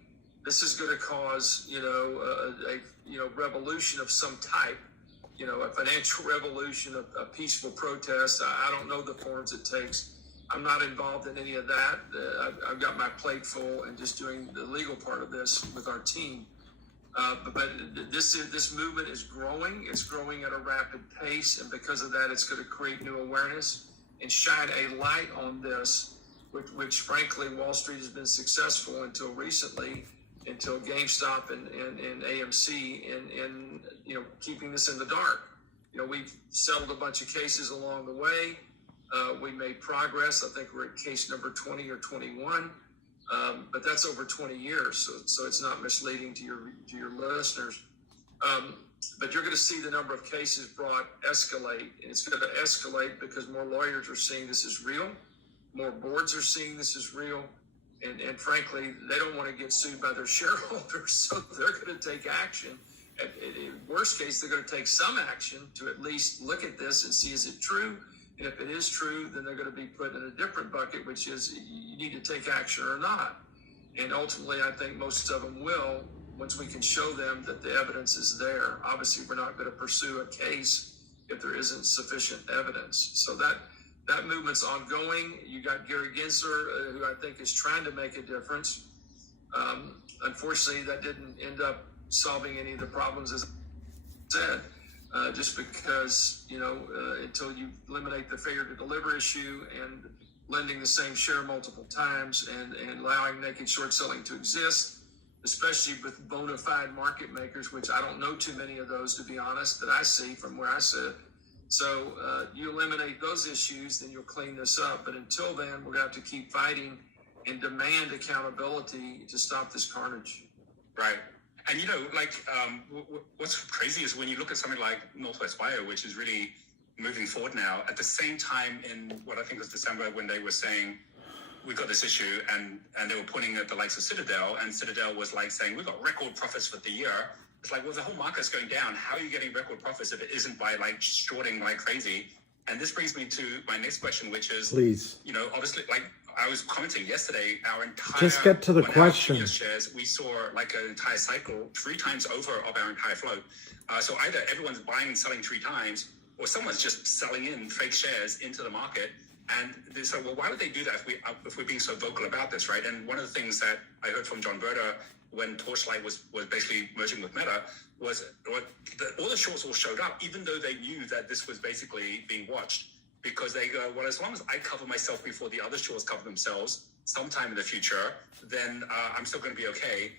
this is going to cause, a revolution of some type, a financial revolution, a peaceful protest. I don't know the forms it takes. I'm not involved in any of that. I've got my plate full and just doing the legal part of this with our team. But this movement is growing. It's growing at a rapid pace, and because of that, it's going to create new awareness and shine a light on this, which frankly, Wall Street has been successful until recently, until GameStop and AMC in keeping this in the dark. We've settled a bunch of cases along the way. We made progress. I think we're at case number 20 or 21. But that's over 20 years, so it's not misleading to your listeners. But you're going to see the number of cases brought escalate, and it's going to escalate because more lawyers are seeing this is real, more boards are seeing this is real, and frankly, they don't want to get sued by their shareholders, so they're going to take action. In worst case, they're going to take some action to at least look at this and see, is it true? And if it is true, then they're going to be put in a different bucket, which is you need to take action or not. And ultimately, I think most of them will, once we can show them that the evidence is there. Obviously, we're not going to pursue a case if there isn't sufficient evidence. So that movement's ongoing. You got Gary Gensler, who I think is trying to make a difference. Unfortunately, that didn't end up solving any of the problems, as I said. Just because, until you eliminate the failure to deliver issue and lending the same share multiple times and allowing naked short selling to exist, especially with bona fide market makers, which I don't know too many of those, to be honest, that I see from where I sit. So you eliminate those issues, then you'll clean this up. But until then, we're going to have to keep fighting and demand accountability to stop this carnage. Right. And, what's crazy is when you look at something like Northwest Bio, which is really moving forward now, at the same time in what I think was December, when they were saying, we've got this issue, and they were pointing at the likes of Citadel, and Citadel was saying, we've got record profits for the year. It's well, the whole market's going down. How are you getting record profits if it isn't by shorting like crazy? And this brings me to my next question, which is, please, obviously, I was commenting yesterday, our entire... Just get to the question. Shares, we saw an entire cycle 3 times over of our entire float. So either everyone's buying and selling 3 times, or someone's just selling in fake shares into the market. And they said, well, why would they do that if we're being so vocal about this, right? And one of the things that I heard from John Berta when Torchlight was basically merging with Meta was all the shorts all showed up, even though they knew that this was basically being watched, because they go, well, as long as I cover myself before the other shorts cover themselves sometime in the future, then I'm still going to be okay.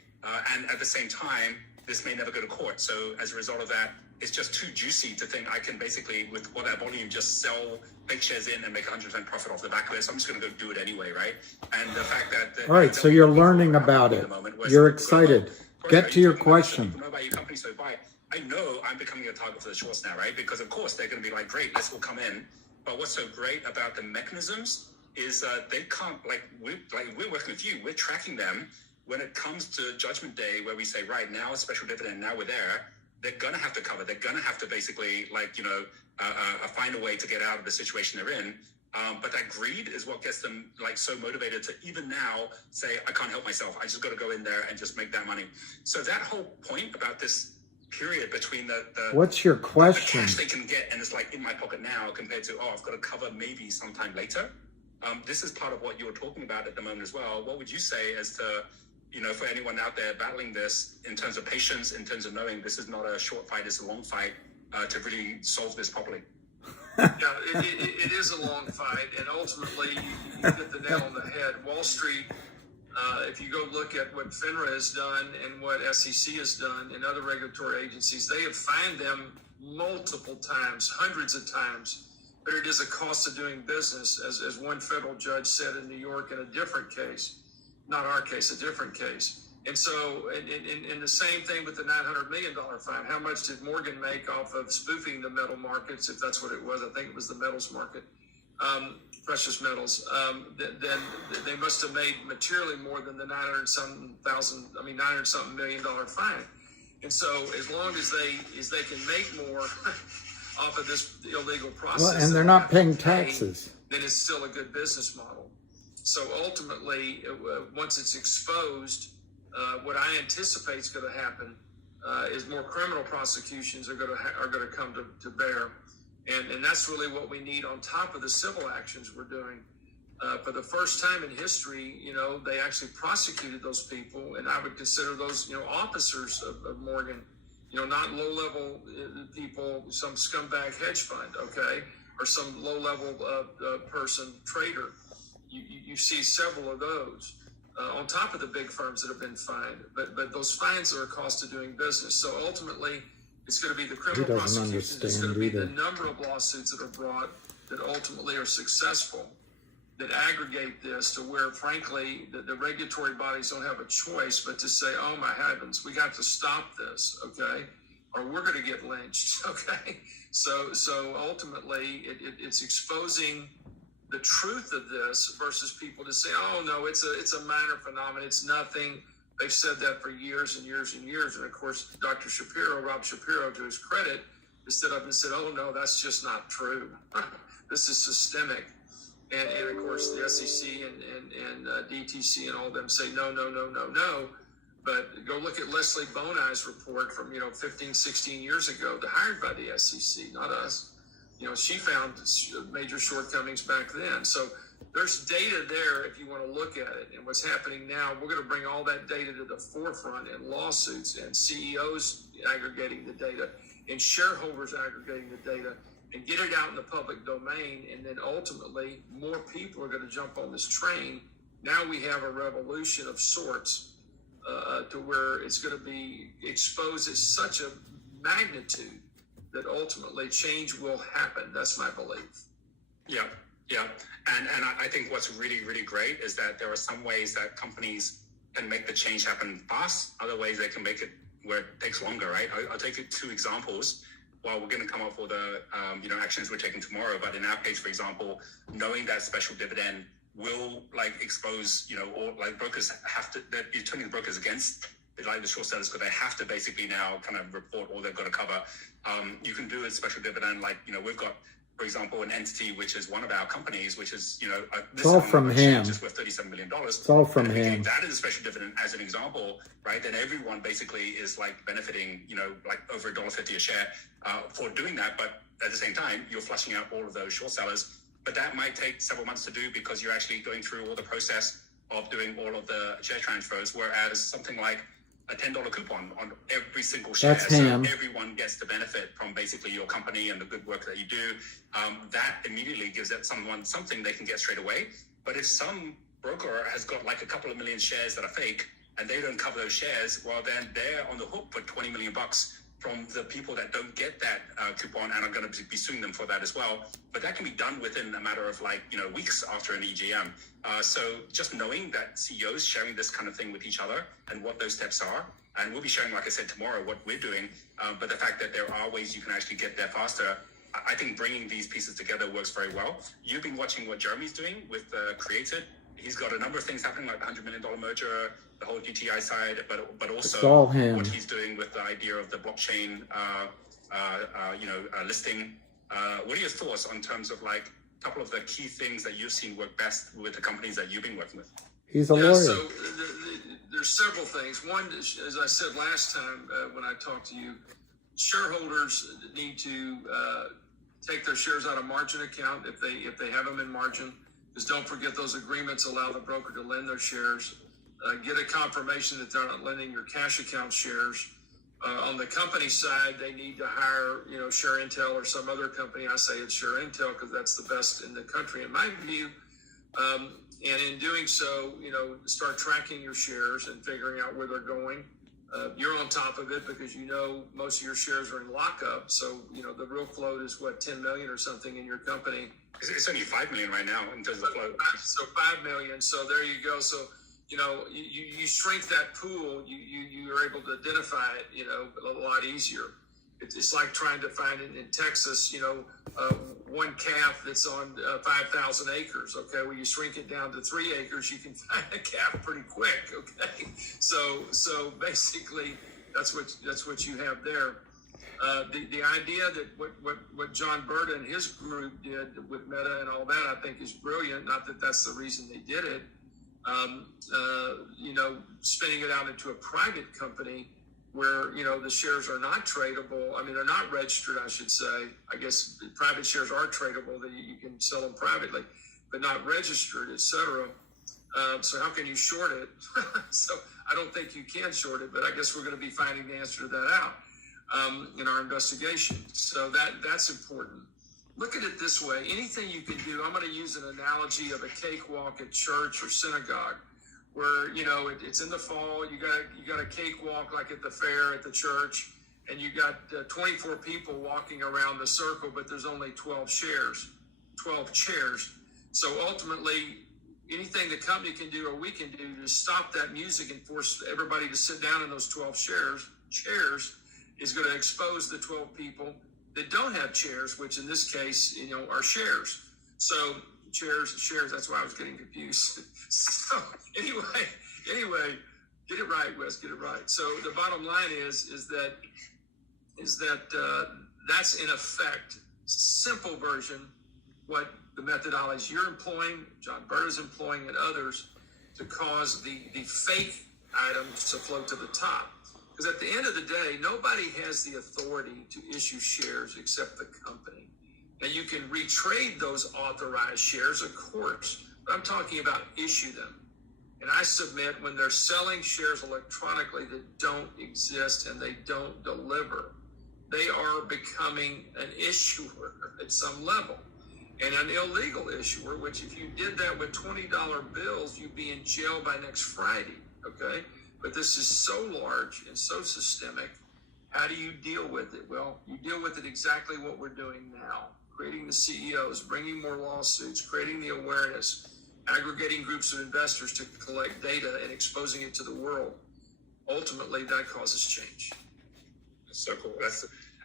And at the same time, this may never go to court. So as a result of that, it's just too juicy to think I can basically, with all that volume, just sell big shares in and make 100% profit off the back of it. So I'm just going to go do it anyway, right? And the fact that... All right, so you're learning about it. You're excited. Get to your question. People know about your company, so I know I'm becoming a target for the shorts now, right? Because of course they're going to be like, great, let's all come in. But what's so great about the mechanisms is they can't, we're working with you, we're tracking them. When it comes to Judgment Day, where we say, right, now a special dividend, now we're there, they're going to have to cover. They're going to have to basically, find a way to get out of the situation they're in. But that greed is what gets them, so motivated to even now say, I can't help myself. I just got to go in there and just make that money. So that whole point about this period between the what's your question? The cash they can get, and it's in my pocket now compared to, I've got to cover maybe sometime later. This is part of what you were talking about at the moment as well. What would you say as to, for anyone out there battling this in terms of patience, in terms of knowing this is not a short fight, it's a long fight to really solve this properly? Yeah, it is a long fight, and ultimately you hit the nail on the head. Wall Street, if you go look at what FINRA has done and what SEC has done and other regulatory agencies, they have fined them multiple times, hundreds of times. But it is a cost of doing business, as one federal judge said in New York in a different case. Not our case, a different case. And so, in the same thing with the $900 million fine, how much did Morgan make off of spoofing the metal markets, if that's what it was? I think it was the metals market, precious metals. Then they must have made materially more than the $900-something million fine. And so, as long as they can make more off of this illegal process, well, and they're not paying taxes, then it's still a good business model. So ultimately, once it's exposed, what I anticipate is going to happen is more criminal prosecutions are going to come to bear, and that's really what we need on top of the civil actions we're doing. For the first time in history, they actually prosecuted those people, and I would consider those officers of Morgan, not low-level people, some scumbag hedge fund, okay, or some low-level person trader. You see several of those on top of the big firms that have been fined. But those fines are a cost of doing business. So ultimately, it's going to be the criminal prosecutions. It's going to be the number of lawsuits that are brought that ultimately are successful, that aggregate this to where, frankly, the regulatory bodies don't have a choice but to say, oh, my heavens, we got to stop this, okay? Or we're going to get lynched, okay? So ultimately, it's exposing the truth of this versus people to say, oh, no, it's a minor phenomenon. It's nothing. They've said that for years and years and years. And, of course, Rob Shapiro, to his credit, has stood up and said, oh, no, that's just not true. This is systemic. And of course, the SEC and DTC and all of them say, no. But go look at Leslie Bonai's report from, 15, 16 years ago, hired by the SEC, not us. She found major shortcomings back then. So there's data there if you want to look at it. And what's happening now, we're going to bring all that data to the forefront in lawsuits and CEOs aggregating the data and shareholders aggregating the data and get it out in the public domain. And then ultimately, more people are going to jump on this train. Now we have a revolution of sorts to where it's going to be exposed at such a magnitude that ultimately change will happen. That's my belief. Yeah. And I think what's really, really great is that there are some ways that companies can make the change happen fast. Other ways they can make it where it takes longer, right? I'll take you 2 examples. Well, we're going to come up with the actions we're taking tomorrow. But in our case, for example, knowing that special dividend will expose, or brokers have to, that you're turning the brokers against the short sellers, because they have to basically now kind of report all they've got to cover. You can do a special dividend, we've got, for example, an entity which is one of our companies, which is, it's all from him. Just worth $37 million. It's all from him. That is a special dividend as an example, right? Then everyone basically is benefiting, over $1.50 a share for doing that. But at the same time, you're flushing out all of those short sellers. but that might take several months to do because you're actually going through all the process of doing all of the share transfers, whereas something like a $10 coupon on every single share. That's ham. So everyone gets the benefit from basically your company and the good work that you do. That immediately gives someone something they can get straight away. But if some broker has got like a couple of million shares that are fake and they don't cover those shares, well, then they're on the hook for $20 million from the people that don't get that coupon and are going to be suing them for that as well. But that can be done within a matter of weeks after an EGM. So just knowing that CEOs sharing this kind of thing with each other and what those steps are, and we'll be sharing, like I said, tomorrow what we're doing, but the fact that there are ways you can actually get there faster, I think bringing these pieces together works very well. You've been watching what Jeremy's doing with Created. He's got a number of things happening, like the $100 million merger, the whole GTI side, but also what he's doing with the idea of the blockchain, listing. What are your thoughts on terms of like a couple of the key things that you've seen work best with the companies that you've been working with? He's a lawyer. So there's several things. One, as I said last time when I talked to you, shareholders need to take their shares out of margin account if they have them in margin. Because don't forget those agreements allow the broker to lend their shares. Get a confirmation that they're not lending your cash account shares. On the company side, they need to hire, Share Intel or some other company. I say it's Share Intel because that's the best in the country, in my view. And in doing so, start tracking your shares and figuring out where they're going. You're on top of it because most of your shares are in lockup. So, the real float is 10 million or something in your company. It's only 5 million right now in terms of float. So 5 million. So there you go. So, you shrink that pool, you are able to identify it, a lot easier. It's like trying to find it in Texas, one calf that's on 5,000 acres. Okay, well, you shrink it down to 3 acres, you can find a calf pretty quick. Okay, so basically, that's what you have there. The idea that what John Berta and his group did with Meta and all that, I think is brilliant. Not that that's the reason they did it. Spinning it out into a private company where, the shares are not tradable. I mean, they're not registered, I should say. I guess private shares are tradable, that you can sell them privately, but not registered, et cetera. So how can you short it? So I don't think you can short it, but I guess we're going to be finding the answer to that out in our investigation. So that's important. Look at it this way. Anything you can do, I'm going to use an analogy of a cakewalk at church or synagogue where, it's in the fall, you got a cakewalk like at the fair at the church, and you got 24 people walking around the circle, but there's only 12 chairs. So ultimately, anything the company can do or we can do to stop that music and force everybody to sit down in those 12 chairs is going to expose the 12 people that don't have chairs, which in this case, are shares. So chairs, that's why I was getting confused. So anyway, get it right, Wes, get it right. So the bottom line is that that's in effect, simple version, what the methodology you're employing, John Berta's employing, and others to cause the fake items to float to the top. Because at the end of the day, nobody has the authority to issue shares except the company. Now, you can retrade those authorized shares, of course, but I'm talking about issue them. And I submit when they're selling shares electronically that don't exist and they don't deliver, they are becoming an issuer at some level. And an illegal issuer, which if you did that with $20 bills, you'd be in jail by next Friday, okay? But this is so large and so systemic. How do you deal with it? Well, you deal with it exactly what we're doing now. Creating the CEOs, bringing more lawsuits, creating the awareness, aggregating groups of investors to collect data and exposing it to the world. Ultimately, that causes change. That's so cool.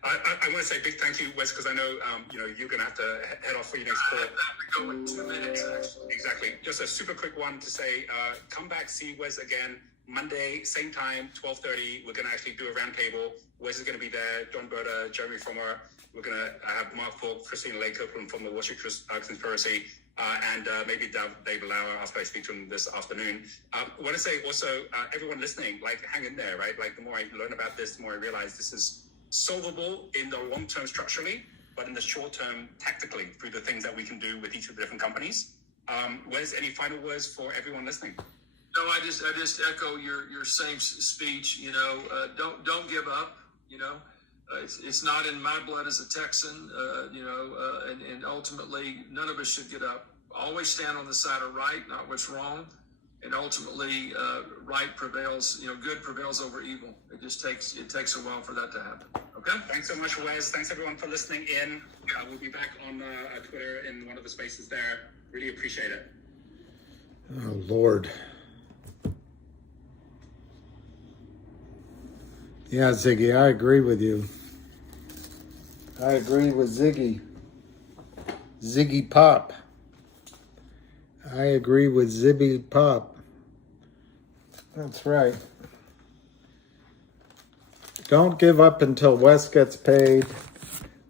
I want to say a big thank you, Wes, because I know you're going to have to head off for your next call. I have to go in 2 minutes, actually. Exactly. Just a super quick one to say, come back, see Wes again. Monday, same time, 12:30. We're going to actually do a roundtable. Wes is going to be there. John Berta, Jeremy Frommer. We're going to have Mark Falk, Christina Lake Copeland from the Wall Street Conspiracy, and maybe Dave Lauer after I speak to him this afternoon. I want to say also, everyone listening, hang in there, right? The more I learn about this, the more I realize this is solvable in the long term structurally, but in the short term, tactically, through the things that we can do with each of the different companies. Wes, any final words for everyone listening? No, I just echo your same speech. Don't give up. It's not in my blood as a Texan. And ultimately, none of us should get up. Always stand on the side of right, not what's wrong. And ultimately, right prevails. Good prevails over evil. It takes a while for that to happen. Okay. Thanks so much, Wes. Thanks everyone for listening in. We'll be back on Twitter in one of the spaces there. Really appreciate it. Oh, Lord. Yeah, Ziggy, I agree with you. I agree with Ziggy. Ziggy Pop. I agree with Zibby Pop. That's right. Don't give up until Wes gets paid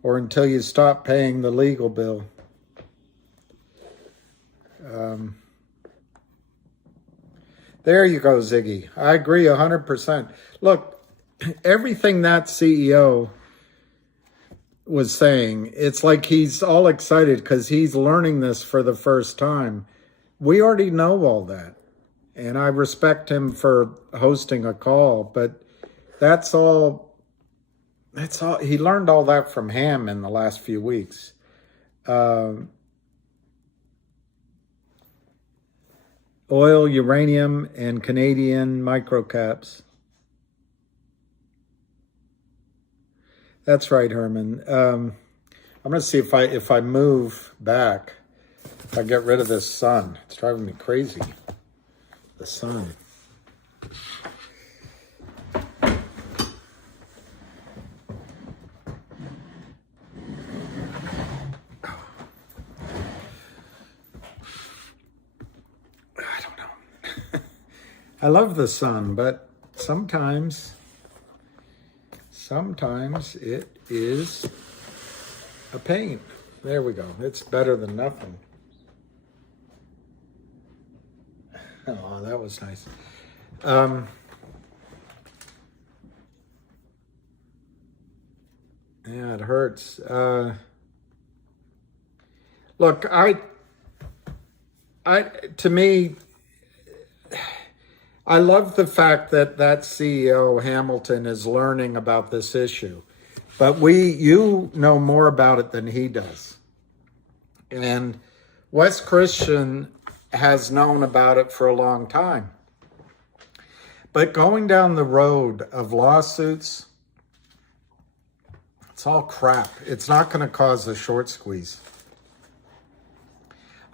or until you stop paying the legal bill. There you go, Ziggy. I agree 100%. Look, everything that CEO was saying, it's like he's all excited because he's learning this for the first time. We already know all that. And I respect him for hosting a call, but that's all. He learned all that from Ham in the last few weeks. Oil, uranium, and Canadian microcaps. That's right, Herman. I'm going to see if I move back, if I get rid of this sun. It's driving me crazy. The sun. I love the sun, but sometimes it is a pain. There we go. It's better than nothing. Oh, that was nice. Yeah, it hurts. Look, to me, I love the fact that CEO Hamilton is learning about this issue, but you know more about it than he does. And Wes Christian has known about it for a long time. But going down the road of lawsuits, it's all crap. It's not going to cause a short squeeze.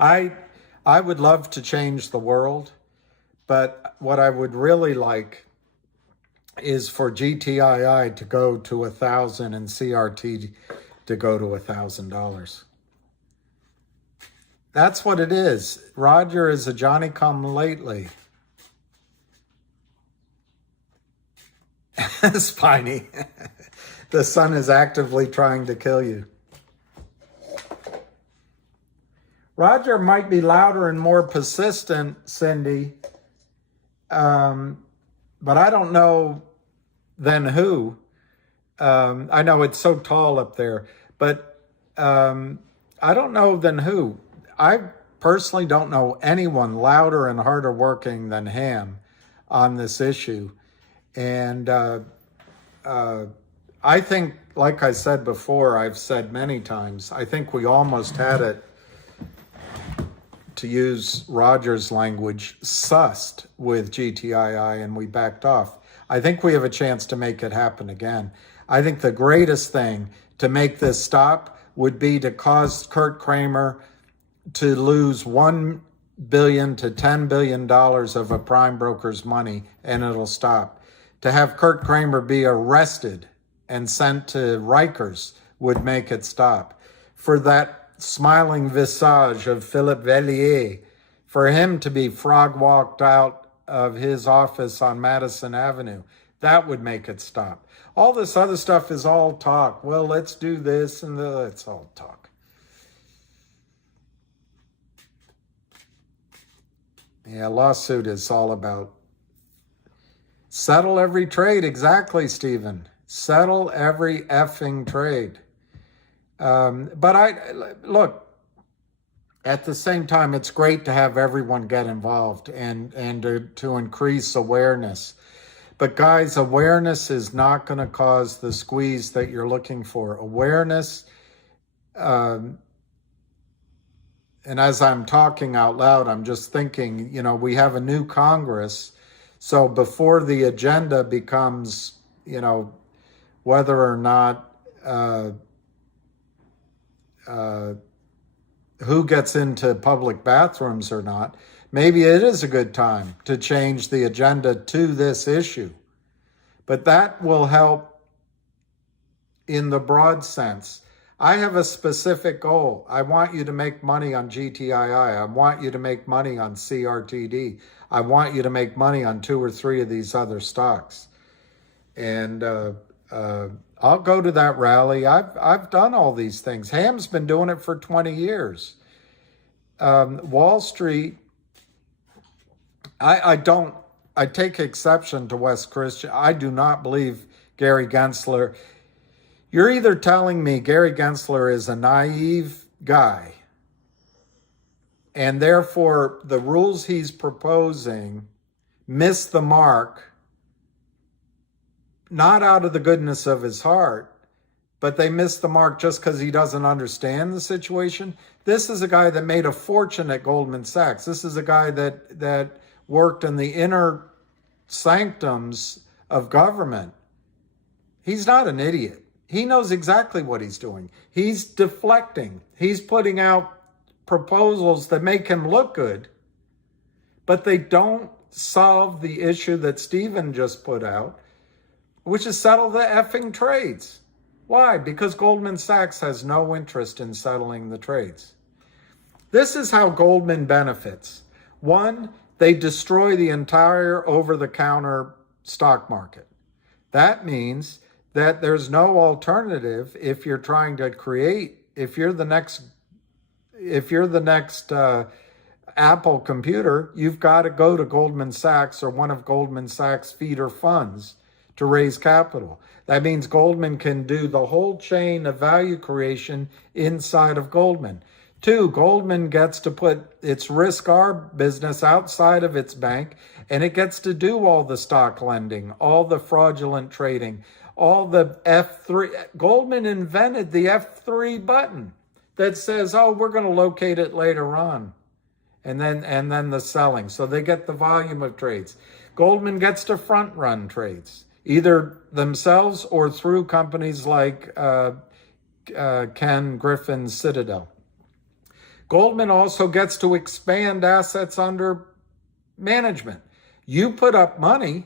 I would love to change the world. But what I would really like is for GTII to go to 1,000 and CRT to go to $1,000. That's what it is. Roger is a Johnny-come-lately. Spiny. The sun is actively trying to kill you. Roger might be louder and more persistent, Cindy. But I don't know then who. I know it's so tall up there, but I don't know then who. I personally don't know anyone louder and harder working than Ham on this issue. And I think, like I said before, I've said many times, I think we almost had it, to use Roger's language, sussed with GTII, and we backed off. I think we have a chance to make it happen again. I think the greatest thing to make this stop would be to cause Kurt Kramer to lose $1 billion to $10 billion of a prime broker's money, and it'll stop. To have Kurt Kramer be arrested and sent to Rikers would make it stop. For that smiling visage of Philippe Vellier, for him to be frog walked out of his office on Madison Avenue, that would make it stop. All this other stuff is all talk. Well, let's do this and it's all talk. Yeah, lawsuit is all about settle every trade. Exactly, Stephen. Settle every effing trade. But look, at the same time, it's great to have everyone get involved and to increase awareness. But guys, awareness is not going to cause the squeeze that you're looking for. Awareness, and as I'm talking out loud, I'm just thinking, we have a new Congress. So before the agenda becomes, whether or not who gets into public bathrooms or not, maybe it is a good time to change the agenda to this issue. But that will help in the broad sense. I have a specific goal. I want you to make money on GTII. I want you to make money on CRTD. I want you to make money on 2 or 3 of these other stocks. And I'll go to that rally. I've done all these things. Ham's been doing it for 20 years. Wall Street, I take exception to Wes Christian. I do not believe Gary Gensler. You're either telling me Gary Gensler is a naive guy, and therefore the rules he's proposing miss the mark, not out of the goodness of his heart, but they miss the mark just because he doesn't understand the situation. This is a guy that made a fortune at Goldman Sachs. This is a guy that worked in the inner sanctums of government. He's not an idiot. He knows exactly what he's doing. He's deflecting. He's putting out proposals that make him look good, but they don't solve the issue that Stephen just put out, which is settle the effing trades. Why? Because Goldman Sachs has no interest in settling the trades. This is how Goldman benefits. 1, they destroy the entire over-the-counter stock market. That means that there's no alternative if you're trying to create, if you're the next Apple computer, you've got to go to Goldman Sachs or one of Goldman Sachs' feeder funds to raise capital. That means Goldman can do the whole chain of value creation inside of Goldman. 2, Goldman gets to put its risk arb business outside of its bank, and it gets to do all the stock lending, all the fraudulent trading, all the F3. Goldman invented the F3 button that says, oh, we're going to locate it later on. And then the selling. So they get the volume of trades. Goldman gets to front run trades, either themselves or through companies like Ken Griffin's Citadel. Goldman also gets to expand assets under management. You put up money,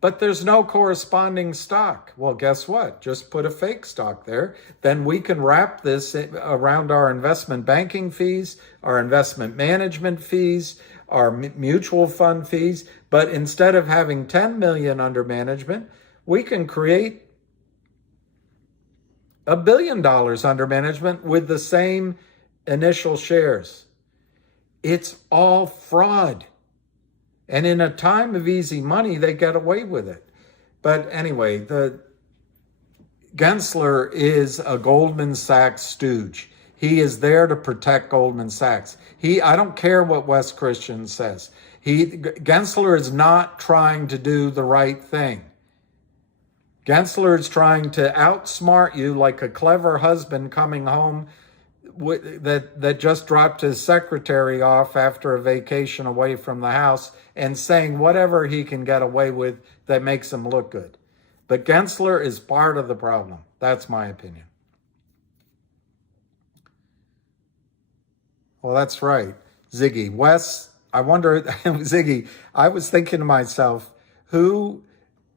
but there's no corresponding stock. Well, guess what? Just put a fake stock there. Then we can wrap this around our investment banking fees, our investment management fees, our mutual fund fees. But instead of having 10 million under management, we can create $1 billion under management with the same initial shares. It's all fraud. And in a time of easy money, they get away with it. But anyway, the Gensler is a Goldman Sachs stooge. He is there to protect Goldman Sachs. I don't care what Wes Christian says. Gensler is not trying to do the right thing. Gensler is trying to outsmart you like a clever husband coming home that just dropped his secretary off after a vacation away from the house and saying whatever he can get away with that makes him look good. But Gensler is part of the problem. That's my opinion. Well, that's right. Ziggy. Wes, I wonder, Ziggy, I was thinking to myself, who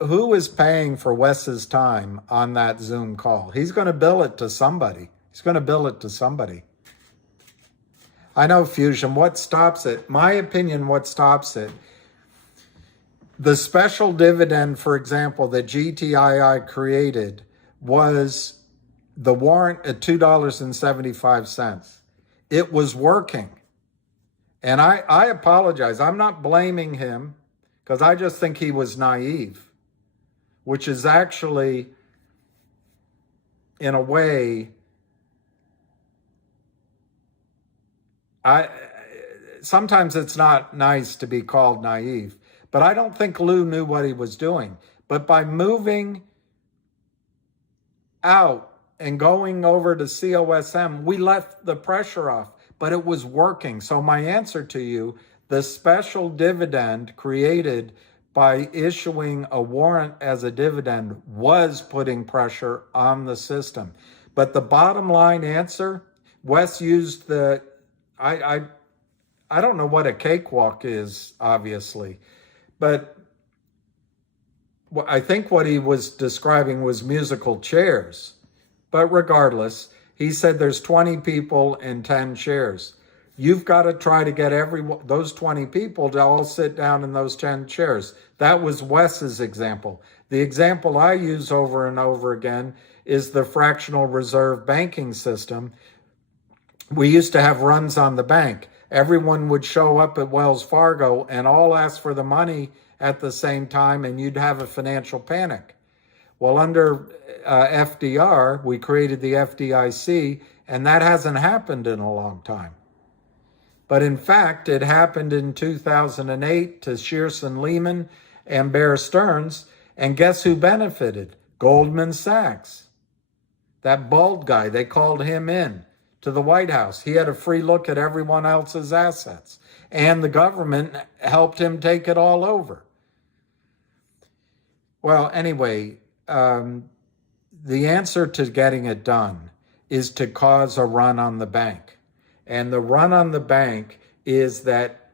is paying for Wes's time on that Zoom call? He's going to bill it to somebody. I know, Fusion. What stops it? My opinion, what stops it? The special dividend, for example, that GTII created was the warrant at $2.75. It was working. And I apologize. I'm not blaming him because I just think he was naive, which is actually, in a way, sometimes it's not nice to be called naive, but I don't think Lou knew what he was doing. But by moving out and going over to COSM, we let the pressure off, but it was working. So my answer to you, the special dividend created by issuing a warrant as a dividend was putting pressure on the system. But the bottom line answer, Wes used I don't know what a cakewalk is, obviously, but I think what he was describing was musical chairs. But regardless, he said there's 20 people and 10 chairs. You've got to try to get those 20 people to all sit down in those 10 chairs. That was Wes's example. The example I use over and over again is the fractional reserve banking system. We used to have runs on the bank. Everyone would show up at Wells Fargo and all ask for the money at the same time, and you'd have a financial panic. Well, under FDR, we created the FDIC, and that hasn't happened in a long time. But in fact, it happened in 2008 to Shearson Lehman and Bear Stearns, and guess who benefited? Goldman Sachs. That bald guy, they called him in to the White House. He had a free look at everyone else's assets, and the government helped him take it all over. Well, anyway, the answer to getting it done is to cause a run on the bank. And the run on the bank is that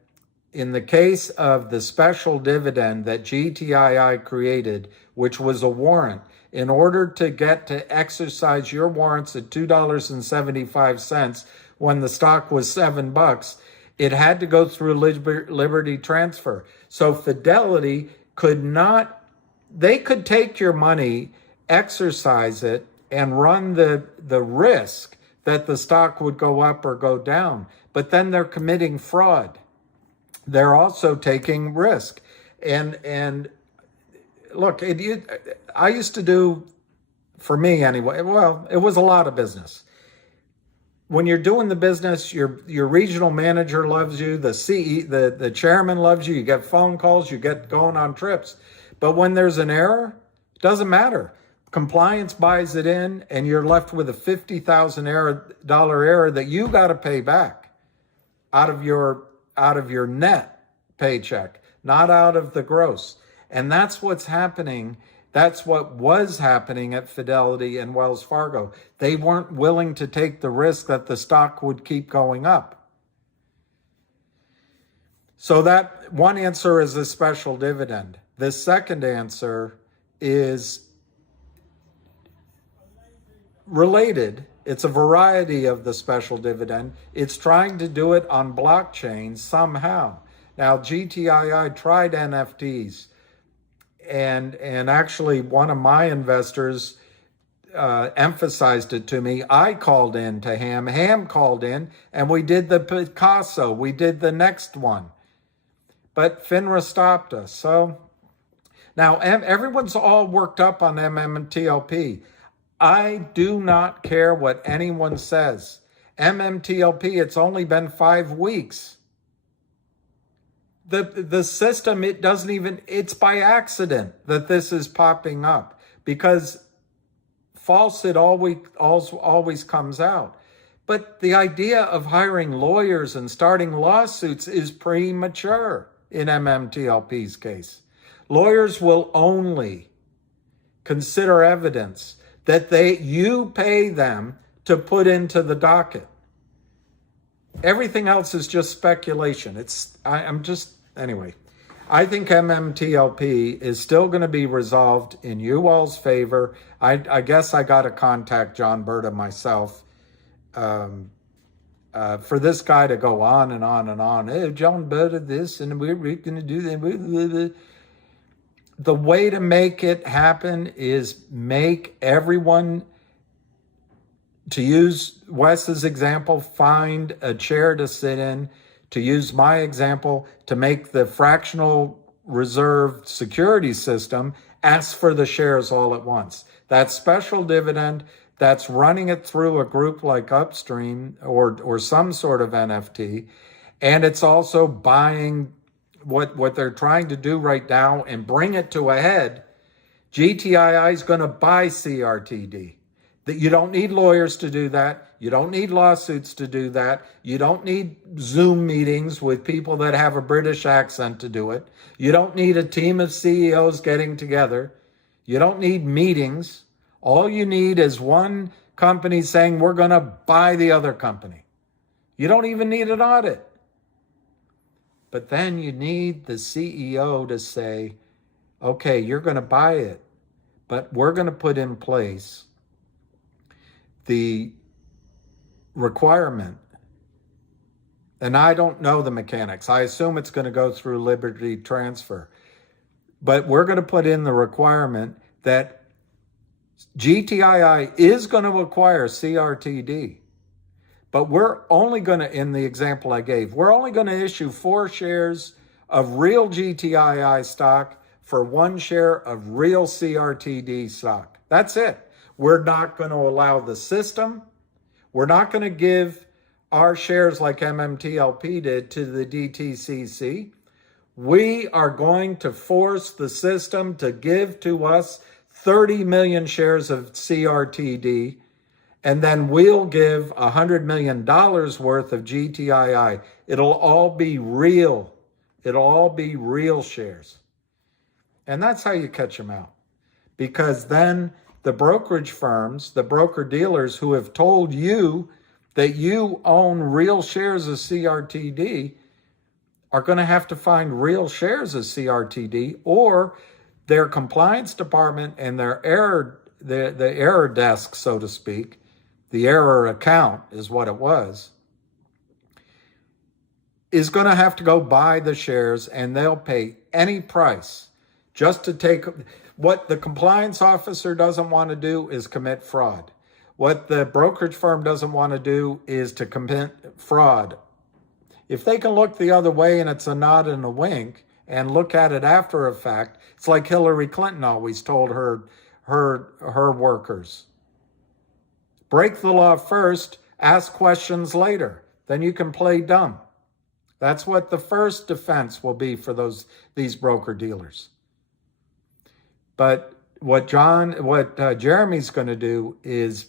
in the case of the special dividend that GTII created, which was a warrant, in order to get to exercise your warrants at $2.75 when the stock was $7, it had to go through Liberty Transfer. So Fidelity they could take your money, exercise it, and run the risk that the stock would go up or go down. But then they're committing fraud. They're also taking risk. And look, I used to do, for me anyway, well, it was a lot of business. When you're doing the business, your regional manager loves you, the chairman loves you, you get phone calls, you get going on trips. But when there's an error, it doesn't matter. Compliance buys it in, and you're left with a $50,000 error that you got to pay back out of your net paycheck, not out of the gross. And that's what's happening. That's what was happening at Fidelity and Wells Fargo. They weren't willing to take the risk that the stock would keep going up. So that one answer is a special dividend. The second answer is related. It's a variety of the special dividend. It's trying to do it on blockchain somehow. Now, GTII tried NFTs, and actually one of my investors emphasized it to me. I called in to Ham. Ham called in, and we did the Picasso. We did the next one. But FINRA stopped us. So now everyone's all worked up on MMTLP. I do not care what anyone says. MMTLP, it's only been 5 weeks. The system, it's by accident that this is popping up, because falsehood always comes out. But the idea of hiring lawyers and starting lawsuits is premature in MMTLP's case. Lawyers will only consider evidence that you pay them to put into the docket. Everything else is just speculation. Anyway, I think MMTLP is still going to be resolved in you all's favor. I guess I got to contact John Berta myself for this guy to go on and on and on. Hey, John Berta this, and we're going to do that. The way to make it happen is make everyone, to use Wes's example, find a chair to sit in. To use my example, to make the fractional reserve security system, ask for the shares all at once. That special dividend, that's running it through a group like Upstream or some sort of NFT. And it's also buying what they're trying to do right now and bring it to a head. GTII is going to buy CRTD. That you don't need lawyers to do that. You don't need lawsuits to do that. You don't need Zoom meetings with people that have a British accent to do it. You don't need a team of CEOs getting together. You don't need meetings. All you need is one company saying, we're going to buy the other company. You don't even need an audit. But then you need the CEO to say, okay, you're going to buy it, but we're going to put in place the requirement, and I don't know the mechanics. I assume it's going to go through Liberty Transfer, but we're going to put in the requirement that GTII is going to acquire CRTD, but we're only going to, in the example I gave, we're only going to issue 4 shares of real GTII stock for 1 share of real CRTD stock. That's it. We're not going to allow the system. We're not going to give our shares like MMTLP did to the DTCC. We are going to force the system to give to us 30 million shares of CRTD, and then we'll give $100 million worth of GTII. It'll all be real. It'll all be real shares. And that's how you catch them out. Because then the brokerage firms, the broker-dealers who have told you that you own real shares of CRTD are going to have to find real shares of CRTD, or their compliance department and the error desk, so to speak, the error account is what it was, is going to have to go buy the shares, and they'll pay any price just to take. What the compliance officer doesn't want to do is commit fraud. What the brokerage firm doesn't want to do is to commit fraud. If they can look the other way and it's a nod and a wink and look at it after a fact, it's like Hillary Clinton always told her workers. Break the law first, ask questions later. Then you can play dumb. That's what the first defense will be for these broker dealers. But what Jeremy's going to do is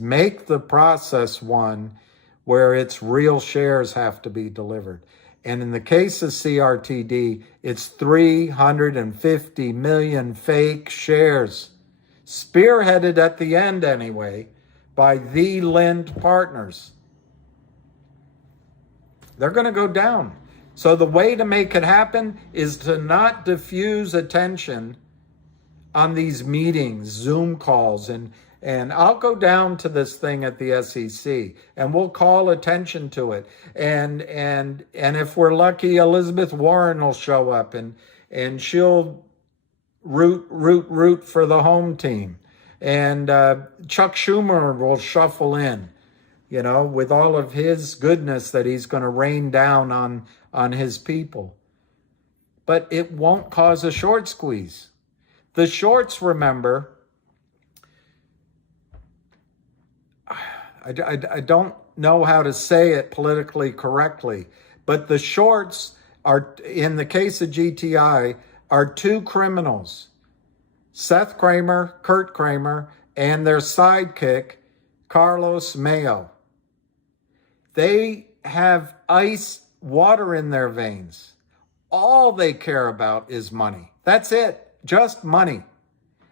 make the process one where its real shares have to be delivered. And in the case of CRTD, it's 350 million fake shares, spearheaded at the end anyway by the Lind partners. They're going to go down. So the way to make it happen is to not diffuse attention on these meetings, Zoom calls, and I'll go down to this thing at the SEC and we'll call attention to it. And if we're lucky, Elizabeth Warren will show up and she'll root for the home team. And Chuck Schumer will shuffle in, with all of his goodness that he's going to rain down on his people. But it won't cause a short squeeze. The shorts, remember, I don't know how to say it politically correctly, but the shorts are, in the case of GTI, are 2 criminals, Seth Kramer, Kurt Kramer, and their sidekick, Carlos Mayo. They have ice water in their veins. All they care about is money. That's it. Just money.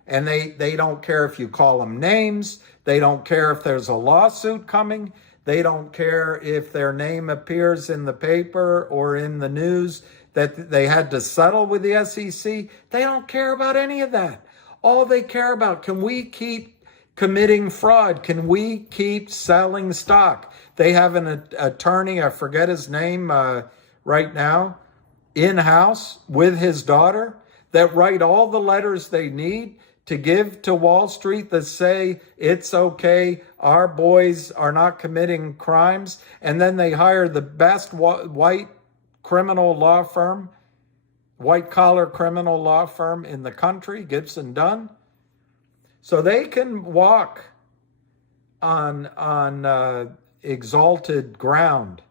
And they don't care if you call them names. They don't care if there's a lawsuit coming. They don't care if their name appears in the paper or in the news that they had to settle with the SEC. They don't care about any of that. All they care about, can we keep committing fraud? Can we keep selling stock? They have an attorney, I forget his name right now, in-house with his daughter, that write all the letters they need to give to Wall Street that say it's okay, our boys are not committing crimes, and then they hire the best white criminal law firm, white-collar criminal law firm in the country, Gibson Dunn, so they can walk on exalted ground,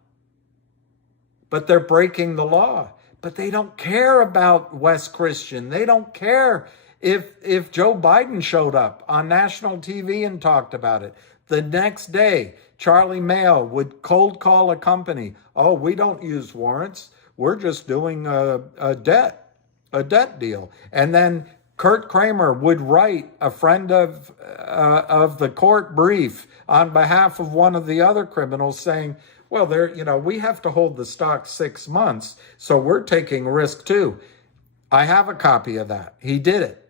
but they're breaking the law. But they don't care about West Christian. They don't care if Joe Biden showed up on national TV and talked about it. The next day, Charlie Mayo would cold call a company. Oh, we don't use warrants. We're just doing a debt deal. And then Kurt Kramer would write a friend of the court brief on behalf of one of the other criminals saying, well, we have to hold the stock 6 months, so we're taking risk too. I have a copy of that. He did it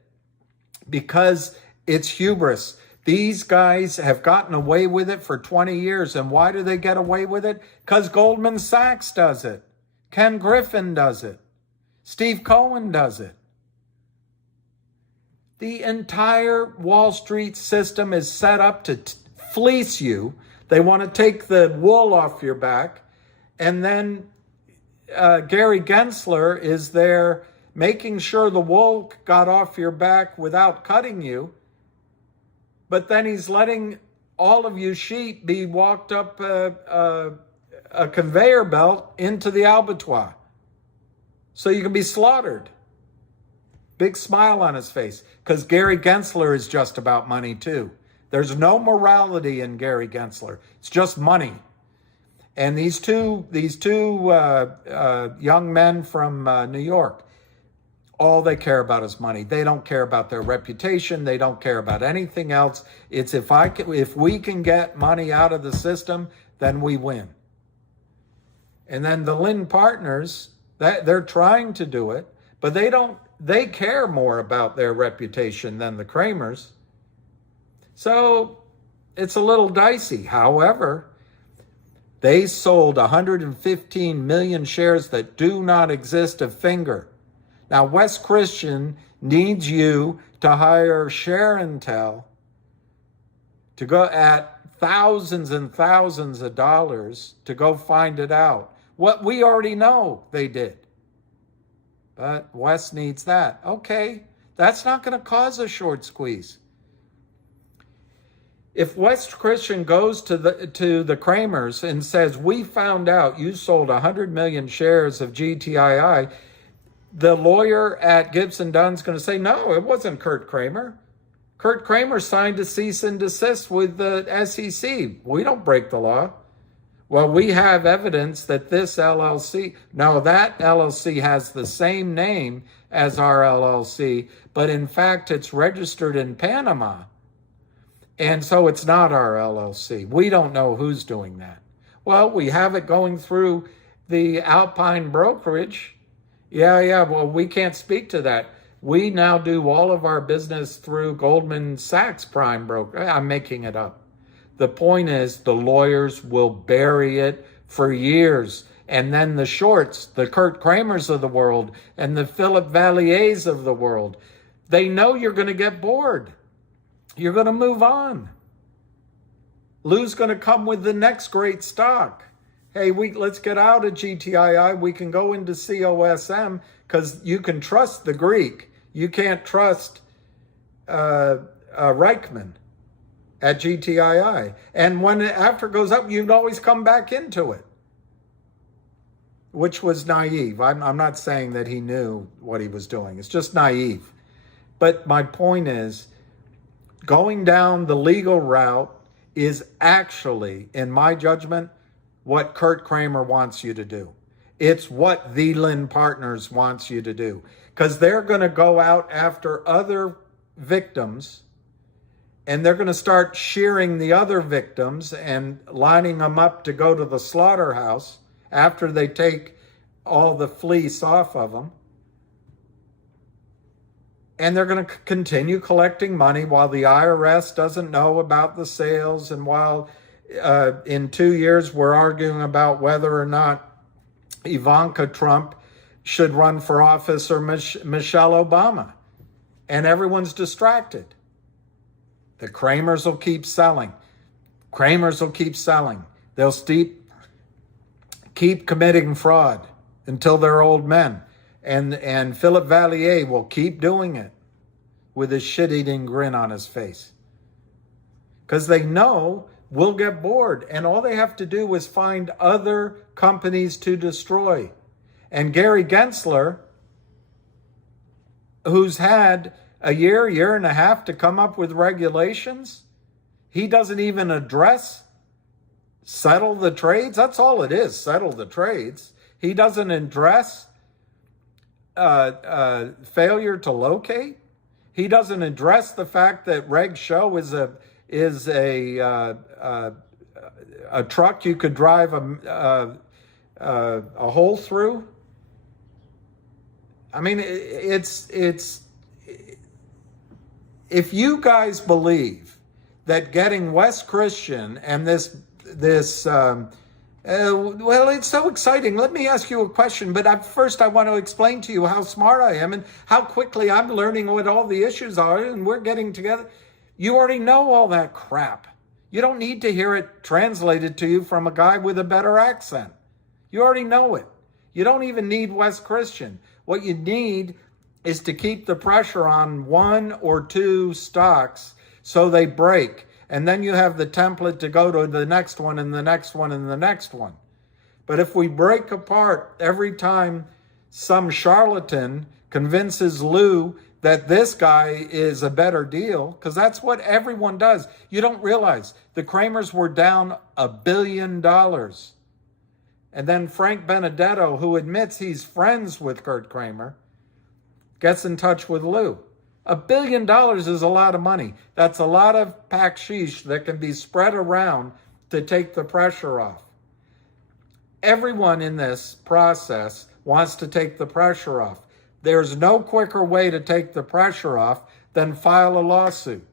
because it's hubris. These guys have gotten away with it for 20 years. And why do they get away with it? Because Goldman Sachs does it. Ken Griffin does it. Steve Cohen does it. The entire Wall Street system is set up to fleece you. They want to take the wool off your back. And then Gary Gensler is there making sure the wool got off your back without cutting you. But then he's letting all of you sheep be walked up a conveyor belt into the abattoir so you can be slaughtered. Big smile on his face, because Gary Gensler is just about money too. There's no morality in Gary Gensler. It's just money. And these two young men from New York, all they care about is money. They don't care about their reputation. They don't care about anything else. It's if we can get money out of the system, then we win. And then the Lynn partners, they're trying to do it, but they care more about their reputation than the Kramers. So it's a little dicey. However, they sold 115 million shares that do not exist a finger. Now, West Christian needs you to hire ShareIntel to go at thousands and thousands of dollars to go find it out. What we already know they did. But West needs that. Okay, that's not going to cause a short squeeze. If West Christian goes to the Kramers and says, we found out you sold 100 million shares of GTII, the lawyer at Gibson Dunn's going to say, no, it wasn't Kurt Kramer. Kurt Kramer signed a cease and desist with the SEC. We don't break the law. Well, we have evidence that this LLC, no, that LLC has the same name as our LLC, but in fact, it's registered in Panama. And so it's not our LLC. We don't know who's doing that. Well, we have it going through the Alpine brokerage. Yeah, well, we can't speak to that. We now do all of our business through Goldman Sachs prime broker. I'm making it up. The point is the lawyers will bury it for years. And then the shorts, the Kurt Kramers of the world and the Philip Valliers of the world, they know you're going to get bored. You're going to move on. Lou's going to come with the next great stock. Hey, let's get out of GTII. We can go into COSM because you can trust the Greek. You can't trust Reichman at GTII. And when after it goes up, you can always come back into it, which was naive. I'm not saying that he knew what he was doing. It's just naive. But my point is, going down the legal route is actually, in my judgment, what Kurt Kramer wants you to do. It's what the Lynn Partners wants you to do. Because they're going to go out after other victims, and they're going to start shearing the other victims and lining them up to go to the slaughterhouse after they take all the fleece off of them. And they're going to continue collecting money while the IRS doesn't know about the sales, and while in 2 years we're arguing about whether or not Ivanka Trump should run for office or Michelle Obama. And everyone's distracted. The Kramers will keep selling. Kramers will keep selling. They'll keep committing fraud until they're old men. And Philip Vallier will keep doing it with his shit-eating grin on his face. because they know we'll get bored. And all they have to do is find other companies to destroy. And Gary Gensler, who's had a year and a half to come up with regulations, he doesn't even address settle the trades. That's all it is, settle the trades. He doesn't address failure to locate. He doesn't address the fact that Reg Show is a truck you could drive a hole through. I mean, it's if you guys believe that getting Wes Christian and this well, it's so exciting. Let me ask you a question, but first I want to explain to you how smart I am and how quickly I'm learning what all the issues are, and we're getting together. You already know all that crap. You don't need to hear it translated to you from a guy with a better accent. You already know it. You don't even need Wes Christian. What you need is to keep the pressure on one or two stocks so they break. And then you have the template to go to the next one and the next one and the next one. But if we break apart every time some charlatan convinces Lou that this guy is a better deal, because that's what everyone does. You don't realize the Kramers were down $1 billion. And then Frank Benedetto, who admits he's friends with Kurt Kramer, gets in touch with Lou. $1 billion is a lot of money. That's a lot of baksheesh that can be spread around to take the pressure off. Everyone in this process wants to take the pressure off. There's no quicker way to take the pressure off than file a lawsuit.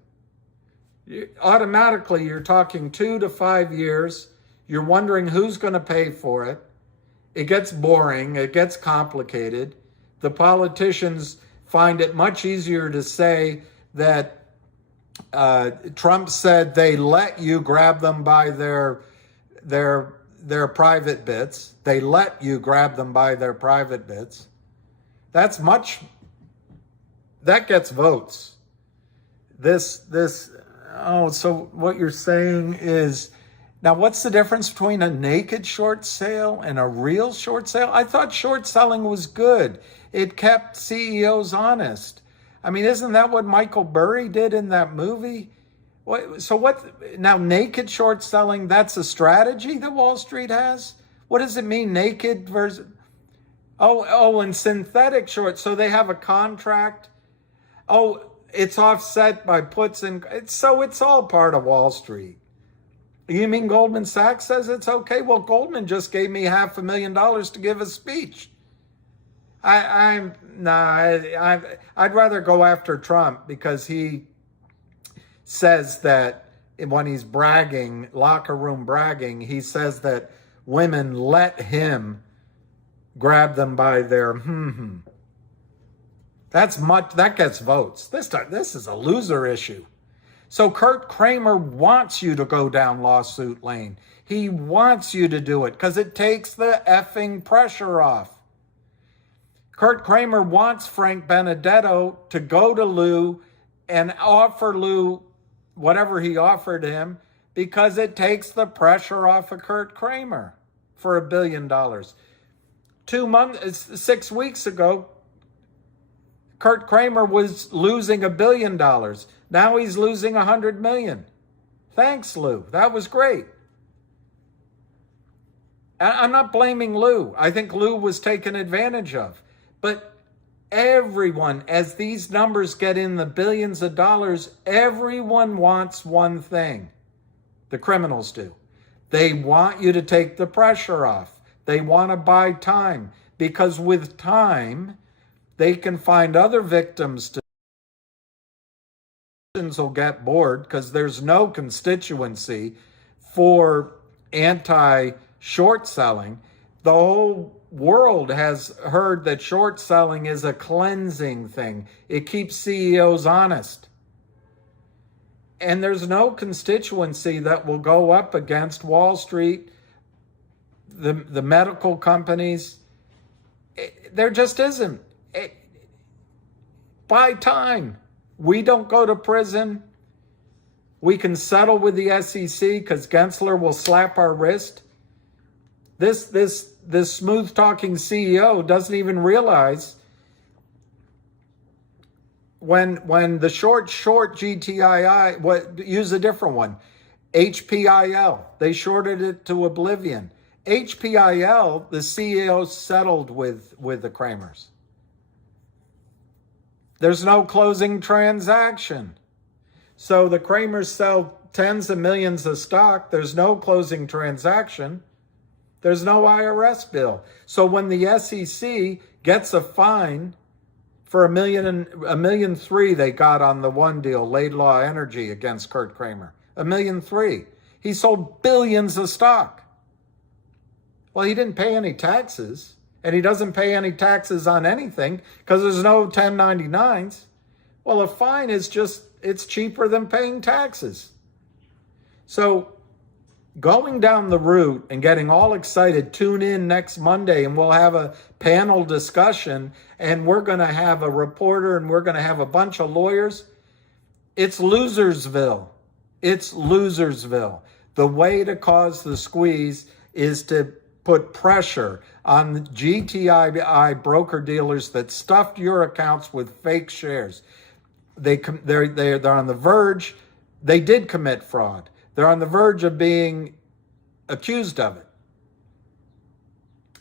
Automatically, you're talking 2 to 5 years. You're wondering who's going to pay for it. It gets boring. It gets complicated. The politicians find it much easier to say that Trump said they let you grab them by their private bits. They let you grab them by their private bits. That gets votes. So what you're saying is, now what's the difference between a naked short sale and a real short sale? I thought short selling was good. It kept CEOs honest. I mean, isn't that what Michael Burry did in that movie? Now naked short selling, that's a strategy that Wall Street has? What does it mean, naked versus... Oh, and synthetic short, so they have a contract. Oh, it's offset by puts and... So it's all part of Wall Street. You mean Goldman Sachs says it's okay? Well, Goldman just gave me $500,000 to give a speech. I'd rather go after Trump because he says that when he's bragging, locker room bragging, he says that women let him grab them by their that gets votes. This is a loser issue. So Kurt Kramer wants you to go down lawsuit lane. He wants you to do it because it takes the effing pressure off. Kurt Kramer wants Frank Benedetto to go to Lou and offer Lou whatever he offered him because it takes the pressure off of Kurt Kramer for $1 billion. 6 weeks ago, Kurt Kramer was losing $1 billion. Now he's losing $100 million. Thanks, Lou. That was great. I'm not blaming Lou. I think Lou was taken advantage of. But everyone, as these numbers get in the billions of dollars, everyone wants one thing. The criminals do. They want you to take the pressure off. They want to buy time because with time, they can find other victims to. Will get bored because there's no constituency for anti-short selling. The whole world has heard that short selling is a cleansing thing. It keeps CEOs honest. And there's no constituency that will go up against Wall Street, the medical companies. There just isn't. Buy time. We don't go to prison. We can settle with the SEC because Gensler will slap our wrist. This smooth-talking CEO doesn't even realize when the short GTII, use a different one, HPIL, they shorted it to oblivion. HPIL, the CEO settled with the Kramers. There's no closing transaction. So the Kramers sell tens of millions of stock. There's no closing transaction. There's no IRS bill. So when the SEC gets a fine for $1.3 million they got on the one deal, Laidlaw Energy against Kurt Kramer, $1.3 million. He sold billions of stock. Well, he didn't pay any taxes, and he doesn't pay any taxes on anything because there's no 1099s. Well, a fine is just, it's cheaper than paying taxes. So going down the route and getting all excited, tune in next Monday and we'll have a panel discussion and we're going to have a reporter and we're going to have a bunch of lawyers. It's Losersville. It's Losersville. The way to cause the squeeze is to put pressure on the GTII broker-dealers that stuffed your accounts with fake shares. They're on the verge. They did commit fraud. They're on the verge of being accused of it.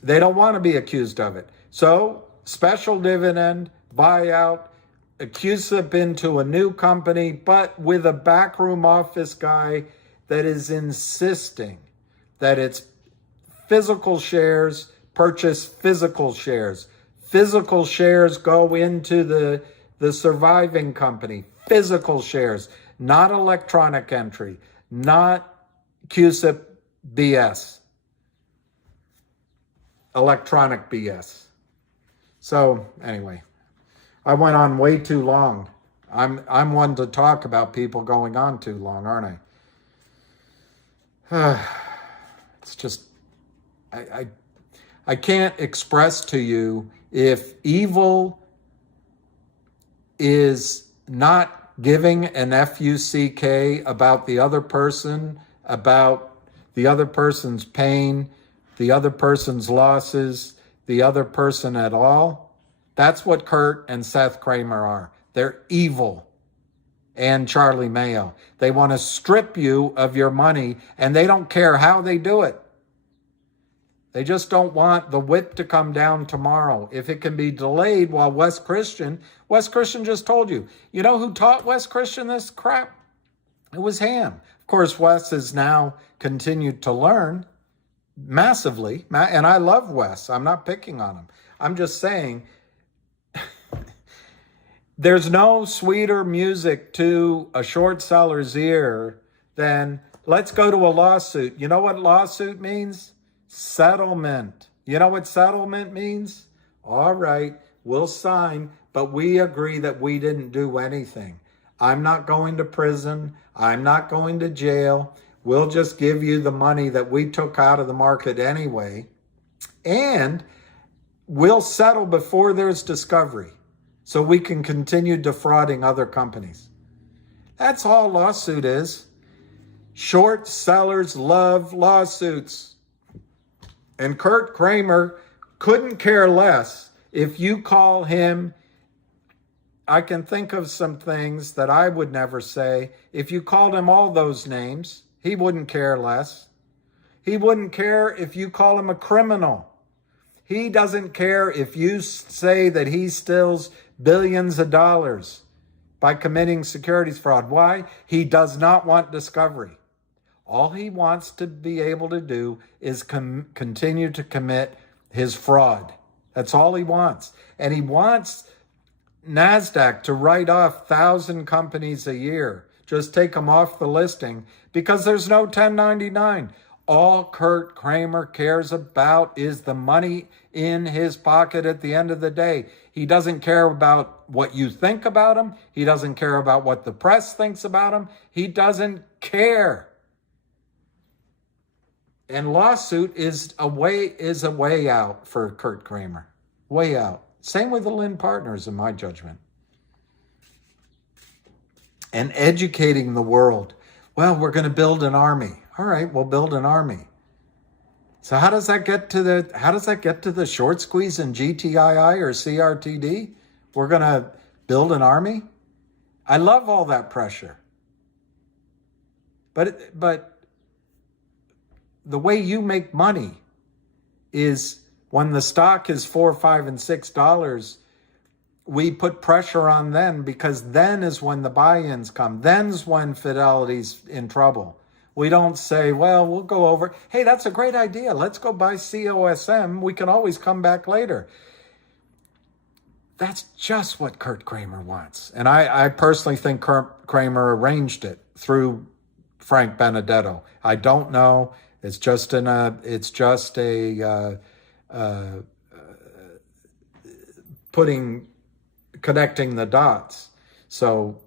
They don't want to be accused of it. So, special dividend, buyout, CUSIP into a new company, but with a backroom office guy that is insisting that it's physical shares, purchase physical shares. Physical shares go into the surviving company. Physical shares, not electronic entry, not CUSIP BS. Electronic BS. So anyway, I went on way too long. I'm one to talk about people going on too long, aren't I? It's just, I can't express to you if evil is not giving an FUCK about the other person, about the other person's pain, the other person's losses, the other person at all. That's what Kurt and Seth Kramer are. They're evil. And Charlie Mayo. They want to strip you of your money, and they don't care how they do it. They just don't want the whip to come down tomorrow. If it can be delayed while Wes Christian just told you. You know who taught Wes Christian this crap? It was Ham. Of course, Wes has now continued to learn massively. And I love Wes. I'm not picking on him. I'm just saying there's no sweeter music to a short seller's ear than let's go to a lawsuit. You know what lawsuit means? Settlement. You know what settlement means? All right, we'll sign, but we agree that we didn't do anything. I'm not going to prison. I'm not going to jail. We'll just give you the money that we took out of the market anyway. And we'll settle before there's discovery so we can continue defrauding other companies. That's all lawsuit is. Short sellers love lawsuits. And Kurt Kramer couldn't care less if you call him. I can think of some things that I would never say. If you called him all those names, he wouldn't care less. He wouldn't care if you call him a criminal. He doesn't care if you say that he steals billions of dollars by committing securities fraud. Why? He does not want discovery. All he wants to be able to do is continue to commit his fraud. That's all he wants. And he wants NASDAQ to write off 1,000 companies a year. Just take them off the listing because there's no 1099. All Kurt Kramer cares about is the money in his pocket at the end of the day. He doesn't care about what you think about him. He doesn't care about what the press thinks about him. He doesn't care. And lawsuit is a way out for Kurt Kramer. Way out. Same with the Lynn Partners, in my judgment. And educating the world Well, we're going to build an army. All right, we'll build an army. So how does that get to the short squeeze in GTII or CRTD? We're going to build an army? I love all that pressure. But the way you make money is when the stock is $4, $5, and $6, we put pressure on then, because then is when the buy-ins come. Then's when Fidelity's in trouble. We don't say, well, we'll go over. Hey, that's a great idea. Let's go buy COSM. We can always come back later. That's just what Kurt Kramer wants. And I personally think Kurt Kramer arranged it through Frank Benedetto. I don't know. It's just connecting the dots. So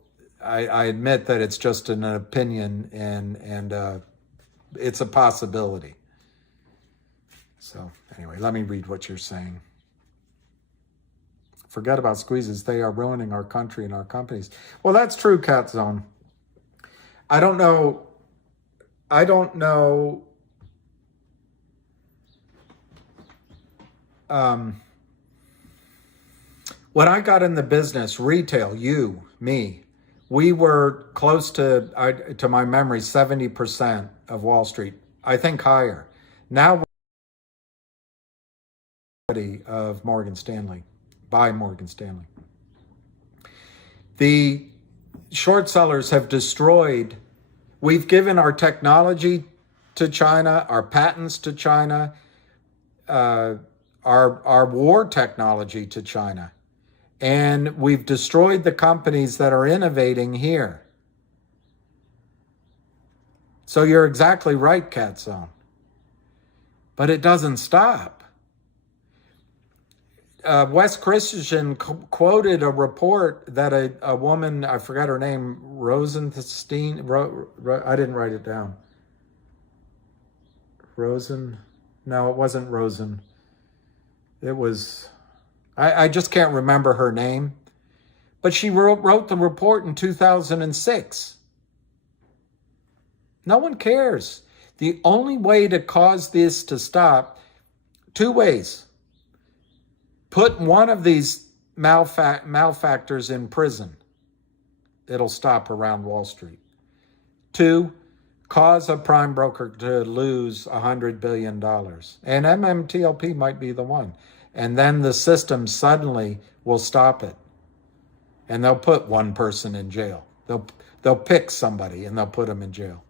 I admit that it's just an opinion, and it's a possibility. So anyway, let me read what you're saying. Forget about squeezes. They are ruining our country and our companies. Well, that's true, Cat Zone. I don't know. When I got in the business, retail, you, me, we were close to my memory, 70% of Wall Street. I think higher. Now we're of Morgan Stanley, by Morgan Stanley. The short sellers have destroyed. We've given our technology to China, our patents to China, our war technology to China. And we've destroyed the companies that are innovating here. So you're exactly right, Cat Zone. But it doesn't stop. Wes Christensen quoted a report that a woman, I forgot her name, Rosenstein, I didn't write it down. No, it wasn't Rosen. It was, I just can't remember her name. But she wrote the report in 2006. No one cares. The only way to cause this to stop, two ways. Put one of these malefactors in prison. It'll stop around Wall Street. Two, cause a prime broker to lose $100 billion. And MMTLP might be the one. And then the system suddenly will stop it. And they'll put one person in jail. They'll pick somebody and they'll put them in jail.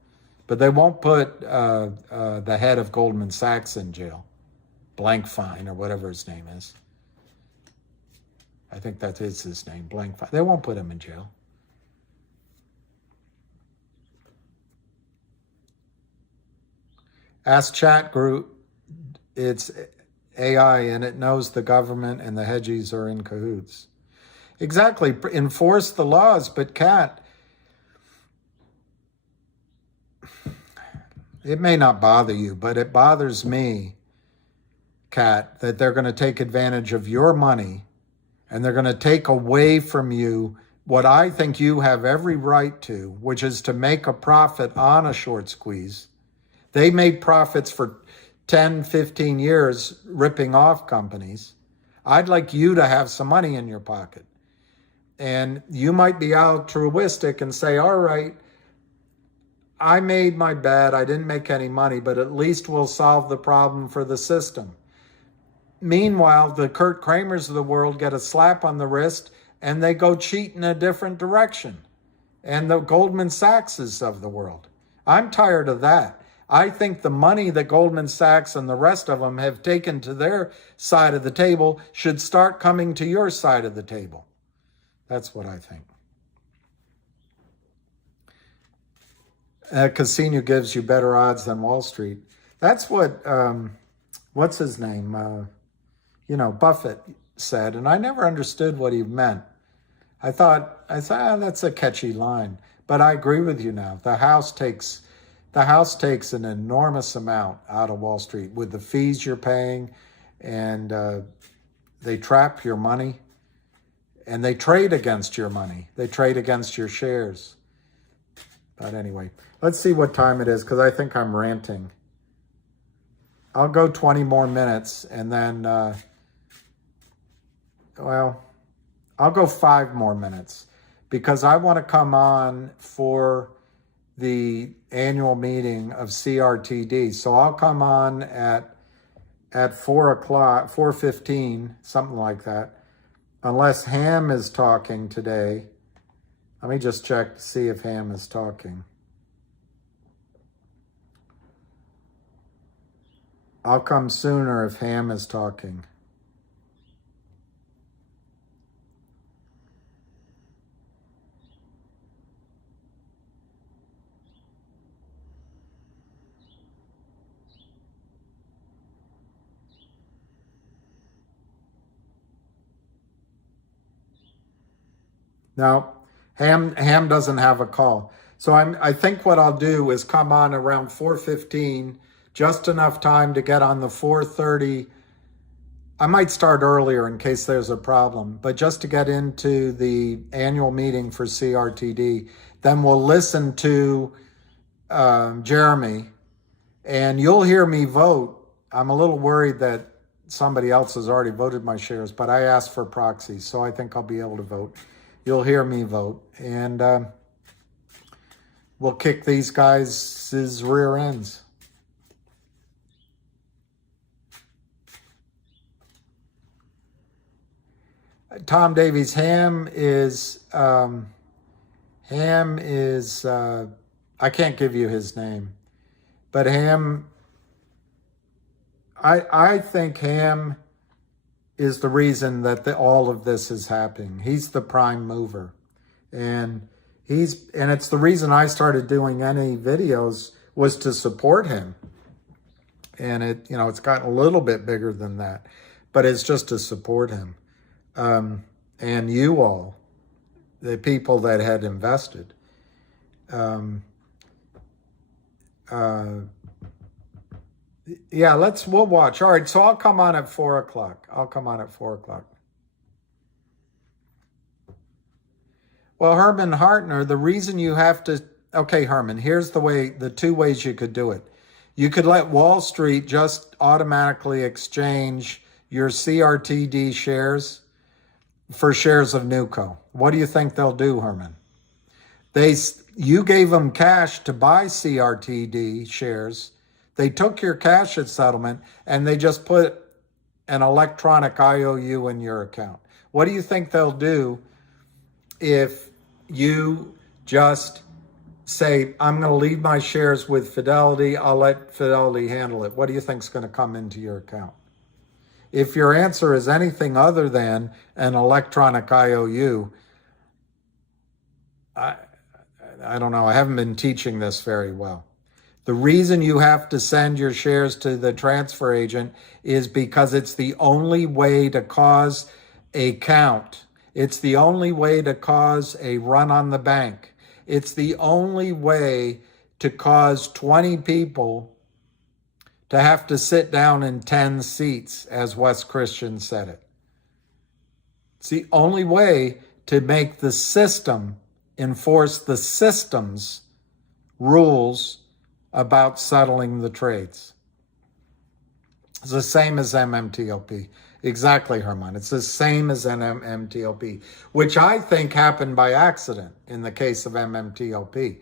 But they won't put the head of Goldman Sachs in jail. Blankfein or whatever his name is. I think that is his name, Blankfein. They won't put him in jail. Ask Chat Group, it's AI and it knows the government and the hedgies are in cahoots. Exactly, enforce the laws, but Cat, it may not bother you, but it bothers me, Cat, that they're going to take advantage of your money and they're going to take away from you what I think you have every right to, which is to make a profit on a short squeeze. They made profits for 10, 15 years ripping off companies. I'd like you to have some money in your pocket. And you might be altruistic and say, all right, I made my bet, I didn't make any money, but at least we'll solve the problem for the system. Meanwhile, the Kurt Kramers of the world get a slap on the wrist and they go cheat in a different direction. And the Goldman Sachses of the world. I'm tired of that. I think the money that Goldman Sachs and the rest of them have taken to their side of the table should start coming to your side of the table. That's what I think. A casino gives you better odds than Wall Street. That's what, what's his name? Buffett said, and I never understood what he meant. I thought that's a catchy line, but I agree with you now. The house takes an enormous amount out of Wall Street with the fees you're paying, and they trap your money, and they trade against your money. They trade against your shares. But anyway, let's see what time it is because I think I'm ranting. I'll go 20 more minutes and then, well, I'll go 5 more minutes because I want to come on for the annual meeting of CRTD. So I'll come on at 4 o'clock, 4:15, something like that. Unless Ham is talking today. Let me just check to see if Ham is talking. I'll come sooner if Ham is talking. No, Ham doesn't have a call. So I think what I'll do is come on around 4:15, just enough time to get on the 4:30. I might start earlier in case there's a problem, but just to get into the annual meeting for CRTD. Then we'll listen to Jeremy, and you'll hear me vote. I'm a little worried that somebody else has already voted my shares, but I asked for proxies, so I think I'll be able to vote. You'll hear me vote, and we'll kick these guys' rear ends. Tom Davies, Ham is, I can't give you his name, but Ham, I think Ham is the reason that all of this is happening. He's the prime mover. And it's the reason I started doing any videos was to support him. And it's gotten a little bit bigger than that, but it's just to support him. And you all, the people that had invested. Yeah, we'll watch. All right, so I'll come on at 4 o'clock. Well, Herman Hartner, the reason you have to, okay, Herman, here's the 2 ways you could do it. You could let Wall Street just automatically exchange your CRTD shares for shares of Nuco. What do you think they'll do, Herman? You gave them cash to buy CRTD shares. They took your cash at settlement and they just put an electronic IOU in your account. What do you think they'll do if you just say, I'm going to leave my shares with Fidelity, I'll let Fidelity handle it? What do you think is going to come into your account? If your answer is anything other than an electronic IOU, I don't know, I haven't been teaching this very well. The reason you have to send your shares to the transfer agent is because it's the only way to cause a count. It's the only way to cause a run on the bank. It's the only way to cause 20 people to have to sit down in 10 seats, as Wes Christian said it. It's the only way to make the system enforce the system's rules about settling the trades. It's the same as MMTLP. Exactly, Herman. It's the same as MMTLP, which I think happened by accident in the case of MMTLP.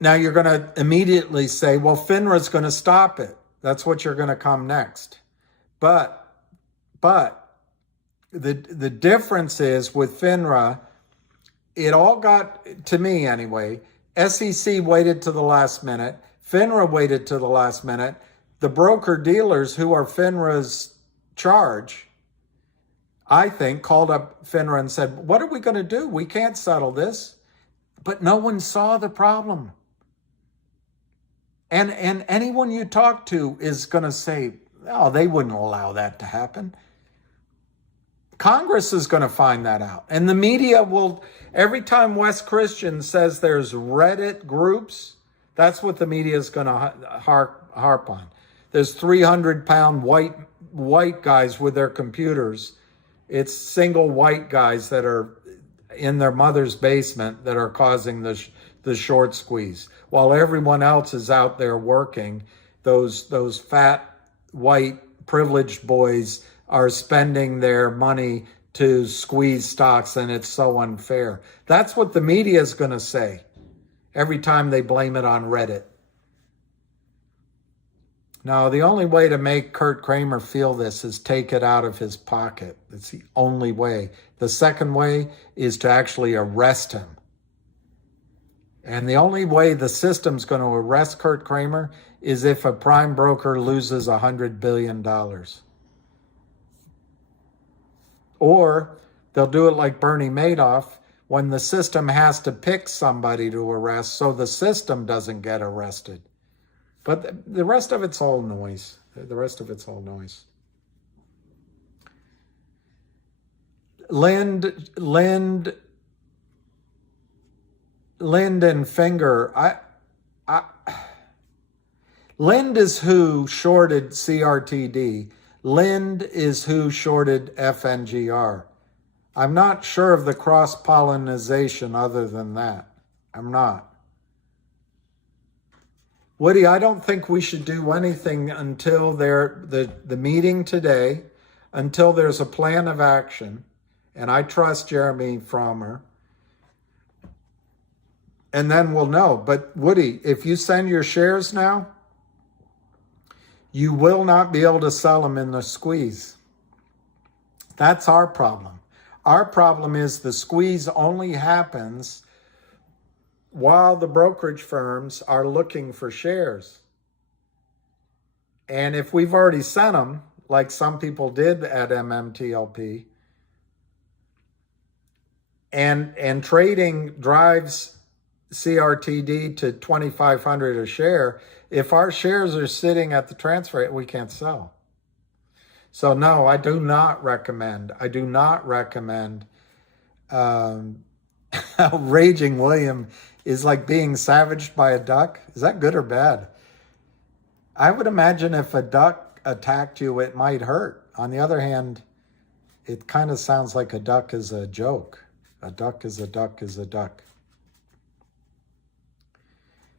Now you're going to immediately say, well, FINRA's going to stop it. That's what you're going to come next. But the difference is with FINRA, it all got, to me anyway, SEC waited to the last minute. FINRA waited to the last minute. The broker-dealers who are FINRA's charge, I think, called up FINRA and said, what are we going to do? We can't settle this. But no one saw the problem. And anyone you talk to is going to say, oh, they wouldn't allow that to happen. Congress is going to find that out. And the media will, every time Wes Christian says there's Reddit groups, that's what the media is going to harp on. There's 300-pound white guys with their computers. It's single white guys that are in their mother's basement that are causing the short squeeze. While everyone else is out there working, those fat, white, privileged boys are spending their money to squeeze stocks, and it's so unfair. That's what the media is going to say every time they blame it on Reddit. Now, the only way to make Kurt Kramer feel this is take it out of his pocket. It's the only way. The second way is to actually arrest him. And the only way the system's going to arrest Kurt Kramer is if a prime broker loses $100 billion. Or they'll do it like Bernie Madoff, when the system has to pick somebody to arrest so the system doesn't get arrested. But the rest of it's all noise. The rest of it's all noise. Lind and Finger. Lind is who shorted CRTD. Lind is who shorted FNGR. I'm not sure of the cross-pollination other than that. I'm not. Woody, I don't think we should do anything until the meeting today, until there's a plan of action, and I trust Jeremy Frommer, and then we'll know. But Woody, if you send your shares now, you will not be able to sell them in the squeeze. That's our problem. Our problem is the squeeze only happens while the brokerage firms are looking for shares. And if we've already sent them, like some people did at MMTLP, and trading drives CRTD to 2,500 a share, if our shares are sitting at the transfer, we can't sell. So no, I do not recommend. Raging William is like being savaged by a duck. Is that good or bad? I would imagine if a duck attacked you, it might hurt. On the other hand, it kind of sounds like a duck is a joke. A duck is a duck is a duck.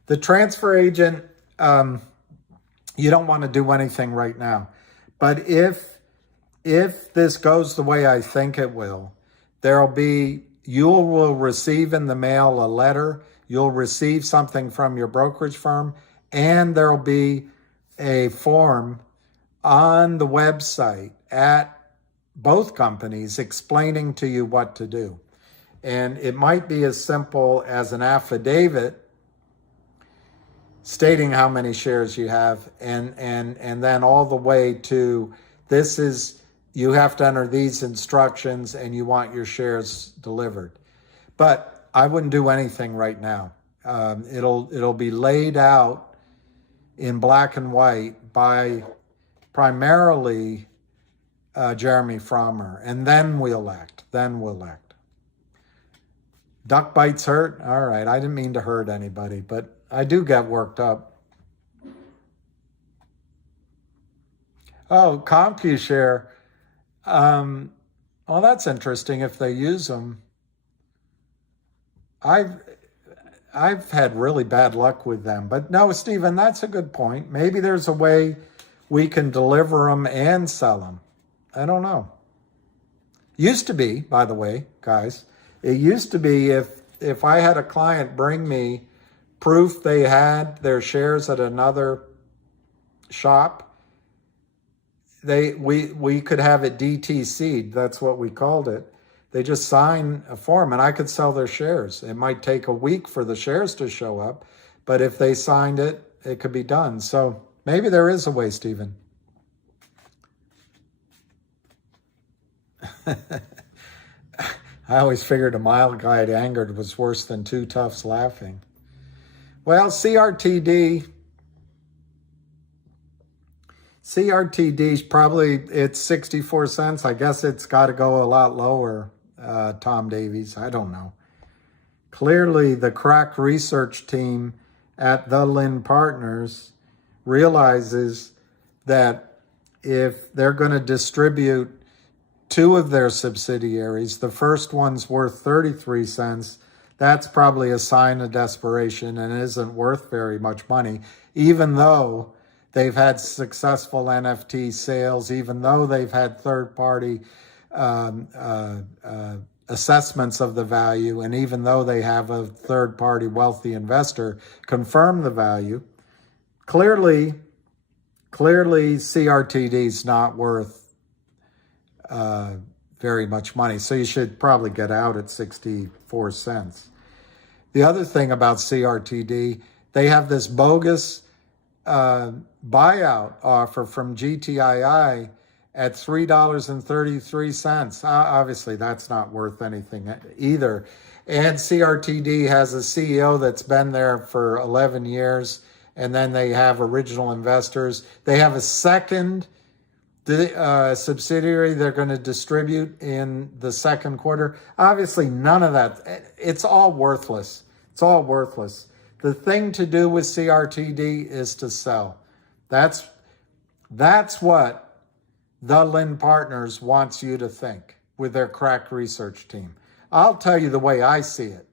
The transfer agent, you don't want to do anything right now. But if this goes the way I think it will, you will receive in the mail a letter, you'll receive something from your brokerage firm, and there'll be a form on the website at both companies explaining to you what to do. And it might be as simple as an affidavit stating how many shares you have, and then all the way to you have to enter these instructions and you want your shares delivered. But I wouldn't do anything right now. It'll be laid out in black and white by primarily Jeremy Frommer, and then we'll act. Duck bites hurt? All right, I didn't mean to hurt anybody, but I do get worked up. Oh, CompuShare. Well, that's interesting if they use them. I've had really bad luck with them. But no, Stephen, that's a good point. Maybe there's a way we can deliver them and sell them. I don't know. Used to be, by the way, guys, it used to be if I had a client bring me proof they had their shares at another shop, we could have it DTC'd. That's what we called it. They just sign a form and I could sell their shares. It might take a week for the shares to show up, but if they signed it, it could be done. So maybe there is a way, Stephen. I always figured a mild guy angered was worse than two toughs laughing. Well, CRTD's probably, it's 64 cents. I guess it's got to go a lot lower, Tom Davies. I don't know. Clearly, the crack research team at the Lind Partners realizes that if they're going to distribute two of their subsidiaries. The first one's worth 33 cents. That's probably a sign of desperation and isn't worth very much money, even though they've had successful NFT sales, even though they've had third-party assessments of the value, and even though they have a third-party wealthy investor confirm the value. Clearly CRTD is not worth very much money, so you should probably get out at 64 cents. The other thing about CRTD, they have this bogus buyout offer from GTII at $3.33. Obviously, that's not worth anything either. And CRTD has a CEO that's been there for 11 years, and then they have original investors. They have a second subsidiary they're going to distribute in the second quarter. Obviously, none of that. It's all worthless. It's all worthless. The thing to do with CRTD is to sell. That's what the Lynn Partners wants you to think with their crack research team. I'll tell you the way I see it.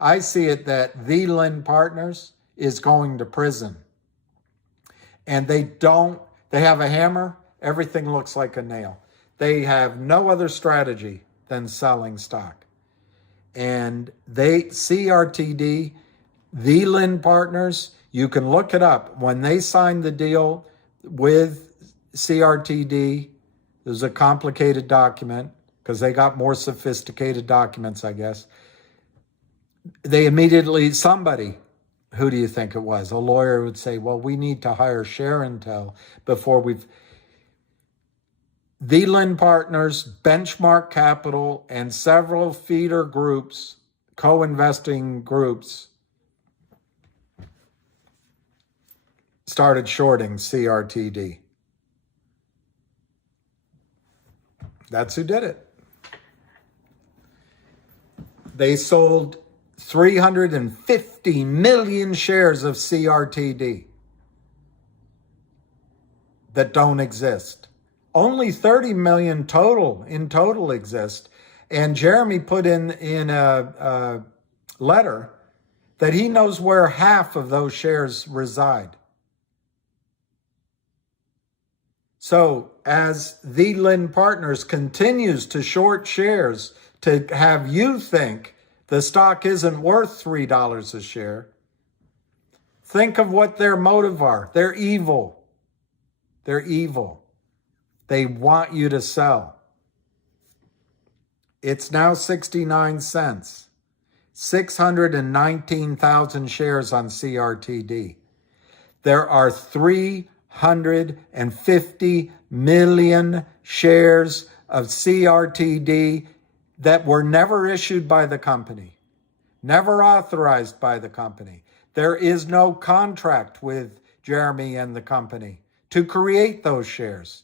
I see it that the Lynn Partners is going to prison. And they have a hammer, everything looks like a nail. They have no other strategy than selling stock. And CRTD, the Lynn Partners, you can look it up. When they signed the deal with CRTD, it was a complicated document because they got more sophisticated documents, I guess. They immediately, somebody, who do you think it was? A lawyer would say, well, we need to hire ShareIntel before the Lynn Partners, Benchmark Capital, and several feeder groups, co-investing groups, started shorting CRTD. That's who did it. They sold 350 million shares of CRTD that don't exist. Only 30 million in total exist. And Jeremy put in a letter that he knows where half of those shares reside. So as the Lynn Partners continues to short shares to have you think the stock isn't worth $3 a share, think of what their motive are. They're evil. They're evil. They want you to sell. It's now 69 cents. 619,000 shares on CRTD. There are 350 million shares of CRTD that were never issued by the company, never authorized by the company. There is no contract with Jeremy and the company to create those shares.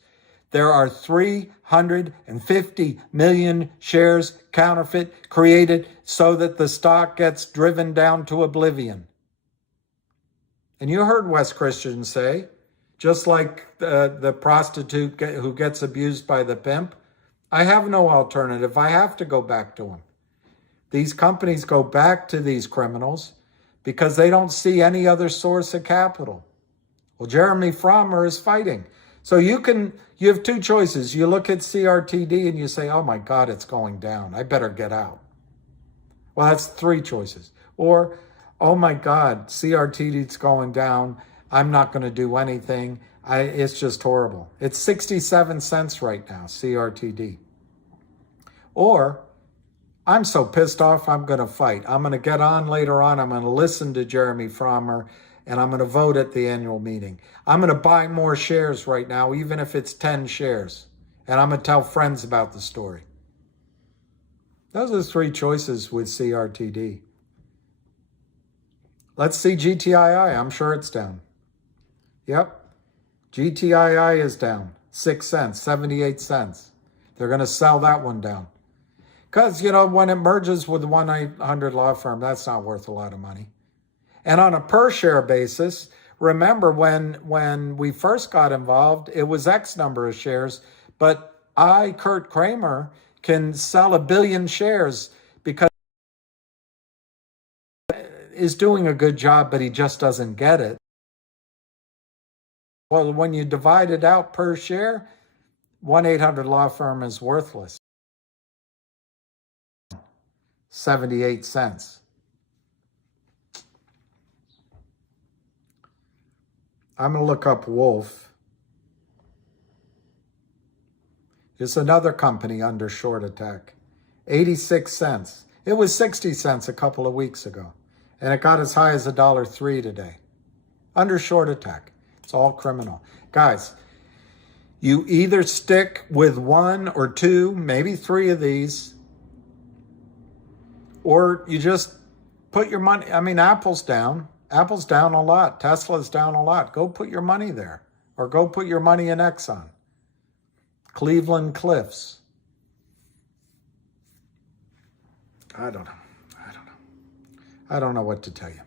There are 350 million shares counterfeit created so that the stock gets driven down to oblivion. And you heard Wes Christian say, just like the prostitute who gets abused by the pimp, I have no alternative. I have to go back to him. These companies go back to these criminals because they don't see any other source of capital. Well, Jeremy Frommer is fighting. So you have two choices. You look at CRTD and you say, oh my God, it's going down. I better get out. Well, that's three choices. Or, oh my God, CRTD is going down. I'm not going to do anything. It's just horrible. It's 67 cents right now, CRTD. Or, I'm so pissed off, I'm going to fight. I'm going to get on later on. I'm going to listen to Jeremy Frommer, and I'm going to vote at the annual meeting. I'm going to buy more shares right now, even if it's 10 shares. And I'm going to tell friends about the story. Those are the three choices with CRTD. Let's see GTII. I'm sure it's down. Yep. GTII is down. 6 cents, 78 cents. They're going to sell that one down. Because, when it merges with the 1-800 law firm, that's not worth a lot of money. And on a per share basis, remember when we first got involved, it was X number of shares, but Kurt Kramer, can sell 1 billion shares because is doing a good job, but he just doesn't get it. Well, when you divide it out per share, 1-800-Law Firm is worthless. 78 cents. I'm going to look up Wolf. It's another company under short attack. 86 cents. It was 60 cents a couple of weeks ago. And it got as high as $1.03 today. Under short attack. It's all criminal. Guys, you either stick with 1 or 2, maybe 3 of these, or you just put your money. I mean, Apple's down. Apple's down a lot. Tesla's down a lot. Go put your money there. Or go put your money in Exxon. Cleveland Cliffs. I don't know. I don't know what to tell you.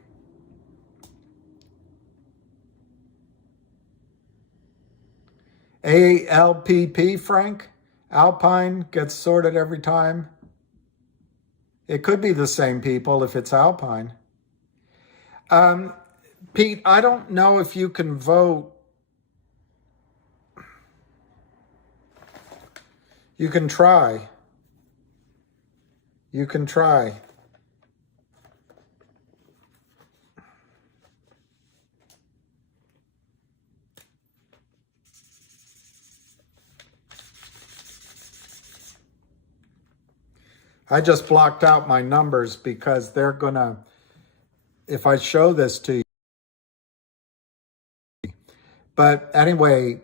ALPP, Frank? Alpine gets sorted every time. It could be the same people if it's Alpine. Pete, I don't know if you can vote. You can try. You can try. I just blocked out my numbers because they're gonna, if I show this to you. But anyway,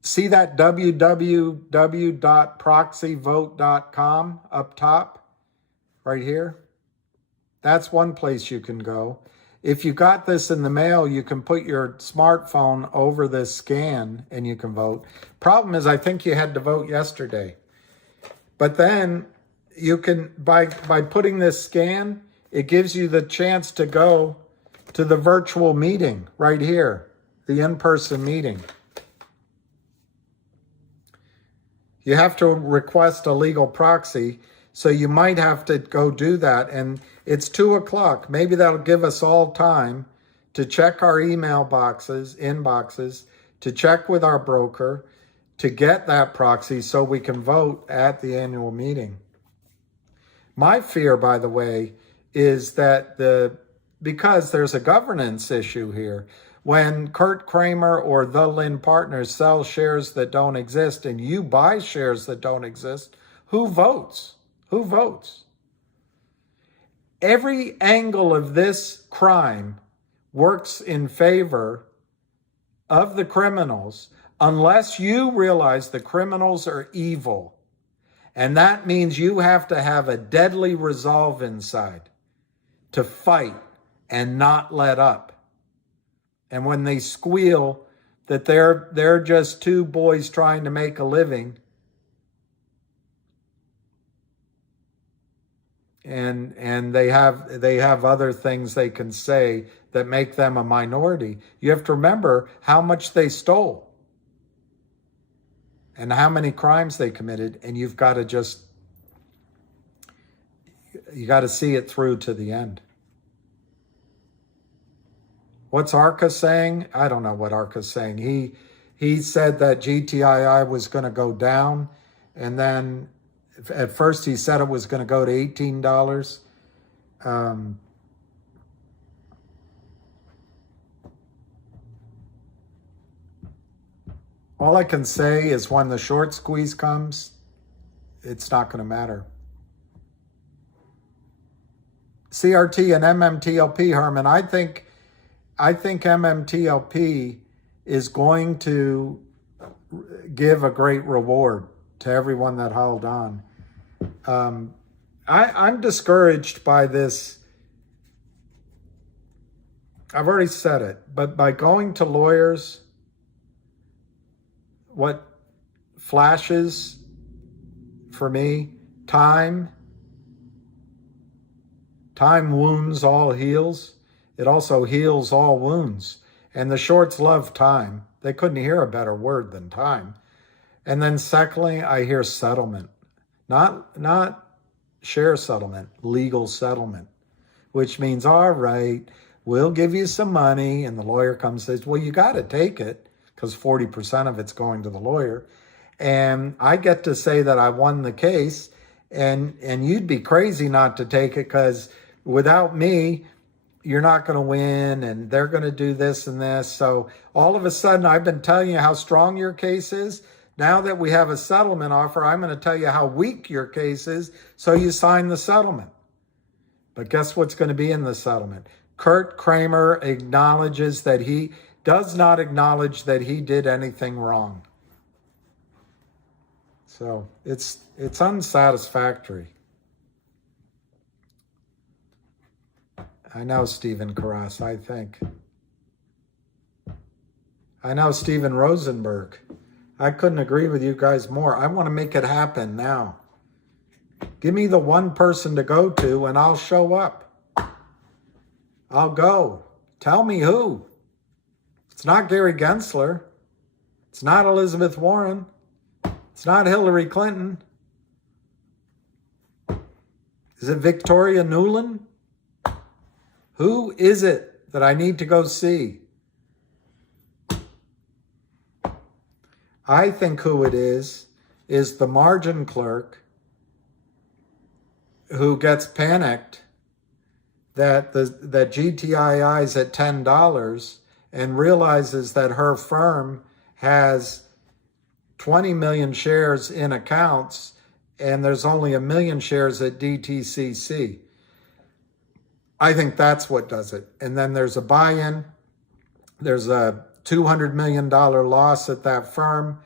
see that www.proxyvote.com up top, right here? That's one place you can go. If you got this in the mail, you can put your smartphone over this scan and you can vote. Problem is, I think you had to vote yesterday. But then you can, by putting this scan, it gives you the chance to go to the virtual meeting right here, the in-person meeting. You have to request a legal proxy, so you might have to go do that. And it's 2:00. Maybe that'll give us all time to check our email inboxes, to check with our broker, to get that proxy so we can vote at the annual meeting. My fear, by the way, is that because there's a governance issue here, when Kurt Kramer or the Lynn Partners sell shares that don't exist and you buy shares that don't exist, who votes? Who votes? Every angle of this crime works in favor of the criminals unless you realize the criminals are evil. And that means you have to have a deadly resolve inside to fight and not let up. And when they squeal that they're just two boys trying to make a living, and they have other things they can say that make them a minority, you have to remember how much they stole and how many crimes they committed, and you got to see it through to the end. What's Arca saying? I don't know what Arca's saying. He said that GTII was going to go down, and then at first he said it was going to go to $18. All I can say is when the short squeeze comes, it's not going to matter. CRT and MMTLP, Herman, I think MMTLP is going to give a great reward to everyone that held on. I'm discouraged by this. I've already said it, but by going to lawyers, what flashes for me, time wounds, all heals. It also heals all wounds. And the shorts love time. They couldn't hear a better word than time. And then secondly, I hear settlement. Not share settlement, legal settlement, which means, all right, we'll give you some money. And the lawyer comes and says, well, you got to take it because 40% of it's going to the lawyer. And I get to say that I won the case, and you'd be crazy not to take it because without me, you're not going to win and they're going to do this and this. So all of a sudden, I've been telling you how strong your case is. Now that we have a settlement offer, I'm going to tell you how weak your case is, so you sign the settlement. But guess what's going to be in the settlement? Kurt Kramer does not acknowledge that he did anything wrong. So it's unsatisfactory. I know Stephen Carras, I think. I know Steven Rosenberg. I couldn't agree with you guys more. I want to make it happen now. Give me the one person to go to and I'll show up. I'll go. Tell me who. It's not Gary Gensler. It's not Elizabeth Warren. It's not Hillary Clinton. Is it Victoria Nuland? Who is it that I need to go see? I think who it is the margin clerk who gets panicked that GTII is at $10 and realizes that her firm has 20 million shares in accounts and there's only 1 million shares at DTCC. I think that's what does it. And then there's a buy-in. There's a $200 million loss at that firm.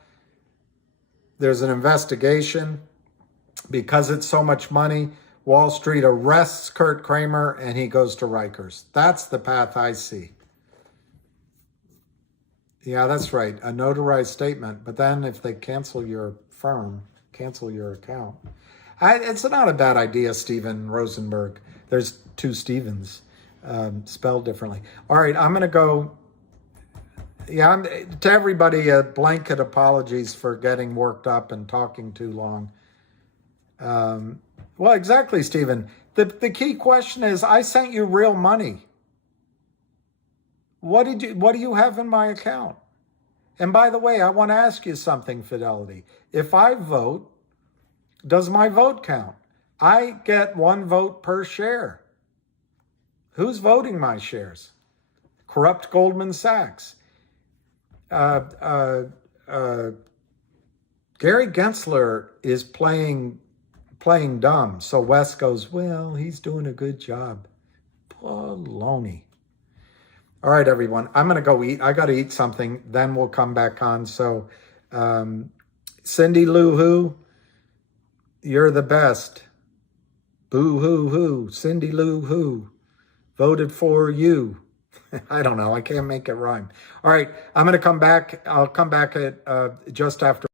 There's an investigation. Because it's so much money, Wall Street arrests Kurt Kramer and he goes to Rikers. That's the path I see. Yeah, that's right. A notarized statement. But then if they cancel your firm, cancel your account. It's not a bad idea, Steven Rosenberg. There's two Stevens spelled differently. All right, I'm going to go. Yeah, to everybody, blanket apologies for getting worked up and talking too long. Well, exactly, Stephen. The key question is, I sent you real money. What do you have in my account? And by the way, I want to ask you something, Fidelity. If I vote, does my vote count? I get 1 vote per share. Who's voting my shares? Corrupt Goldman Sachs. Gary Gensler is playing dumb. So Wes goes, well, he's doing a good job. Baloney. All right, everyone. I'm going to go eat. I got to eat something. Then we'll come back on. So Cindy Lou Who, you're the best. Boo hoo hoo. Cindy Lou Who voted for you. I don't know. I can't make it rhyme. All right. I'm going to come back. I'll come back at just after.